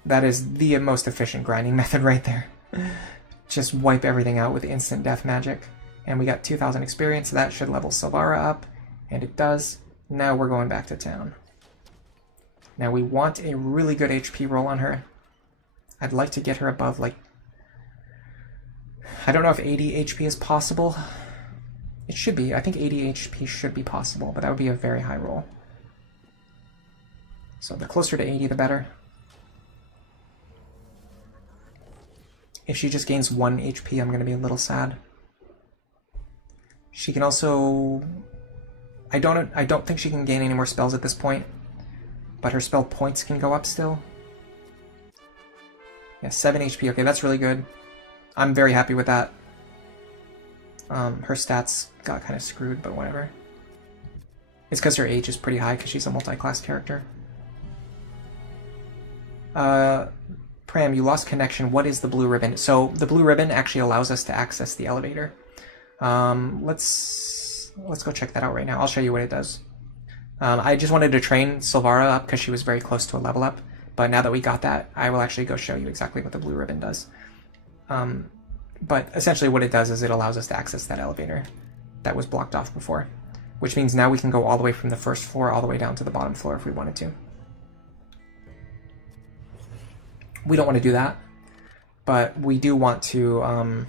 That is the most efficient grinding method right there. Just wipe everything out with instant death magic. And we got 2,000 experience. That should level Silvara up. And it does. Now we're going back to town. Now we want a really good HP roll on her. I'd like to get her above, like... I don't know if 80 HP is possible. It should be. I think 80 HP should be possible, but that would be a very high roll. So the closer to 80, the better. If she just gains 1 HP, I'm going to be a little sad. She can also... I don't think she can gain any more spells at this point, but her spell points can go up still. Yeah, 7 HP. Okay, that's really good. I'm very happy with that. Her stats got kind of screwed, but whatever. It's because her age is pretty high because she's a multi-class character. Pram, you lost connection. What is the blue ribbon? So the blue ribbon actually allows us to access the elevator. Let's go check that out right now. I'll show you what it does. I just wanted to train Silvara up because she was very close to a level up, but now that we got that, I will actually go show you exactly what the blue ribbon does. But essentially what it does is it allows us to access that elevator that was blocked off before, which means now we can go all the way from the first floor all the way down to the bottom floor if we wanted to. We don't want to do that, but we do want to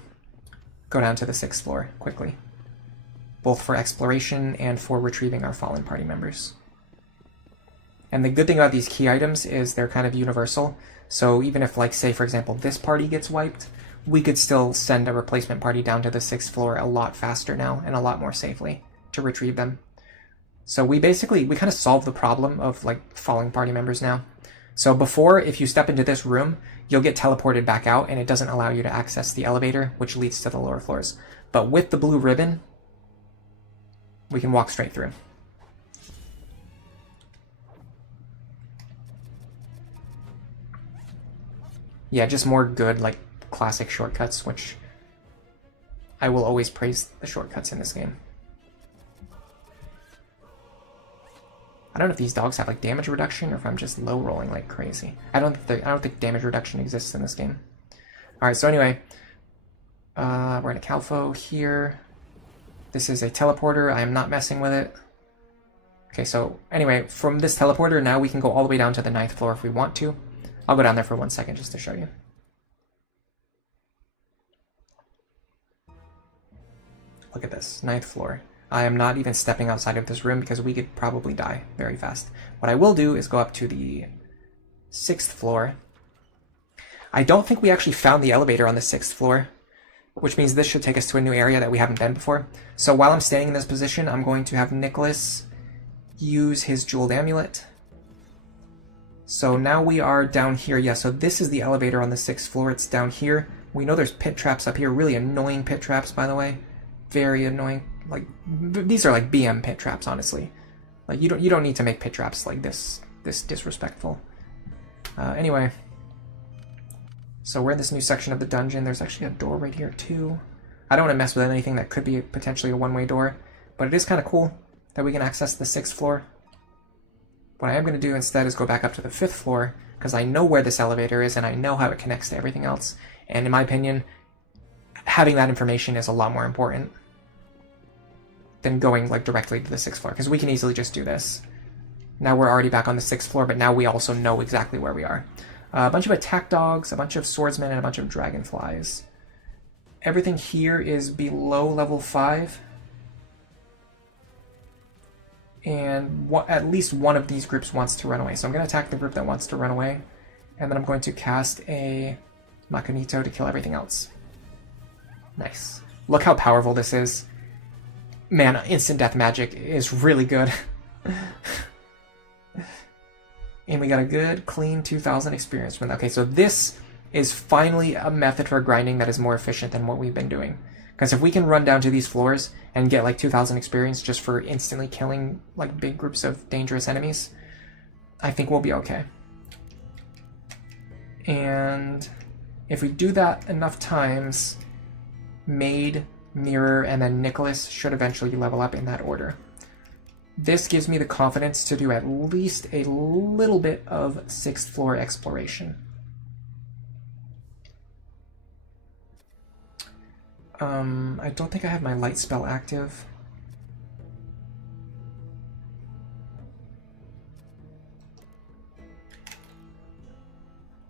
go down to the 6th floor quickly, both for exploration and for retrieving our fallen party members. And the good thing about these key items is they're kind of universal, so even if, like, say for example this party gets wiped, we could still send a replacement party down to the 6th floor a lot faster now and a lot more safely to retrieve them. So we kind of solved the problem of, like, falling party members now. So before, if you step into this room, you'll get teleported back out and it doesn't allow you to access the elevator, which leads to the lower floors. But with the blue ribbon, we can walk straight through. Yeah, just more good, like, classic shortcuts, which I will always praise the shortcuts in this game. I don't know if these dogs have, like, damage reduction or if I'm just low rolling like crazy. I don't think damage reduction exists in this game. Alright, so anyway, we're gonna Calfo here. This is a teleporter. I am not messing with it. Okay, so anyway, from this teleporter, now we can go all the way down to the 9th floor if we want to. I'll go down there for 1 second just to show you. Look at this, 9th floor. I am not even stepping outside of this room because we could probably die very fast. What I will do is go up to the 6th floor. I don't think we actually found the elevator on the 6th floor, which means this should take us to a new area that we haven't been before. So while I'm standing in this position, I'm going to have Nicholas use his jeweled amulet. So now we are down here. Yeah, so this is the elevator on the 6th floor. It's down here. We know there's pit traps up here. Really annoying pit traps, by the way. Very annoying. Like, these are like BM pit traps, honestly. Like, you don't need to make pit traps like this disrespectful. Anyway, so we're in this new section of the dungeon. There's actually a door right here too. I don't want to mess with anything that could be potentially a one-way door, but it is kind of cool that we can access the 6th floor. What I am going to do instead is go back up to the 5th floor, because I know where this elevator is and I know how it connects to everything else. And in my opinion, having that information is a lot more important than going like directly to the 6th floor, because we can easily just do this. Now we're already back on the 6th floor, but now we also know exactly where we are. A bunch of attack dogs, a bunch of swordsmen, and a bunch of dragonflies. Everything here is below level 5. And at least one of these groups wants to run away. So I'm going to attack the group that wants to run away. And then I'm going to cast a Makunito to kill everything else. Nice. Look how powerful this is. Man, instant death magic is really good. And we got a good, clean 2,000 experience from that. Okay, so this is finally a method for grinding that is more efficient than what we've been doing. Because if we can run down to these floors and get like 2,000 experience just for instantly killing like big groups of dangerous enemies, I think we'll be okay. And if we do that enough times, Maid, Mirror, and then Nicholas should eventually level up in that order. This gives me the confidence to do at least a little bit of 6th floor exploration. I don't think I have my light spell active.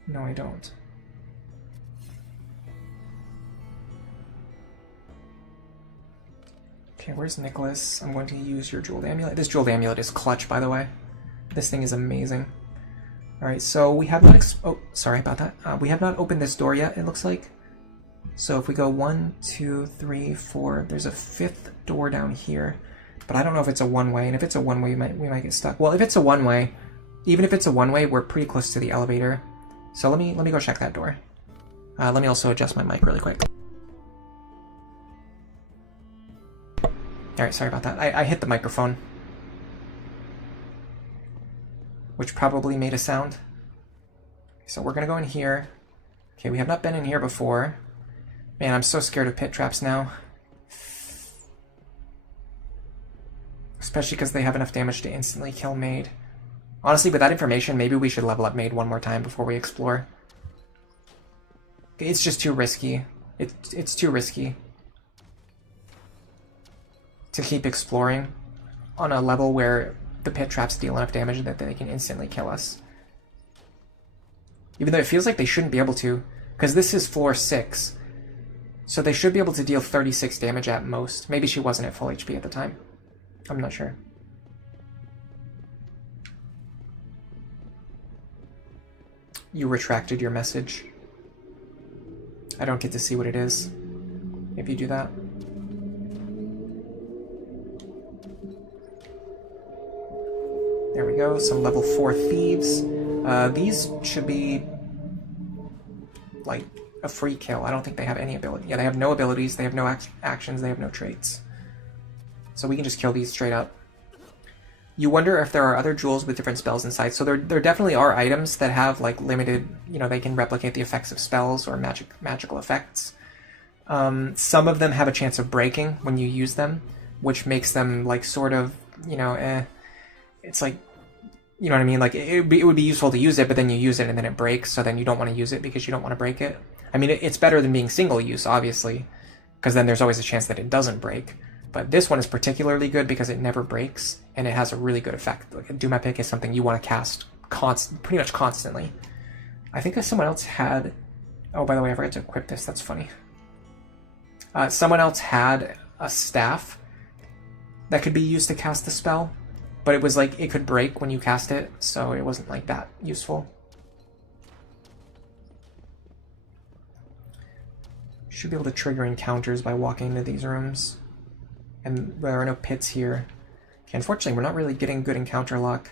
No, I don't. Okay, where's Nicholas? I'm going to use your Jeweled Amulet. This Jeweled Amulet is clutch, by the way. This thing is amazing. Alright, so we have not... oh, sorry about that. We have not opened this door yet, it looks like. So if we go 1, 2, 3, 4, there's a 5th door down here. But I don't know if it's a one-way, and if it's a one-way, we might get stuck. Well, if it's a one-way, even if it's a one-way, we're pretty close to the elevator. So let me go check that door. Let me also adjust my mic really quick. Alright, sorry about that. I hit the microphone, which probably made a sound. So we're going to go in here. Okay, we have not been in here before. Man, I'm so scared of pit traps now. Especially because they have enough damage to instantly kill Maid. Honestly, with that information, maybe we should level up Maid one more time before we explore. It's just too risky. It's too risky to keep exploring on a level where the pit traps deal enough damage that they can instantly kill us. Even though it feels like they shouldn't be able to, because this is floor 6. So they should be able to deal 36 damage at most. Maybe she wasn't at full HP at the time. I'm not sure. You retracted your message. I don't get to see what it is if you do that. There we go, some level 4 thieves. These should be like a free kill. I don't think they have any ability. Yeah, they have no abilities, they have no actions, they have no traits. So we can just kill these straight up. You wonder if there are other jewels with different spells inside. So there definitely are items that have like limited, you know, they can replicate the effects of spells or magical effects. Some of them have a chance of breaking when you use them, which makes them like sort of, you know, it's like, you know what I mean? Like it would be useful to use it, but then you use it and then it breaks. So then you don't want to use it because you don't want to break it. I mean, it's better than being single use, obviously, because then there's always a chance that it doesn't break. But this one is particularly good because it never breaks, and it has a really good effect. Like a Doom Epic is something you want to cast pretty much constantly. I think that someone else had... Oh, by the way, I forgot to equip this. That's funny. Someone else had a staff that could be used to cast the spell, but it was like it could break when you cast it, so it wasn't like that useful. Should be able to trigger encounters by walking into these rooms. And there are no pits here. Okay, unfortunately, we're not really getting good encounter luck.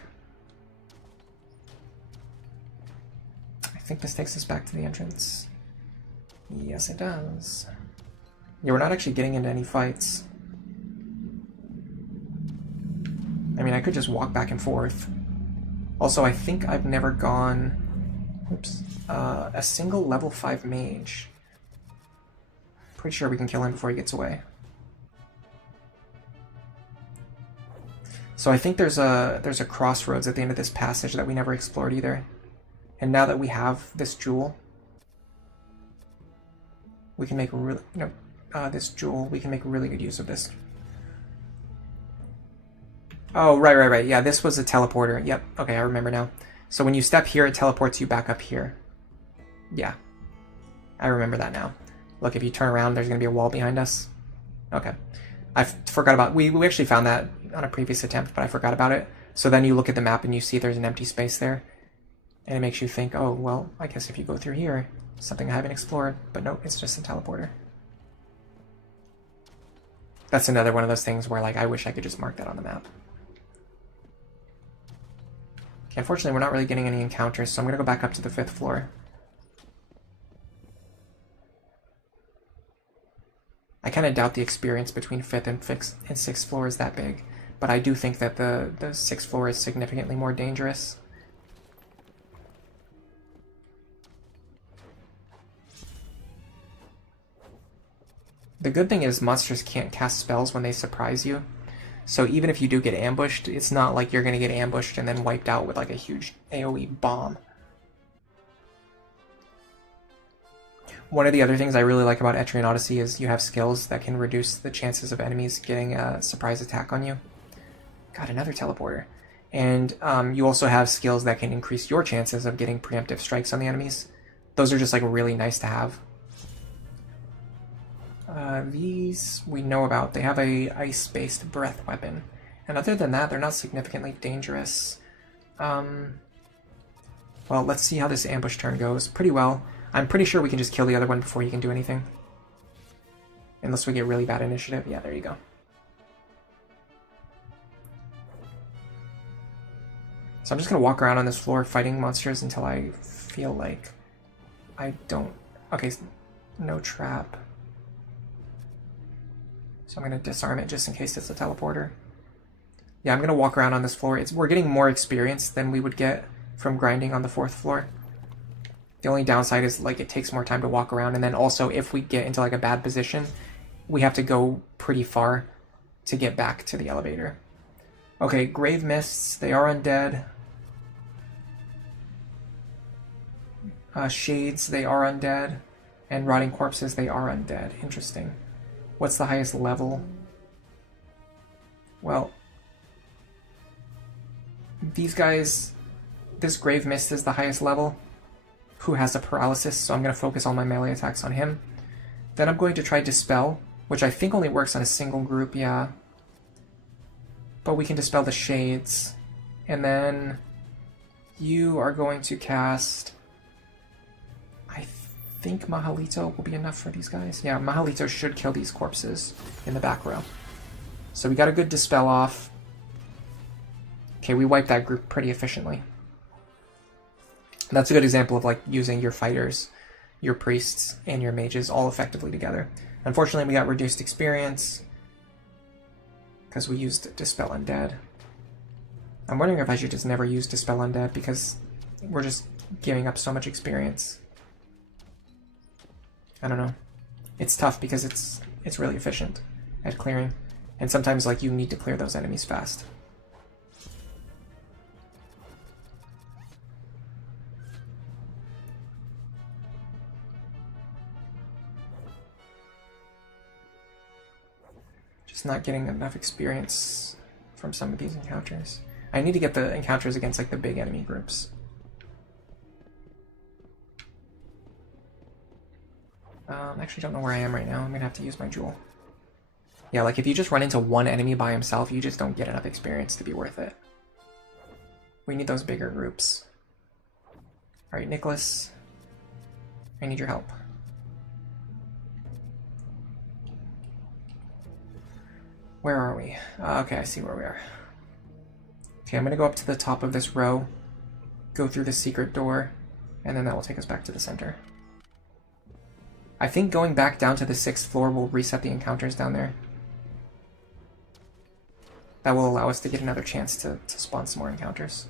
I think this takes us back to the entrance. Yes, it does. Yeah, we're not actually getting into any fights. I mean, I could just walk back and forth. Also, I think I've never gone... Oops. A single level 5 mage. Pretty sure we can kill him before he gets away. So I think there's a crossroads at the end of this passage that we never explored either. And now that we have this jewel, we can make really we can make really good use of this. Oh, right. Yeah, this was a teleporter. Yep. Okay, I remember now. So when you step here, it teleports you back up here. Yeah. I remember that now. Look, if you turn around, there's going to be a wall behind us. Okay. I forgot about... We actually found that on a previous attempt, but I forgot about it. So then you look at the map and you see there's an empty space there. And it makes you think, oh, well, I guess if you go through here, something I haven't explored. But no, it's just a teleporter. That's another one of those things where, like, I wish I could just mark that on the map. Okay, unfortunately, we're not really getting any encounters, so I'm going to go back up to the 5th floor. I kind of doubt the experience between 5th and 6th floor is that big, but I do think that the 6th floor is significantly more dangerous. The good thing is monsters can't cast spells when they surprise you. So even if you do get ambushed, it's not like you're going to get ambushed and then wiped out with like a huge AoE bomb. One of the other things I really like about Etrian Odyssey is you have skills that can reduce the chances of enemies getting a surprise attack on you. Got another teleporter. And you also have skills that can increase your chances of getting preemptive strikes on the enemies. Those are just like really nice to have. These we know about. They have a ice-based breath weapon. And other than that, they're not significantly dangerous. Well, let's see how this ambush turn goes. Pretty well. I'm pretty sure we can just kill the other one before he can do anything. Unless we get really bad initiative. Yeah, there you go. So I'm just going to walk around on this floor fighting monsters until I feel like I don't... Okay, no trap. So I'm going to disarm it just in case it's a teleporter. Yeah, I'm going to walk around on this floor. We're getting more experience than we would get from grinding on the 4th floor. The only downside is like it takes more time to walk around, and then also if we get into like a bad position, we have to go pretty far to get back to the elevator. Okay, Grave Mists, they are undead. Shades, they are undead. And Rotting Corpses, they are undead. Interesting. What's the highest level? Well, these guys, this Grave Mist is the highest level, who has a paralysis, so I'm going to focus all my melee attacks on him. Then I'm going to try Dispel, which I think only works on a single group, yeah. But we can Dispel the Shades. And then you are going to cast... I think Mahalito will be enough for these guys. Yeah, Mahalito should kill these corpses in the back row. So we got a good Dispel off. Okay, we wiped that group pretty efficiently. That's a good example of like using your fighters, your priests, and your mages all effectively together. Unfortunately, we got reduced experience because we used Dispel Undead. I'm wondering if I should just never use Dispel Undead because we're just giving up so much experience. I don't know. It's tough because it's really efficient at clearing. And sometimes like you need to clear those enemies fast. Just not getting enough experience from some of these encounters. I need to get the encounters against like the big enemy groups. Actually don't know where I am right now. I'm gonna have to use my jewel. Yeah, like if you just run into one enemy by himself, you just don't get enough experience to be worth it. We need those bigger groups. Alright, Nicholas. I need your help. Where are we? Okay, I see where we are. Okay, I'm gonna go up to the top of this row, go through the secret door, and then that will take us back to the center. I think going back down to the 6th floor will reset the encounters down there. That will allow us to get another chance to spawn some more encounters.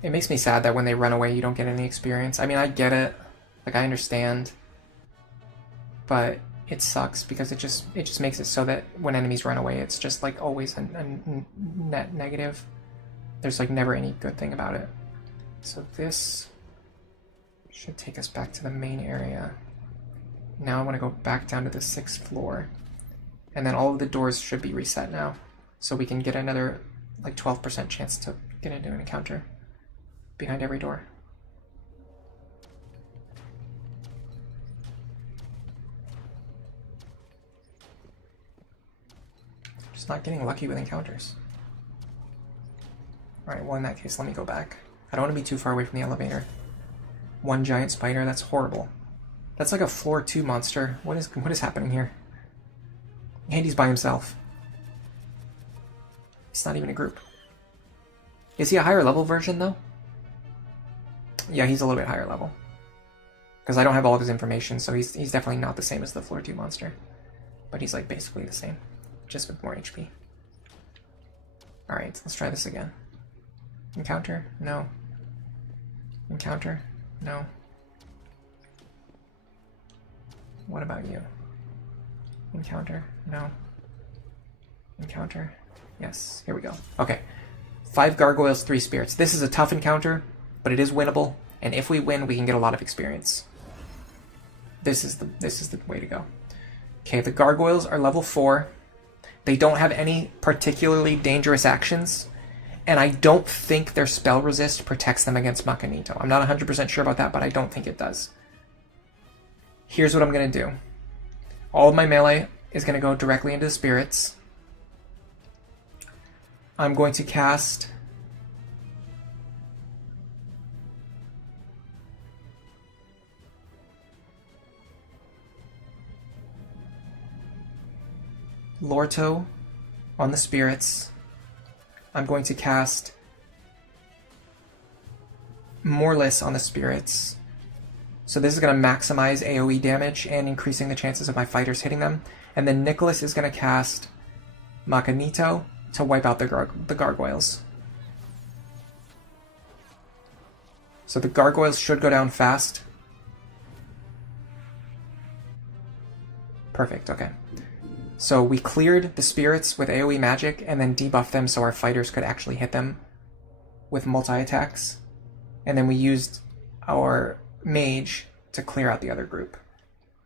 It makes me sad that when they run away you don't get any experience. I mean, I get it. Like, I understand. but it sucks because it just makes it so that when enemies run away, it's just like always a net negative. There's like never any good thing about it. So this should take us back to the main area. Now I want to go back down to the 6th floor. And then all of the doors should be reset now. So we can get another like 12% chance to get into an encounter behind every door. Just not getting lucky with encounters. Alright, well in that case, let me go back. I don't want to be too far away from the elevator. One giant spider, that's horrible. That's like a floor 2 monster. What is happening here? Andy's by himself. It's not even a group. Is he a higher level version though? Yeah, he's a little bit higher level. Because I don't have all of his information, so he's definitely not the same as the floor 2 monster. But he's like basically the same, just with more HP. Alright, let's try this again. Encounter? No. Encounter? No. What about you? Encounter? No. Encounter? Yes. Here we go. Okay. 5 gargoyles, 3 spirits. This is a tough encounter, but it is winnable, and if we win, we can get a lot of experience. This is the way to go. Okay, the gargoyles are level 4. They don't have any particularly dangerous actions, and I don't think their spell resist protects them against Macanito. I'm not 100% sure about that, but I don't think it does. Here's what I'm going to do. All of my melee is going to go directly into the spirits. I'm going to cast Lorto on the spirits. I'm going to cast Morlis on the spirits. So this is going to maximize AoE damage and increasing the chances of my fighters hitting them. And then Nicholas is going to cast Macanito to wipe out the gargoyles. So the gargoyles should go down fast. Perfect, okay. So we cleared the spirits with AoE magic and then debuffed them so our fighters could actually hit them with multi-attacks. And then we used our mage to clear out the other group,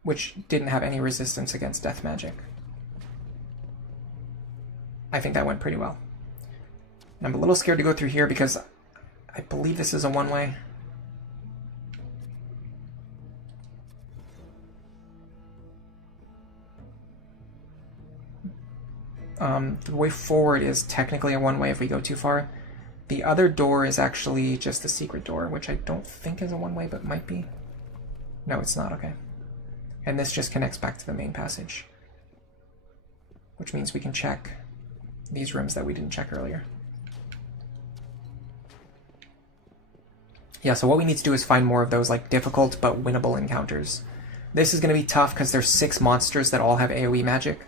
which didn't have any resistance against death magic. I think that went pretty well. And I'm a little scared to go through here because I believe this is a one-way. The way forward is technically a one-way if we go too far. The other door is actually just a secret door, which I don't think is a one-way, but might be. No, it's not, okay. And this just connects back to the main passage, which means we can check these rooms that we didn't check earlier. Yeah, so what we need to do is find more of those like difficult but winnable encounters. This is going to be tough because there's 6 monsters that all have AoE magic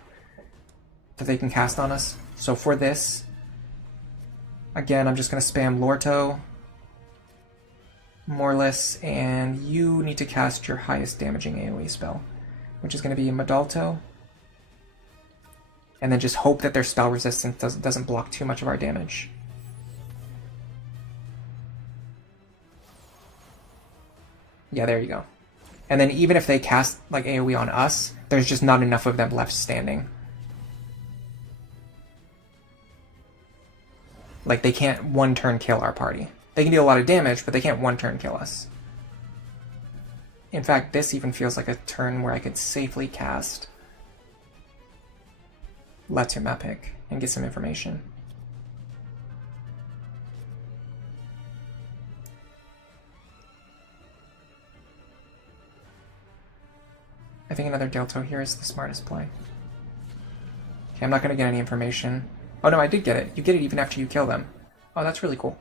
that they can cast on us. So for this, again, I'm just going to spam Lorto, Morlis, and you need to cast your highest damaging AoE spell, which is going to be Madalto. And then just hope that their spell resistance doesn't block too much of our damage. Yeah, there you go. And then even if they cast like AoE on us, there's just not enough of them left standing. Like, they can't one-turn kill our party. They can do a lot of damage, but they can't one-turn kill us. In fact, this even feels like a turn where I could safely cast Letum Epic and get some information. I think another Delto here is the smartest play. Okay, I'm not going to get any information. Oh no, I did get it. You get it even after you kill them. Oh, that's really cool.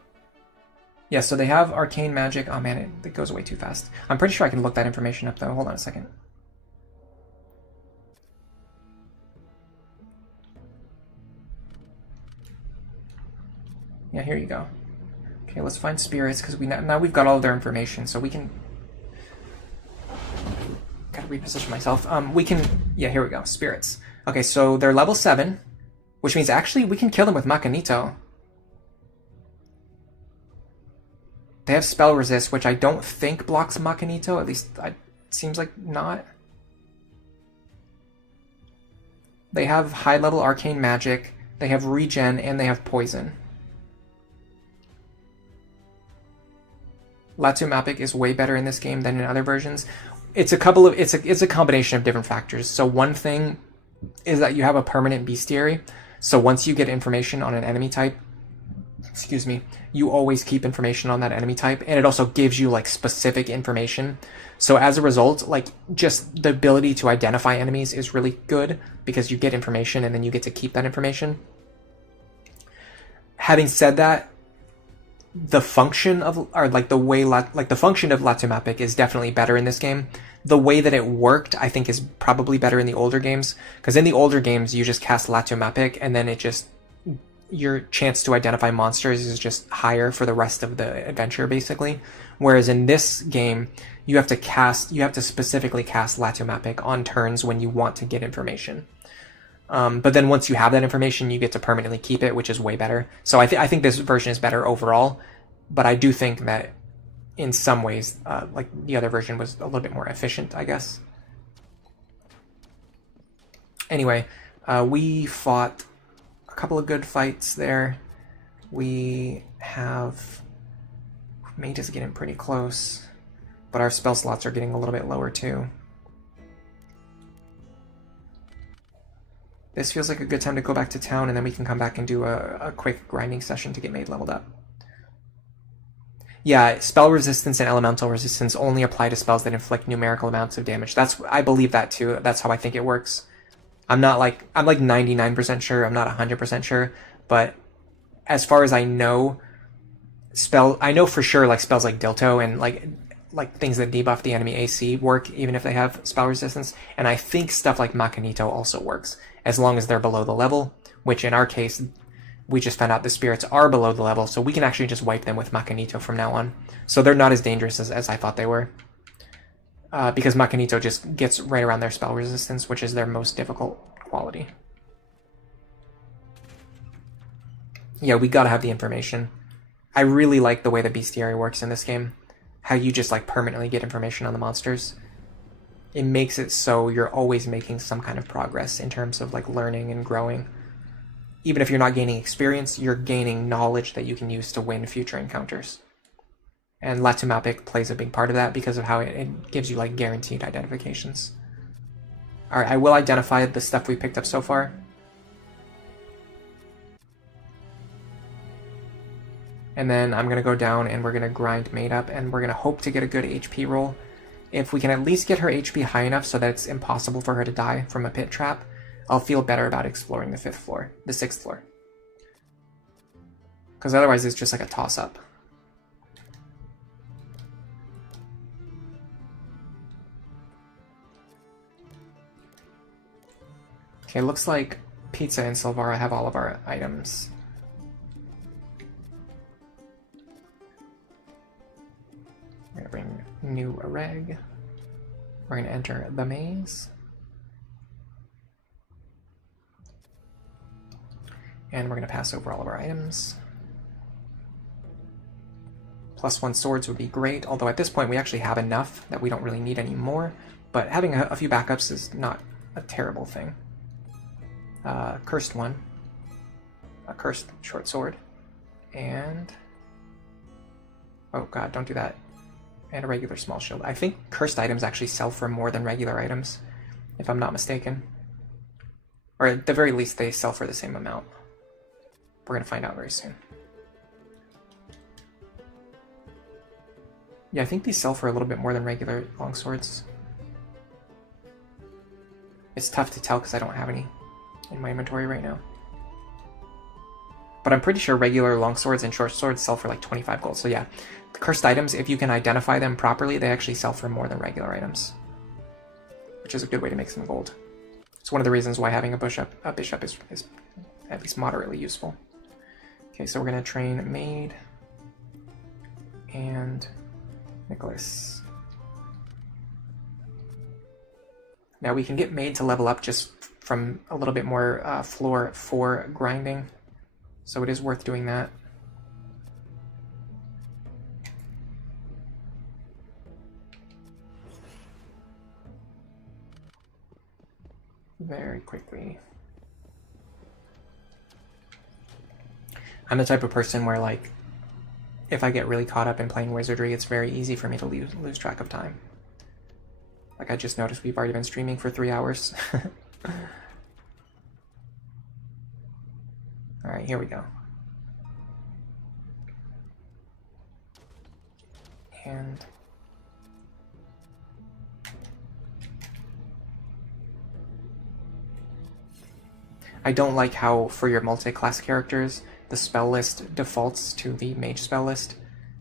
Yeah, so they have arcane magic. Oh man, it goes away too fast. I'm pretty sure I can look that information up though. Hold on a second. Yeah, here you go. Okay, let's find spirits because now we've got all of their information, so we can. God reposition myself. We can... Yeah, here we go. Spirits. Okay, so they're level 7, which means actually we can kill them with Makanito. They have spell resist, which I don't think blocks Makanito. At least it seems like not. They have high-level arcane magic. They have regen, and they have poison. Latumapic is way better in this game than in other versions. It's a combination of different factors. So one thing is that you have a permanent bestiary. So once you get information on an enemy type, excuse me, you always keep information on that enemy type, and it also gives you like specific information. So as a result, like just the ability to identify enemies is really good because you get information and then you get to keep that information. Having said that, the function of, or like the way, like the function of Latumapic is definitely better in this game. The way that it worked, I think, is probably better in the older games, because in the older games you just cast Latumapic and then it just, your chance to identify monsters is just higher for the rest of the adventure, basically. Whereas in this game, you have to specifically cast Latumapic on turns when you want to get information. But then once you have that information, you get to permanently keep it, which is way better. So I think this version is better overall, but I do think that in some ways, like the other version was a little bit more efficient, I guess. Anyway, we fought a couple of good fights there. We have mages getting pretty close, but our spell slots are getting a little bit lower too. This feels like a good time to go back to town, and then we can come back and do a quick grinding session to get Maid leveled up. Yeah, spell resistance and elemental resistance only apply to spells that inflict numerical amounts of damage. I believe that too. That's how I think it works. I'm like 99% sure, I'm not 100% sure, but as far as I know, I know for sure like spells like Dilto and like things that debuff the enemy AC work even if they have spell resistance, and I think stuff like Makanito also works as long as they're below the level, which in our case we just found out the spirits are below the level, so we can actually just wipe them with Makanito from now on. So they're not as dangerous as I thought they were, because Makanito just gets right around their spell resistance, which is their most difficult quality. Yeah, we gotta have the information. I really like the way the bestiary works in this game. How you just like permanently get information on the monsters. It makes it so you're always making some kind of progress in terms of like learning and growing. Even if you're not gaining experience, you're gaining knowledge that you can use to win future encounters. And Latumapic plays a big part of that because of how it gives you like guaranteed identifications. Alright, I will identify the stuff we picked up so far. And then I'm going to go down and we're going to grind Maid up, and we're going to hope to get a good HP roll. If we can at least get her HP high enough so that it's impossible for her to die from a pit trap, I'll feel better about exploring the 6th floor. Because otherwise it's just like a toss-up. Okay, looks like Pizza and Silvara have all of our items. We're going to bring new reg. We're going to enter the maze. And we're going to pass over all of our items. +1 swords would be great, although at this point we actually have enough that we don't really need any more. But having a few backups is not a terrible thing. Cursed one. A cursed short sword. And... oh god, don't do that. And a regular small shield. I think cursed items actually sell for more than regular items, if I'm not mistaken. Or at the very least, they sell for the same amount. We're going to find out very soon. Yeah, I think these sell for a little bit more than regular longswords. It's tough to tell because I don't have any in my inventory right now. But I'm pretty sure regular longswords and short swords sell for like 25 gold. So yeah, the cursed items, if you can identify them properly, they actually sell for more than regular items, which is a good way to make some gold. It's one of the reasons why having a bishop is at least moderately useful. Okay, so we're going to train Maid and Nicholas. Now we can get Maid to level up just from a little bit more floor 4 grinding, so it is worth doing that. Very quickly. I'm the type of person where, like, if I get really caught up in playing Wizardry, it's very easy for me to lose track of time. Like, I just noticed we've already been streaming for 3 hours. Alright, here we go. And... I don't like how, for your multi-class characters, the spell list defaults to the mage spell list.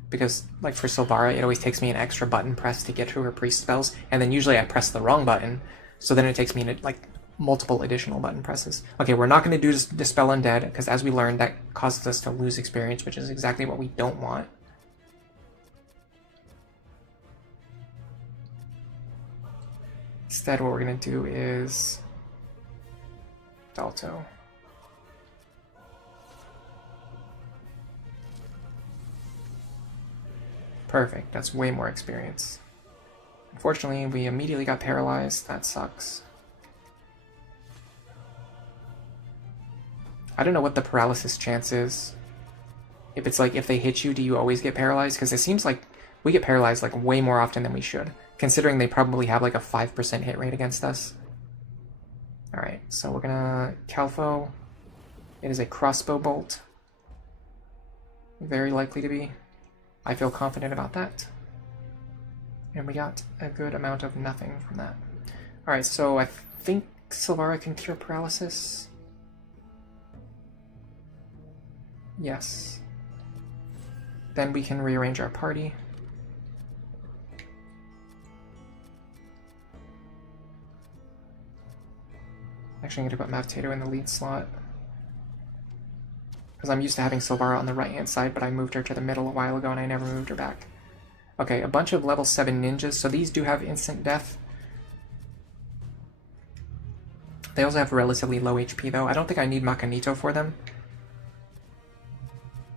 Because, like, for Silvara, it always takes me an extra button press to get to her priest spells, and then usually I press the wrong button, so then it takes me, like, multiple additional button presses. Okay, we're not going to do Dispel Undead, because as we learned, that causes us to lose experience, which is exactly what we don't want. Instead, what we're going to do is... Dalto. Perfect, that's way more experience. Unfortunately, we immediately got paralyzed. That sucks. I don't know what the paralysis chance is. If it's like, if they hit you, do you always get paralyzed? Because it seems like we get paralyzed like way more often than we should, considering they probably have like a 5% hit rate against us. Alright, so we're gonna Calfo. It is a crossbow bolt. Very likely to be. I feel confident about that. And we got a good amount of nothing from that. Alright, so I think Silvara can cure paralysis. Yes. Then we can rearrange our party. Actually, I'm going to put Mavtato in the lead slot. Because I'm used to having Silvara on the right-hand side, but I moved her to the middle a while ago and I never moved her back. Okay, a bunch of level 7 ninjas, so these do have instant death. They also have relatively low HP though. I don't think I need Makanito for them.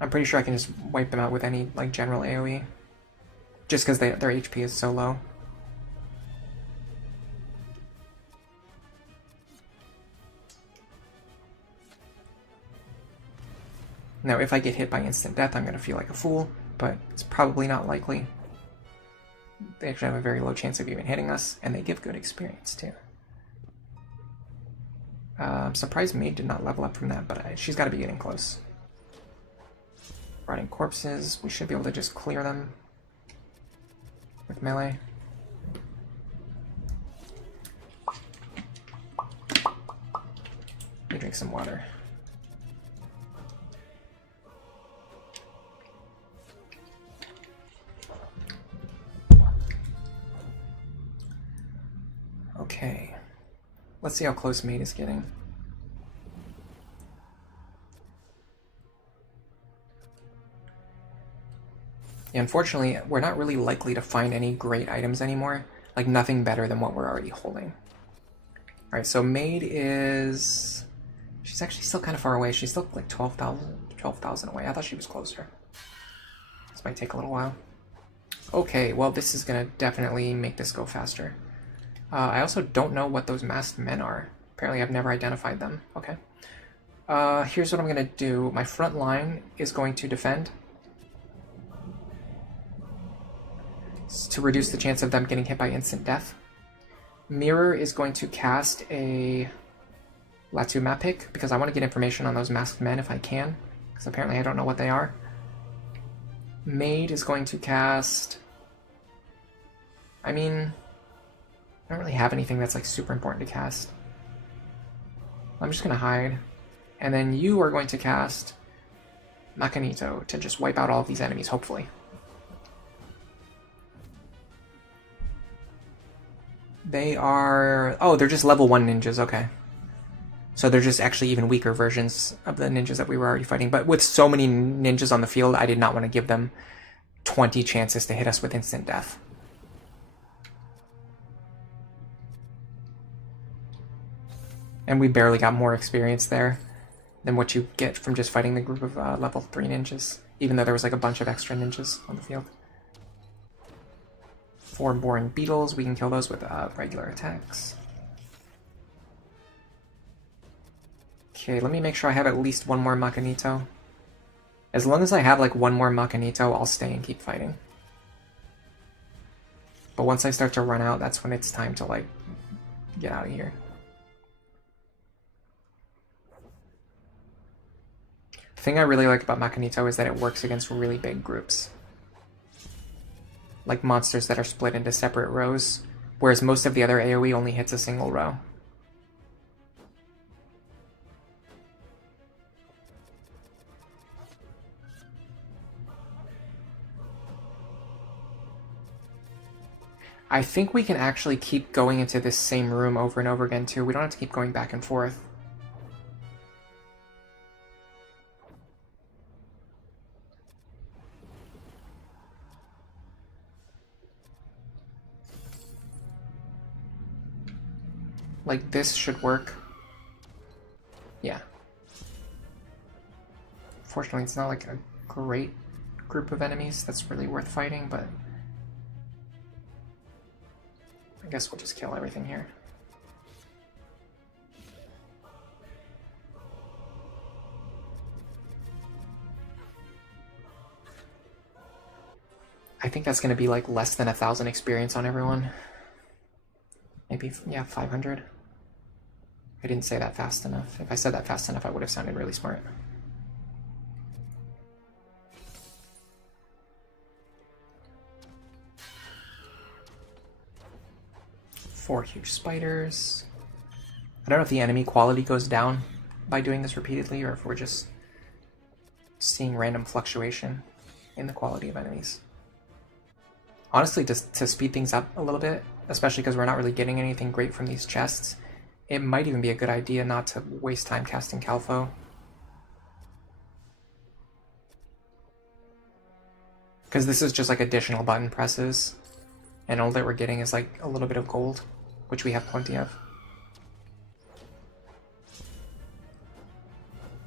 I'm pretty sure I can just wipe them out with any like general AoE. Just because their HP is so low. Now, if I get hit by instant death, I'm going to feel like a fool, but it's probably not likely. They actually have a very low chance of even hitting us, and they give good experience, too. I'm surprised Maid did not level up from that, but she's got to be getting close. Rotting corpses, we should be able to just clear them with melee. Let me drink some water. Okay, let's see how close Maid is getting. Yeah, unfortunately, we're not really likely to find any great items anymore. Like, nothing better than what we're already holding. Alright, so Maid is... She's actually still kind of far away. She's still like 12,000 away. I thought she was closer. This might take a little while. Okay, well, this is going to definitely make this go faster. I also don't know what those masked men are. Apparently I've never identified them. Okay. Here's what I'm going to do. My front line is going to defend. To reduce the chance of them getting hit by instant death. Mirror is going to cast a Latu map pick, because I want to get information on those masked men if I can. Because apparently I don't know what they are. Maid is going to cast... I mean... I don't really have anything that's like super important to cast. I'm just going to hide. And then you are going to cast Makanito to just wipe out all of these enemies, hopefully. They are... Oh, they're just level 1 ninjas, okay. So they're just actually even weaker versions of the ninjas that we were already fighting. But with so many ninjas on the field, I did not want to give them 20 chances to hit us with instant death. And we barely got more experience there than what you get from just fighting the group of level 3 ninjas, even though there was like a bunch of extra ninjas on the field. 4 boring beetles, we can kill those with regular attacks. Okay, let me make sure I have at least one more Macanito. As long as I have like one more Macanito, I'll stay and keep fighting. But once I start to run out, that's when it's time to like get out of here. The thing I really like about Macanito is that it works against really big groups. Like monsters that are split into separate rows, whereas most of the other AoE only hits a single row. I think we can actually keep going into this same room over and over again too. We don't have to keep going back and forth. Like this should work. Yeah. Fortunately, it's not like a great group of enemies that's really worth fighting, but I guess we'll just kill everything here. I think that's going to be like less than 1,000 experience on everyone. Maybe, yeah, 500. I didn't say that fast enough. If I said that fast enough, I would have sounded really smart. Four huge spiders. I don't know if the enemy quality goes down by doing this repeatedly, or if we're just seeing random fluctuation in the quality of enemies. Honestly, just to speed things up a little bit, especially because we're not really getting anything great from these chests, it might even be a good idea not to waste time casting Calfo. Because this is just like additional button presses, and all that we're getting is like a little bit of gold, which we have plenty of.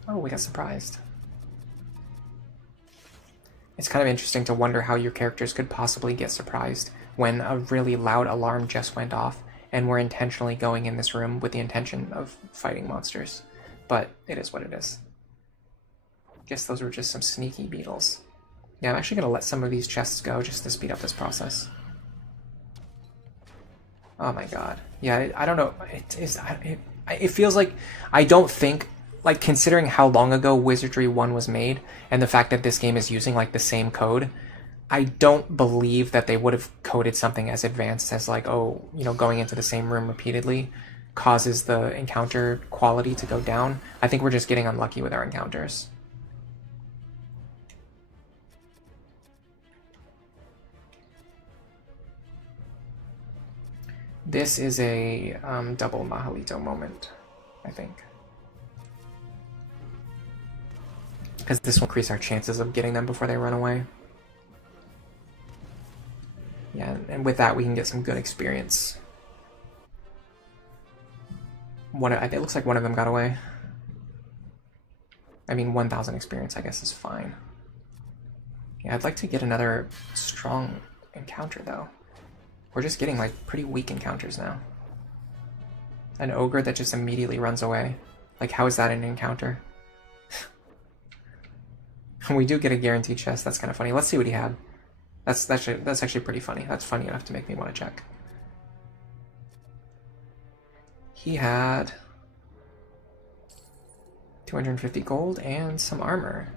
Oh, we got surprised. It's kind of interesting to wonder how your characters could possibly get surprised when a really loud alarm just went off and we're intentionally going in this room with the intention of fighting monsters. But it is what it is. Guess those were just some sneaky beetles. Yeah, I'm actually going to let some of these chests go just to speed up this process. Oh my god. Yeah, I don't know. It feels like I don't think, like, considering how long ago Wizardry 1 was made and the fact that this game is using like the same code, I don't believe that they would have coded something as advanced as like, oh, you know, going into the same room repeatedly causes the encounter quality to go down. I think we're just getting unlucky with our encounters. This is a double Mahalito moment, I think. Because this will increase our chances of getting them before they run away. Yeah, and with that we can get some good experience. It looks like one of them got away. I mean, 1,000 experience I guess is fine. Yeah, I'd like to get another strong encounter though. We're just getting like pretty weak encounters now. An ogre that just immediately runs away. Like, how is that an encounter? We do get a guaranteed chest. That's kind of funny. Let's see what he had. That's actually pretty funny. That's funny enough to make me want to check. He had 250 gold and some armor.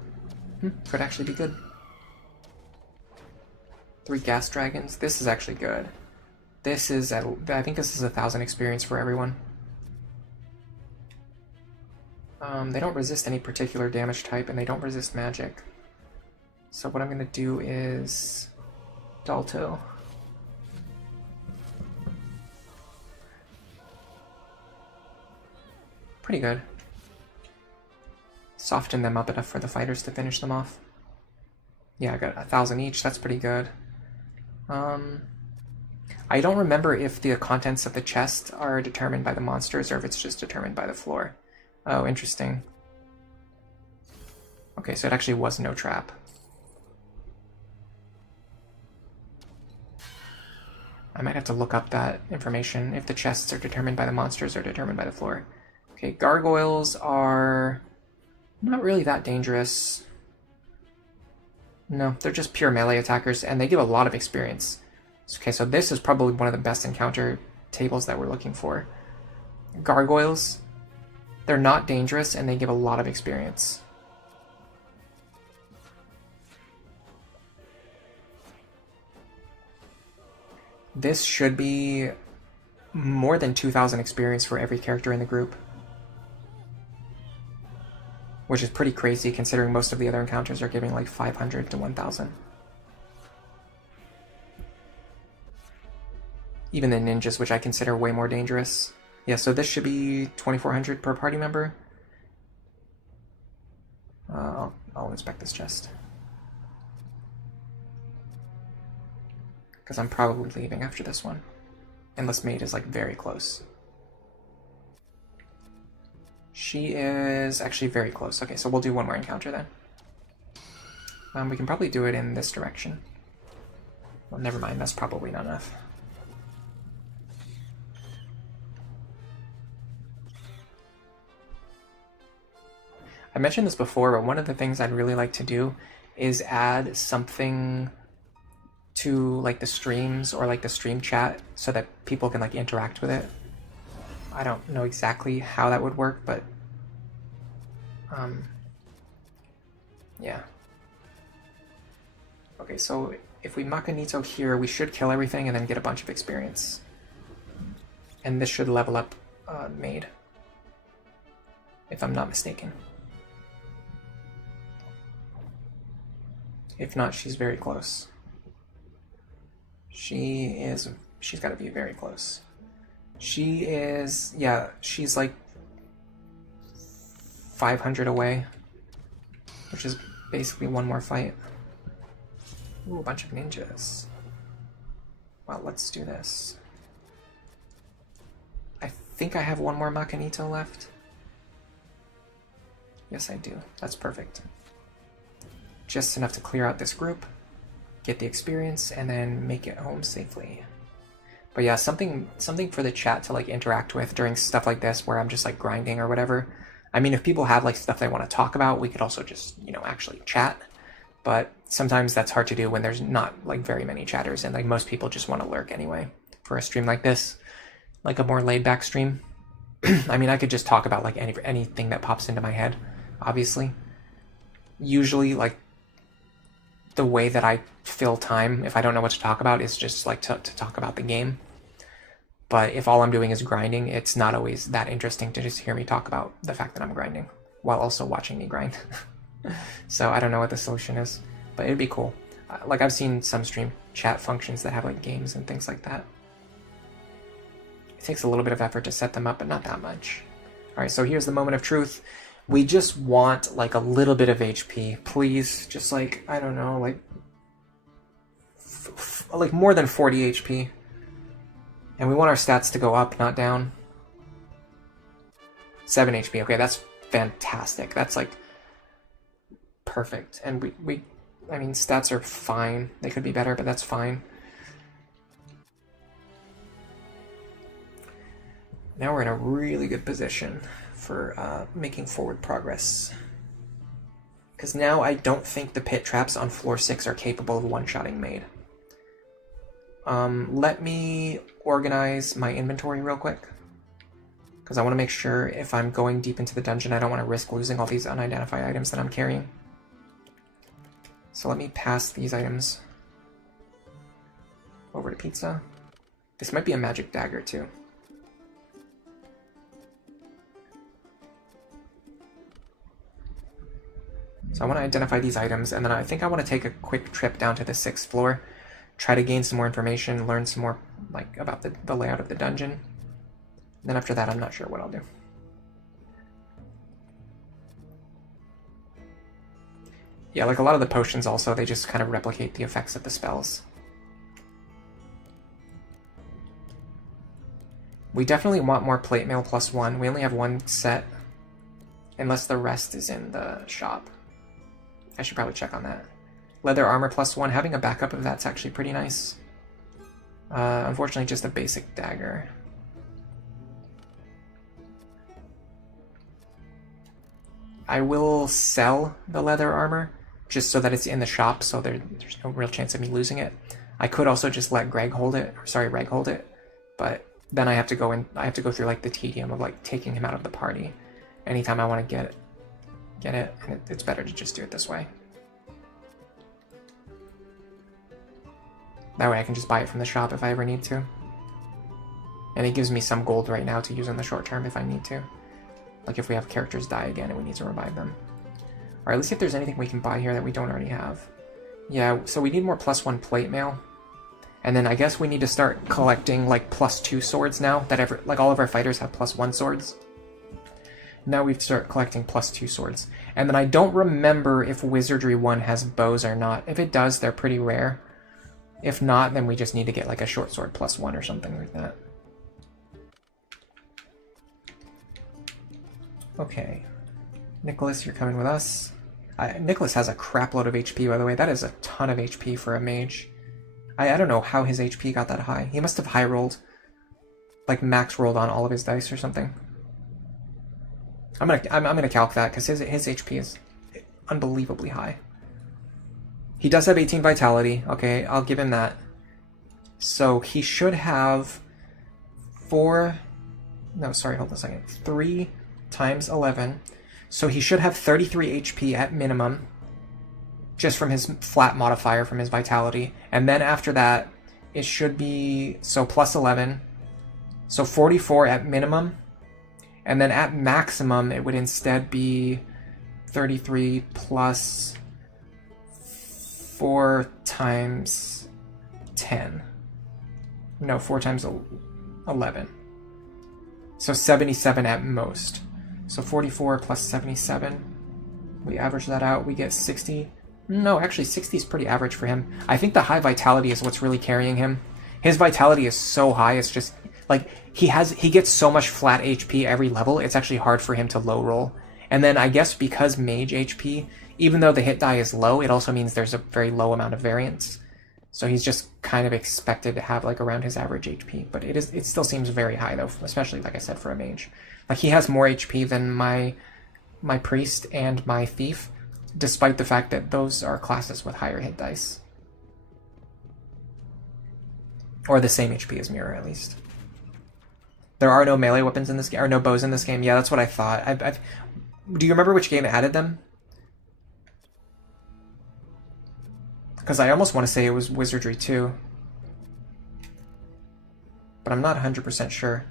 Could actually be good. 3 gas dragons. This is actually good. This is, I think this is 1,000 experience for everyone. They don't resist any particular damage type, and they don't resist magic. So what I'm going to do is Dalto. Pretty good. Soften them up enough for the fighters to finish them off. Yeah, I got 1,000 each. That's pretty good. I don't remember if the contents of the chest are determined by the monsters or if it's just determined by the floor. Oh, interesting. Okay, so it actually was no trap. I might have to look up that information, if the chests are determined by the monsters or determined by the floor. Okay, gargoyles are not really that dangerous. No, they're just pure melee attackers, and they give a lot of experience. Okay, so this is probably one of the best encounter tables that we're looking for. Gargoyles, they're not dangerous, and they give a lot of experience. This should be more than 2,000 experience for every character in the group. Which is pretty crazy considering most of the other encounters are giving like 500 to 1,000. Even the ninjas, which I consider way more dangerous. Yeah, so this should be 2,400 per party member. I'll inspect this chest. Because I'm probably leaving after this one. Endless Maid is like very close. She is actually very close. Okay, so we'll do one more encounter then. We can probably do it in this direction. Well, never mind, that's probably not enough. I mentioned this before, but one of the things I'd really like to do is add something to like the streams or like the stream chat so that people can like interact with it. I don't know exactly how that would work, but yeah. Okay, so if we Makanito here, we should kill everything and then get a bunch of experience. And this should level up Maid, if I'm not mistaken. If not, she's very close. She's got to be very close. She is, yeah, she's like 500 away, which is basically one more fight. Ooh, a bunch of ninjas. Well, let's do this. I think I have one more Makanito left. Yes, I do. That's perfect. Just enough to clear out this group, get the experience, and then make it home safely. But yeah, something for the chat to like interact with during stuff like this where I'm just like grinding or whatever. I mean, if people have like stuff they want to talk about, we could also just, you know, actually chat. But sometimes that's hard to do when there's not like very many chatters, and like most people just want to lurk anyway for a stream like this, like a more laid back stream. I mean, I could just talk about like anything that pops into my head, obviously. Usually, like, the way that I fill time, if I don't know what to talk about, is just like to talk about the game. But if all I'm doing is grinding, it's not always that interesting to just hear me talk about the fact that I'm grinding while also watching me grind. So I don't know what the solution is, but it'd be cool. Like, I've seen some stream chat functions that have like games and things like that. It takes a little bit of effort to set them up, but not that much. Alright, so here's the moment of truth. We just want like a little bit of HP, please. Just like, I don't know, like more than 40 HP. And we want our stats to go up, not down. 7 HP, okay, that's fantastic. That's like perfect. And I mean, stats are fine. They could be better, but that's fine. Now we're in a really good position for making forward progress. Because now I don't think the pit traps on floor 6 are capable of one-shotting Maid. Let me organize my inventory real quick. Because I want to make sure if I'm going deep into the dungeon, I don't want to risk losing all these unidentified items that I'm carrying. So let me pass these items over to Pizza. This might be a magic dagger too. So I want to identify these items, and then I think I want to take a quick trip down to the 6th floor, try to gain some more information, learn some more like about the layout of the dungeon. And then after that, I'm not sure what I'll do. Yeah, like a lot of the potions also, they just kind of replicate the effects of the spells. We definitely want more plate mail +1. We only have one set. Unless the rest is in the shop. I should probably check on that. Leather armor +1. Having a backup of that's actually pretty nice. Unfortunately, just a basic dagger. I will sell the leather armor, just so that it's in the shop, so there's no real chance of me losing it. I could also just let Reg hold it, but then I have to go through like the tedium of like taking him out of the party anytime I want to get it, and it's better to just do it this way. That way I can just buy it from the shop if I ever need to. And it gives me some gold right now to use in the short term if I need to. Like if we have characters die again and we need to revive them. Alright, let's see if there's anything we can buy here that we don't already have. Yeah, so we need more +1 plate mail. And then I guess we need to start collecting like +2 swords now, that like all of our fighters have +1 swords. Now we start collecting +2 swords. And then I don't remember if Wizardry 1 has bows or not. If it does, they're pretty rare. If not, then we just need to get like a short sword +1 or something like that. Okay. Nicholas, you're coming with us. Nicholas has a crap load of HP, by the way. That is a ton of HP for a mage. I don't know how his HP got that high. He must have high rolled. Like max rolled on all of his dice or something. I'm gonna calc that because his HP is unbelievably high. He does have 18 vitality. Okay, I'll give him that. So he should have 3 times 11. So he should have 33 HP at minimum, just from his flat modifier from his vitality. And then after that, it should be, so +11. So 44 at minimum. And then at maximum, it would instead be 33 plus 4 times 10. No, 4 times 11. So 77 at most. So 44 plus 77. We average that out, we get 60. No, actually 60 is pretty average for him. I think the high vitality is what's really carrying him. His vitality is so high, it's just like he gets so much flat HP every level, it's actually hard for him to low roll. And then I guess because mage HP, even though the hit die is low, it also means there's a very low amount of variance. So he's just kind of expected to have like around his average HP, but it still seems very high though, especially like I said for a mage. Like he has more HP than my priest and my thief, despite the fact that those are classes with higher hit dice. Or the same HP as Mirror, at least. There are no melee weapons in this game, or no bows in this game. Yeah, that's what I thought. Do you remember which game added them? Because I almost want to say it was Wizardry 2. But I'm not 100% sure.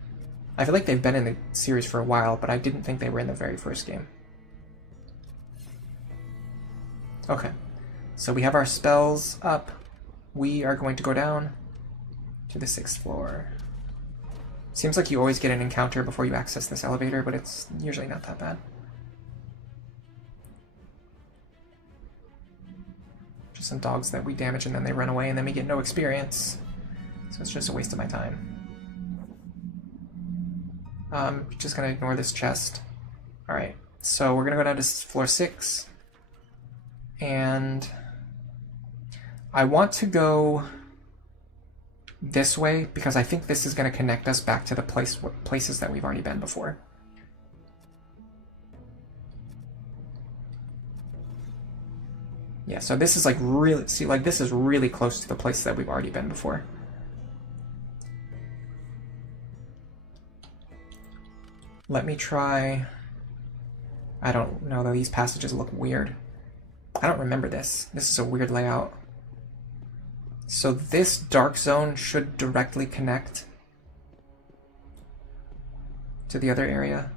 I feel like they've been in the series for a while, but I didn't think they were in the very first game. Okay, so we have our spells up. We are going to go down to the 6th floor. Seems like you always get an encounter before you access this elevator, but it's usually not that bad. Just some dogs that we damage and then they run away and then we get no experience. So it's just a waste of my time. Just gonna ignore this chest. Alright, so we're gonna go down to floor 6. And I want to go this way because I think this is going to connect us back to the places that we've already been before. Yeah, so this is like really, see, like this is really close to the place that we've already been before. Let me try. I don't know though, these passages look weird. I don't remember this. This is a weird layout. So this dark zone should directly connect to the other area.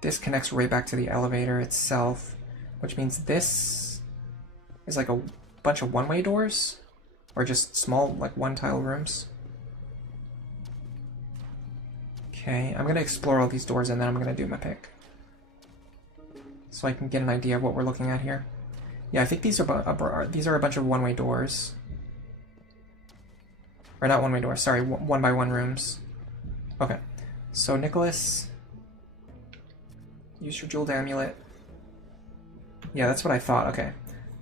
This connects right back to the elevator itself, which means this is like a bunch of one-way doors, or just small, like one-tile rooms. Okay, I'm gonna explore all these doors and then I'm gonna do my pick, so I can get an idea of what we're looking at here. Yeah, I think these are a bunch of one-way doors. Or not one-way doors, sorry, one-by-one rooms. Okay, so Nicholas, use your jeweled amulet. Yeah, that's what I thought, okay.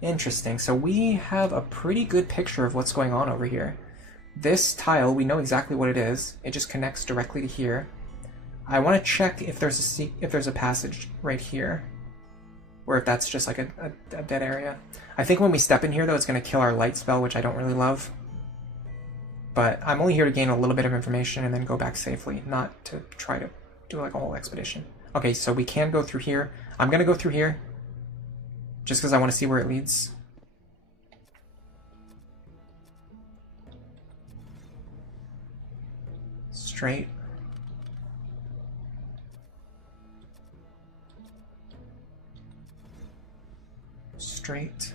Interesting, so we have a pretty good picture of what's going on over here. This tile, we know exactly what it is. It just connects directly to here. I want to check if there's a passage right here, or if that's just like a dead area. I think when we step in here, though, it's going to kill our light spell, which I don't really love. But I'm only here to gain a little bit of information and then go back safely, not to try to do like a whole expedition. Okay, so we can go through here. I'm going to go through here, just because I want to see where it leads. Straight. Straight.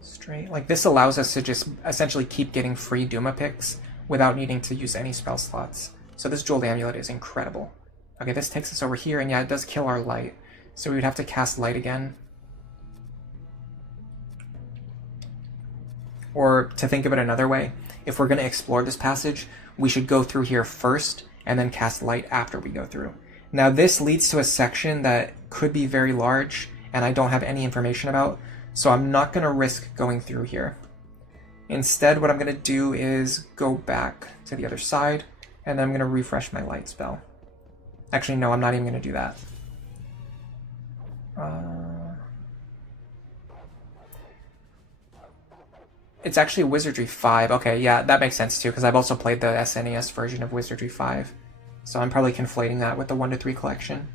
Straight. Like, this allows us to just essentially keep getting free Duma picks without needing to use any spell slots. So this Jeweled Amulet is incredible. Okay, this takes us over here, and yeah, it does kill our light. So we would have to cast light again. Or, to think of it another way, if we're going to explore this passage, we should go through here first, and then cast light after we go through. Now this leads to a section that could be very large, and I don't have any information about, so I'm not going to risk going through here. Instead, what I'm going to do is go back to the other side, and then I'm going to refresh my light spell. Actually, no, I'm not even going to do that. It's actually Wizardry 5. Okay, yeah, that makes sense too, because I've also played the SNES version of Wizardry 5. So I'm probably conflating that with the 1-3 collection.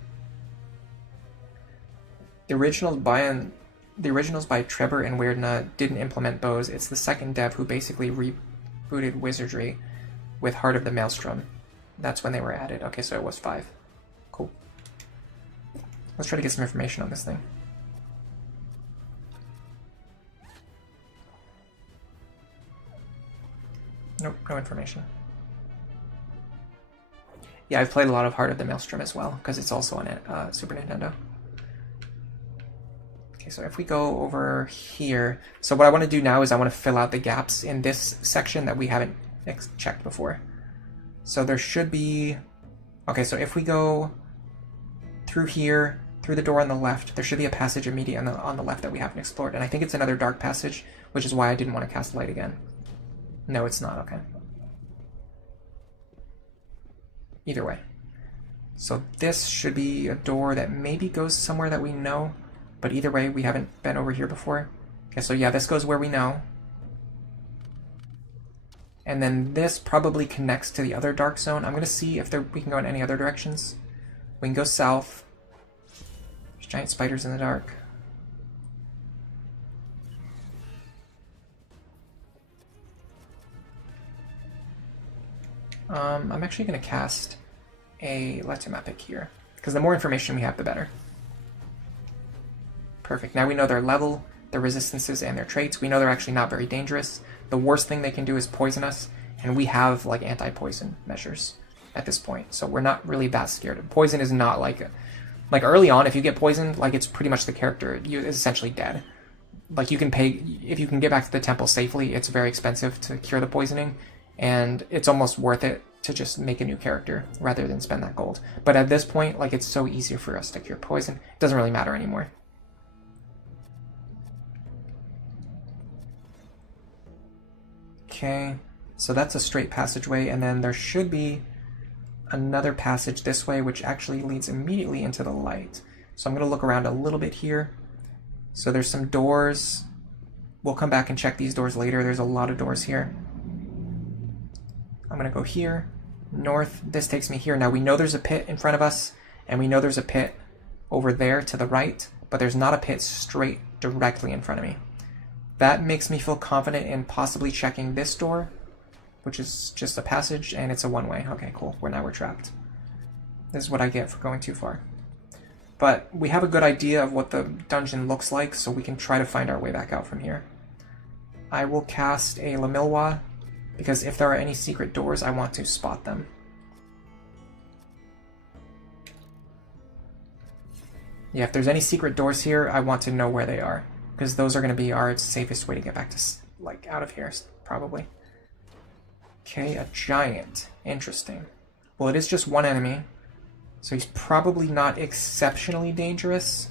The originals by Trebor and Weirdna didn't implement bows. It's the second dev who basically rebooted Wizardry with Heart of the Maelstrom. That's when they were added. Okay, so it was 5. Cool. Let's try to get some information on this thing. Nope, no information. Yeah, I've played a lot of Heart of the Maelstrom as well, because it's also on Super Nintendo. Okay, so if we go over here... So what I want to do now is I want to fill out the gaps in this section that we haven't checked before. So there should be... Okay, so if we go through here, through the door on the left, there should be a passage immediately on the left that we haven't explored. And I think it's another dark passage, which is why I didn't want to cast light again. No, it's not. Okay. Either way. So this should be a door that maybe goes somewhere that we know, but either way, we haven't been over here before. Okay, so yeah, this goes where we know. And then this probably connects to the other dark zone. I'm going to see if we can go in any other directions. We can go south. There's giant spiders in the dark. I'm actually going to cast a Letum Epic here, because the more information we have, the better. Perfect. Now we know their level, their resistances, and their traits. We know they're actually not very dangerous. The worst thing they can do is poison us, and we have like anti-poison measures at this point, so we're not really that scared. Poison is not like early on, if you get poisoned, like it's pretty much the character is essentially dead. Like you can pay, if you can get back to the temple safely, it's very expensive to cure the poisoning, and it's almost worth it to just make a new character rather than spend that gold. But at this point, like, it's so easy for us to cure poison, it doesn't really matter anymore. Okay, so that's a straight passageway, and then there should be another passage this way, which actually leads immediately into the light. So I'm going to look around a little bit here. So there's some doors. We'll come back and check these doors later. There's a lot of doors here. I'm going to go here, north. This takes me here. Now we know there's a pit in front of us, and we know there's a pit over there to the right, but there's not a pit straight directly in front of me. That makes me feel confident in possibly checking this door, which is just a passage, and it's a one-way. Okay, cool. Now we're trapped. This is what I get for going too far. But we have a good idea of what the dungeon looks like, so we can try to find our way back out from here. I will cast a Lamilwa, because if there are any secret doors, I want to spot them. Yeah, if there's any secret doors here, I want to know where they are. Because those are going to be our safest way to get back to, like, out of here, probably. Okay, a giant. Interesting. Well, it is just one enemy. So he's probably not exceptionally dangerous.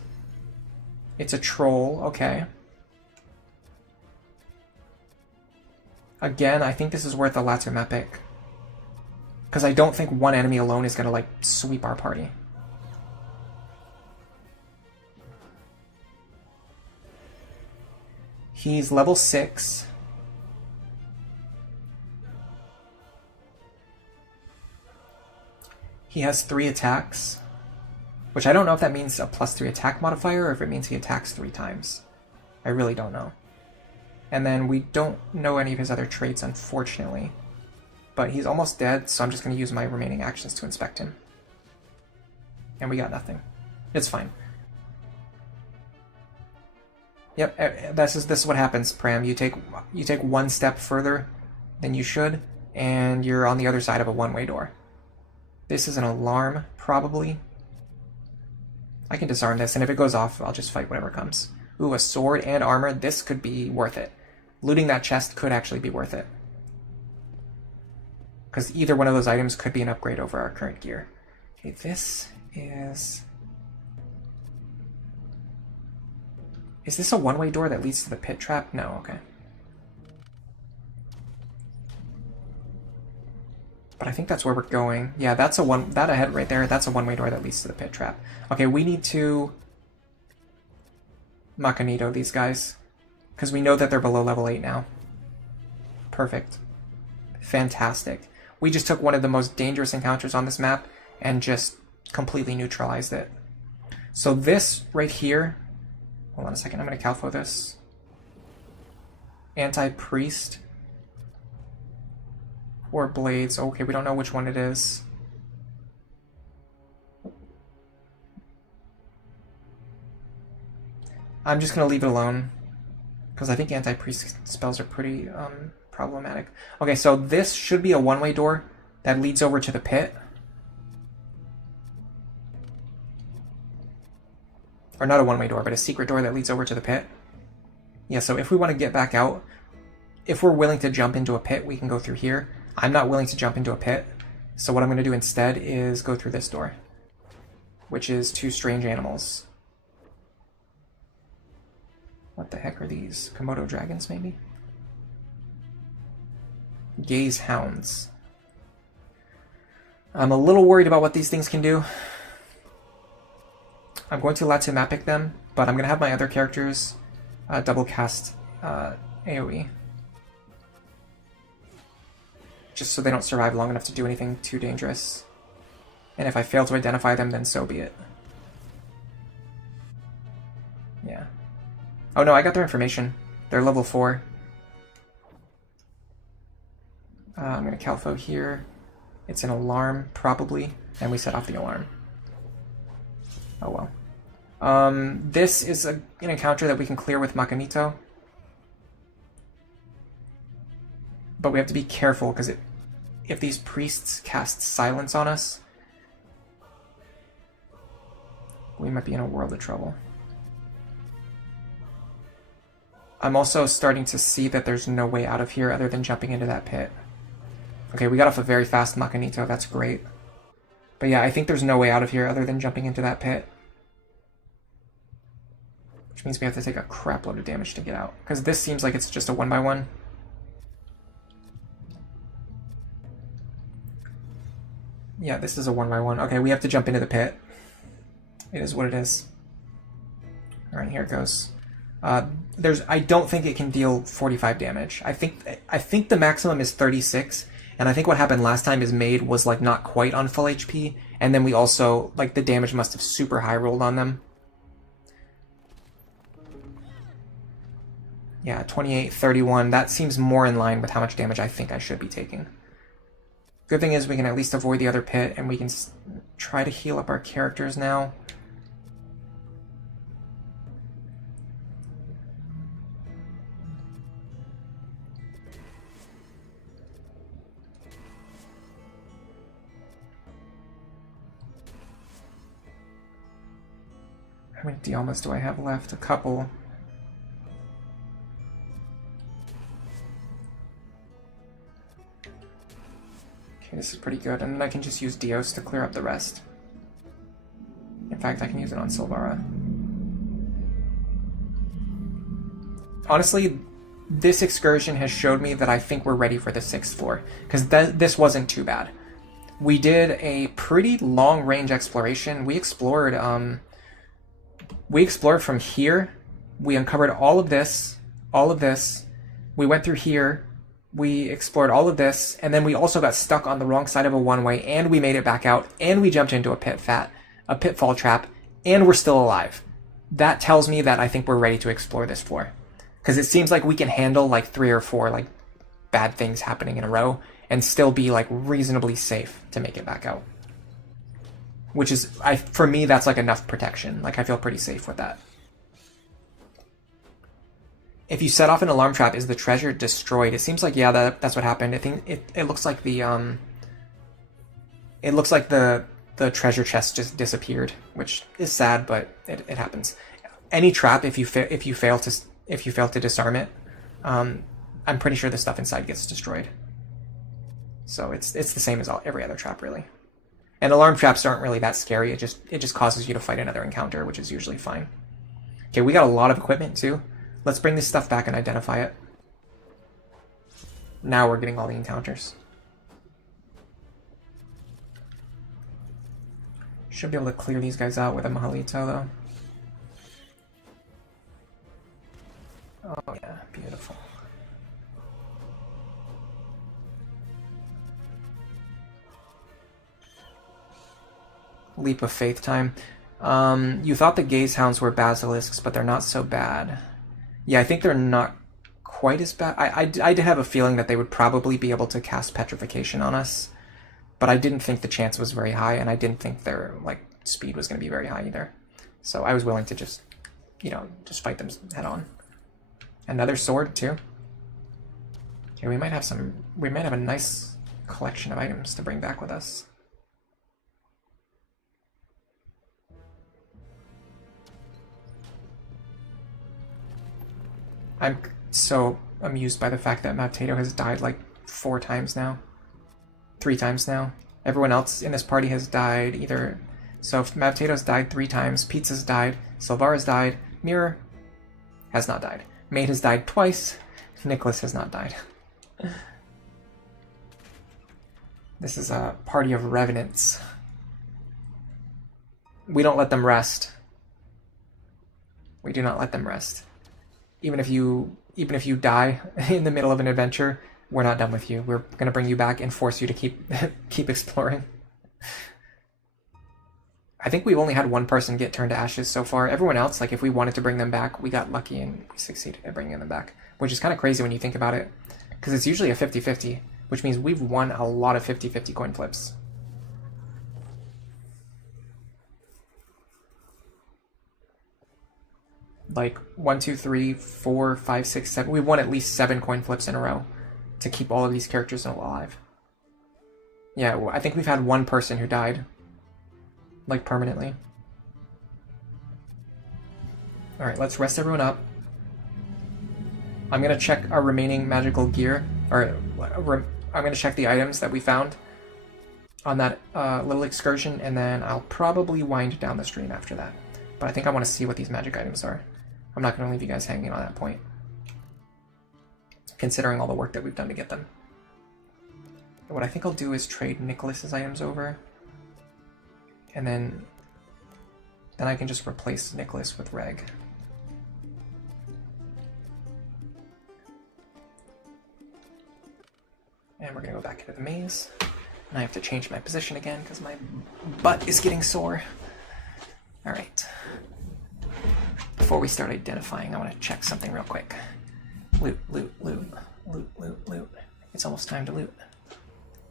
It's a troll, okay. Again, I think this is worth a Latum Epic. Because I don't think one enemy alone is going to, like, sweep our party. He's level 6. He has 3 attacks. Which I don't know if that means a +3 attack modifier or if it means he attacks 3 times. I really don't know. And then we don't know any of his other traits, unfortunately. But he's almost dead, so I'm just going to use my remaining actions to inspect him. And we got nothing. It's fine. Yep, this is what happens, Pram. You take one step further than you should, and you're on the other side of a one-way door. This is an alarm, probably. I can disarm this, and if it goes off, I'll just fight whatever comes. Ooh, a sword and armor. This could be worth it. Looting that chest could actually be worth it. Because either one of those items could be an upgrade over our current gear. Okay, this is... Is this a one-way door that leads to the pit trap? No, okay. But I think that's where we're going. Yeah, that's that ahead right there, that's a one-way door that leads to the pit trap. Okay, we need to Macanito these guys. Because we know that they're below level 8 now. Perfect. Fantastic. We just took one of the most dangerous encounters on this map and just completely neutralized it. So this right here... Hold on a second, I'm going to Calfo this. Anti-Priest. Or Blades. Okay, we don't know which one it is. I'm just going to leave it alone. Because I think Anti-Priest spells are pretty problematic. Okay, so this should be a one-way door that leads over to the pit. Or not a one-way door, but a secret door that leads over to the pit. Yeah, so if we want to get back out, if we're willing to jump into a pit, we can go through here. I'm not willing to jump into a pit, so what I'm going to do instead is go through this door, which is 2 strange animals. What the heck are these? Komodo dragons, maybe? Gaze hounds. I'm a little worried about what these things can do. I'm going to Latum Epic them, but I'm going to have my other characters double cast AoE. Just so they don't survive long enough to do anything too dangerous. And if I fail to identify them, then so be it. Yeah. Oh no, I got their information. They're level 4. I'm going to Calfo here. It's an alarm, probably. And we set off the alarm. Oh well. This is an encounter that we can clear with Macanito. But we have to be careful, because if these priests cast silence on us, we might be in a world of trouble. I'm also starting to see that there's no way out of here other than jumping into that pit. Okay, we got off a very fast Macanito, that's great. But yeah, I think there's no way out of here other than jumping into that pit. Which means we have to take a crap load of damage to get out. Because this seems like it's just a 1x1. Yeah, this is a 1x1. Okay, we have to jump into the pit. It is what it is. Alright, here it goes. I don't think it can deal 45 damage. I think the maximum is 36, and I think what happened last time is Maid was like not quite on full HP, and then we also, like, the damage must have super high rolled on them. Yeah, 28, 31, that seems more in line with how much damage I think I should be taking. Good thing is we can at least avoid the other pit, and we can try to heal up our characters now. How many Dialmas do I have left? A couple. Okay, this is pretty good, and then I can just use Dios to clear up the rest. In fact, I can use it on Silvara. Honestly, this excursion has showed me that I think we're ready for the 6th floor, because this wasn't too bad. We did a pretty long-range exploration. We explored from here. We uncovered all of this. We went through here. We explored all of this, and then we also got stuck on the wrong side of a one-way, and we made it back out, and we jumped into a pitfall trap, and we're still alive. That tells me that I think we're ready to explore this floor. Because it seems like we can handle like 3 or 4 like bad things happening in a row and still be like reasonably safe to make it back out. Which is, for me, that's like enough protection. Like I feel pretty safe with that. If you set off an alarm trap, is the treasure destroyed? It seems like, yeah, that's what happened. I think it looks like the treasure chest just disappeared, which is sad, but it happens. Any trap, if you fail to disarm it, I'm pretty sure the stuff inside gets destroyed. So it's the same as every other trap, really. And alarm traps aren't really that scary. It just causes you to fight another encounter, which is usually fine. Okay, we got a lot of equipment too. Let's bring this stuff back and identify it. Now we're getting all the encounters. Should be able to clear these guys out with a Mahalito, though. Oh yeah, beautiful. Leap of faith time. You thought the gaze hounds were basilisks, but they're not so bad. Yeah, I think they're not quite as bad. I did have a feeling that they would probably be able to cast petrification on us, but I didn't think the chance was very high, and I didn't think their like speed was going to be very high either. So I was willing to just fight them head on. Another sword too. Okay, we might have a nice collection of items to bring back with us. I'm so amused by the fact that Mavtato has died like 4 times now. 3 times now. Everyone else in this party has died either. So if Mavtato's died 3 times, Pizza's died, Silvara's died, Mirror has not died. Maid has died twice, Nicholas has not died. This is a party of revenants. We don't let them rest. We do not let them rest. Even if you die in the middle of an adventure, we're not done with you. We're gonna bring you back and force you to keep exploring. I think we've only had 1 person get turned to ashes so far. Everyone else, like if we wanted to bring them back, we got lucky and we succeeded at bringing them back, which is kind of crazy when you think about it, because it's usually a 50-50, which means we've won a lot of 50-50 coin flips. Like 1, 2, 3, 4, 5, 6, 7. We won at least 7 coin flips in a row to keep all of these characters alive. Yeah, I think we've had 1 person who died, like permanently. All right, let's rest everyone up. I'm gonna check our remaining magical gear, or I'm gonna check the items that we found on that little excursion, and then I'll probably wind down the stream after that. But I think I want to see what these magic items are. I'm not going to leave you guys hanging on that point, considering all the work that we've done to get them. What I think I'll do is trade Nicholas's items over, and then I can just replace Nicholas with Reg. And we're going to go back into the maze. And I have to change my position again because my butt is getting sore. Alright. Before we start identifying, I want to check something real quick. Loot, loot, loot, loot, loot, loot. It's almost time to loot.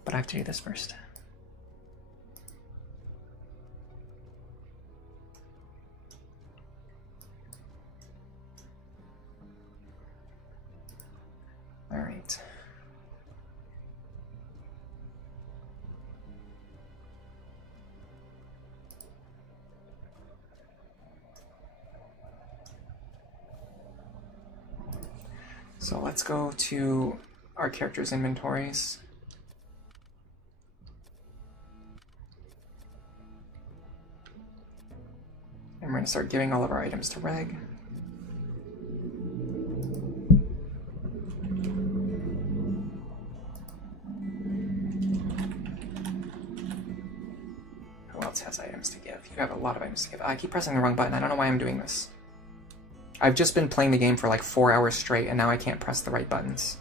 But I have to do this first. Alright. let's go to our characters' inventories. And we're going to start giving all of our items to Reg. Who else has items to give? You have a lot of items to give. I keep pressing the wrong button. I don't know why I'm doing this. I've just been playing the game for like 4 hours straight, and now I can't press the right buttons.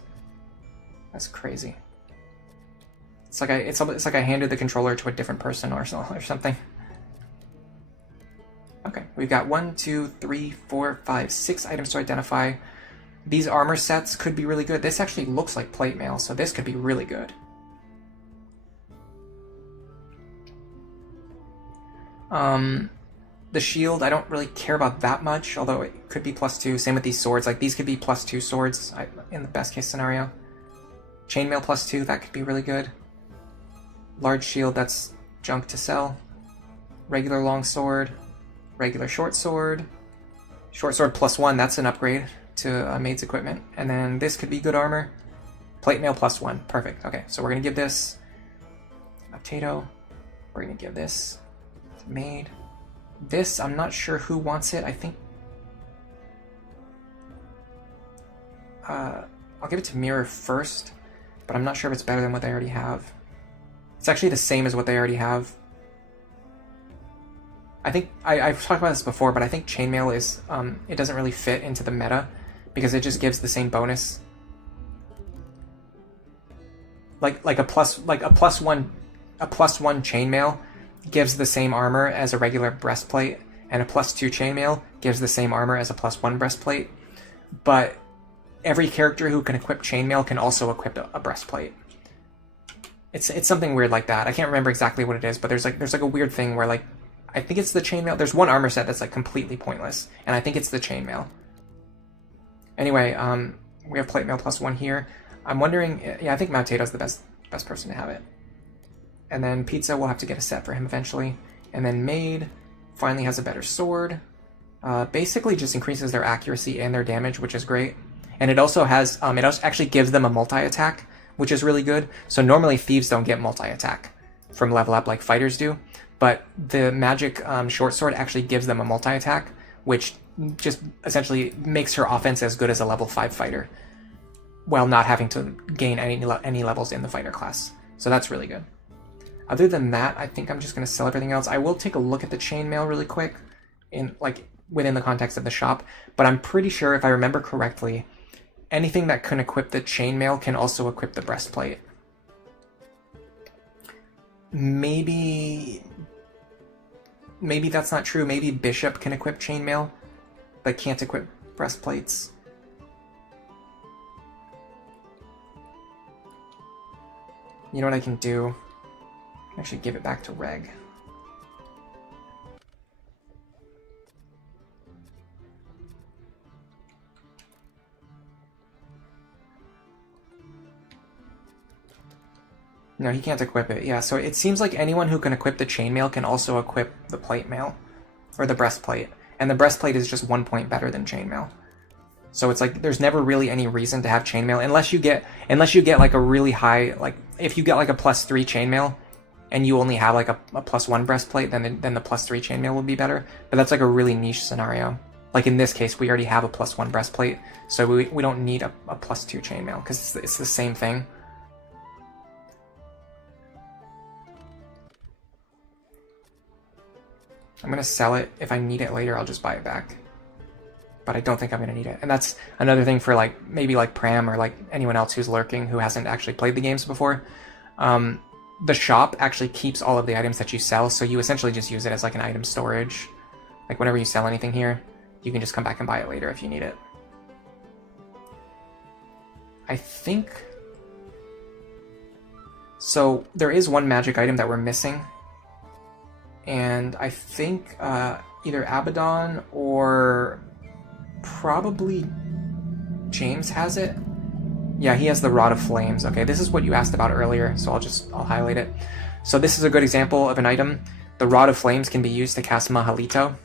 That's crazy. It's like I handed the controller to a different person or something. Okay, we've got 1, 2, 3, 4, 5, 6 items to identify. These armor sets could be really good. This actually looks like plate mail, so this could be really good. The shield, I don't really care about that much, although it could be +2. Same with these swords. Like, these could be +2 swords in the best case scenario. Chainmail +2, that could be really good. Large shield, that's junk to sell. Regular long sword. Regular short sword. Short sword +1, that's an upgrade to maid's equipment. And then this could be good armor. Plate mail +1, perfect. Okay, so we're going to give this a potato. We're going to give this to maid. This, I'm not sure who wants it. I think... I'll give it to Mirror first, but I'm not sure if it's better than what they already have. It's actually the same as what they already have. I think, I've talked about this before, but I think Chainmail is, it doesn't really fit into the meta, because it just gives the same bonus. Like a +1 Chainmail gives the same armor as a regular breastplate, and a +2 chainmail gives the same armor as a +1 breastplate. But every character who can equip chainmail can also equip a breastplate. It's something weird like that. I can't remember exactly what it is, but there's like a weird thing where, like, I think it's the chainmail. There's one armor set that's like completely pointless, and I think it's the chainmail. Anyway, we have plate mail +1 here. I'm wondering, yeah, I think Mautato's the best person to have it. And then Pizza will have to get a set for him eventually. And then Maid finally has a better sword. Basically just increases their accuracy and their damage, which is great. And it also has, it also actually gives them a multi-attack, which is really good. So normally thieves don't get multi-attack from level up like fighters do. But the magic short sword actually gives them a multi-attack, which just essentially makes her offense as good as a level 5 fighter, while not having to gain any levels in the fighter class. So that's really good. Other than that, I think I'm just going to sell everything else. I will take a look at the chainmail really quick, within the context of the shop, but I'm pretty sure, if I remember correctly, anything that can equip the chainmail can also equip the breastplate. Maybe that's not true. Maybe Bishop can equip chainmail, but can't equip breastplates. You know what I can do? Actually give it back to Reg. No, he can't equip it. Yeah, so it seems like anyone who can equip the chainmail can also equip the plate mail, or the breastplate. And the breastplate is just 1 point better than chainmail. So it's like there's never really any reason to have chainmail unless you get like a really high, like if you get like a +3 chainmail and you only have like a +1 breastplate, then the +3 chainmail will be better. But that's like a really niche scenario. Like in this case, we already have a +1 breastplate, so we don't need a +2 chainmail because it's the same thing. I'm gonna sell it. If I need it later, I'll just buy it back. But I don't think I'm gonna need it. And that's another thing for like maybe like Pram or like anyone else who's lurking who hasn't actually played the games before. The shop actually keeps all of the items that you sell, so you essentially just use it as like an item storage. Like whenever you sell anything here, you can just come back and buy it later if you need it. I think... So there is one magic item that we're missing. And I think either Abaddon or probably James has it. Yeah, he has the Rod of Flames. Okay, this is what you asked about earlier, so I'll highlight it. So this is a good example of an item. The Rod of Flames can be used to cast Mahalito.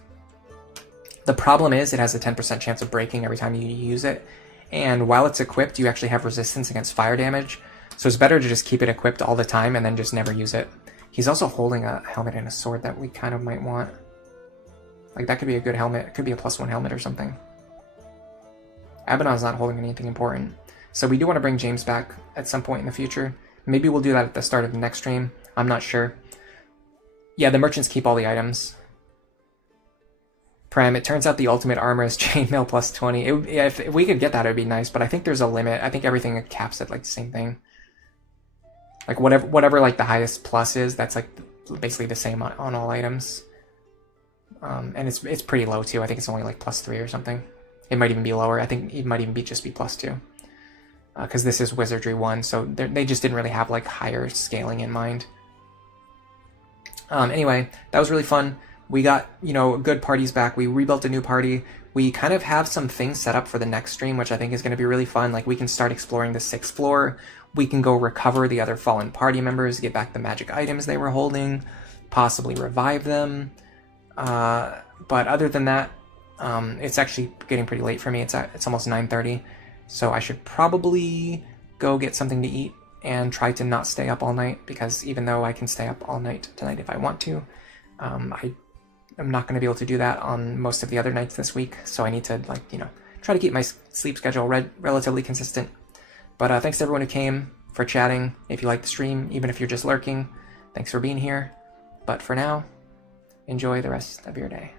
The problem is it has a 10% chance of breaking every time you use it, and while it's equipped, you actually have resistance against fire damage, so it's better to just keep it equipped all the time and then just never use it. He's also holding a helmet and a sword that we kind of might want. Like, that could be a good helmet. It could be a +1 helmet or something. Abaddon's not holding anything important. So we do want to bring James back at some point in the future. Maybe we'll do that at the start of the next stream. I'm not sure. Yeah, the merchants keep all the items. Prem, it turns out the ultimate armor is chainmail +20. If we could get that, it would be nice, but I think there's a limit. I think everything caps at like the same thing. Like whatever like the highest plus is, that's like basically the same on all items. And it's pretty low too. I think it's only like +3 or something. It might even be lower. I think it might even be just be +2. Because this is Wizardry 1, so they just didn't really have like higher scaling in mind. Anyway, that was really fun. We got, good parties back. We rebuilt a new party. We kind of have some things set up for the next stream, which I think is going to be really fun. Like, we can start exploring the 6th floor. We can go recover the other fallen party members, get back the magic items they were holding, possibly revive them. But other than that, it's actually getting pretty late for me. It's almost 9:30, so I should probably go get something to eat and try to not stay up all night, because even though I can stay up all night tonight if I want to, I'm not going to be able to do that on most of the other nights this week, so I need to, try to keep my sleep schedule relatively consistent. But thanks to everyone who came for chatting. If you like the stream, even if you're just lurking, thanks for being here. But for now, enjoy the rest of your day.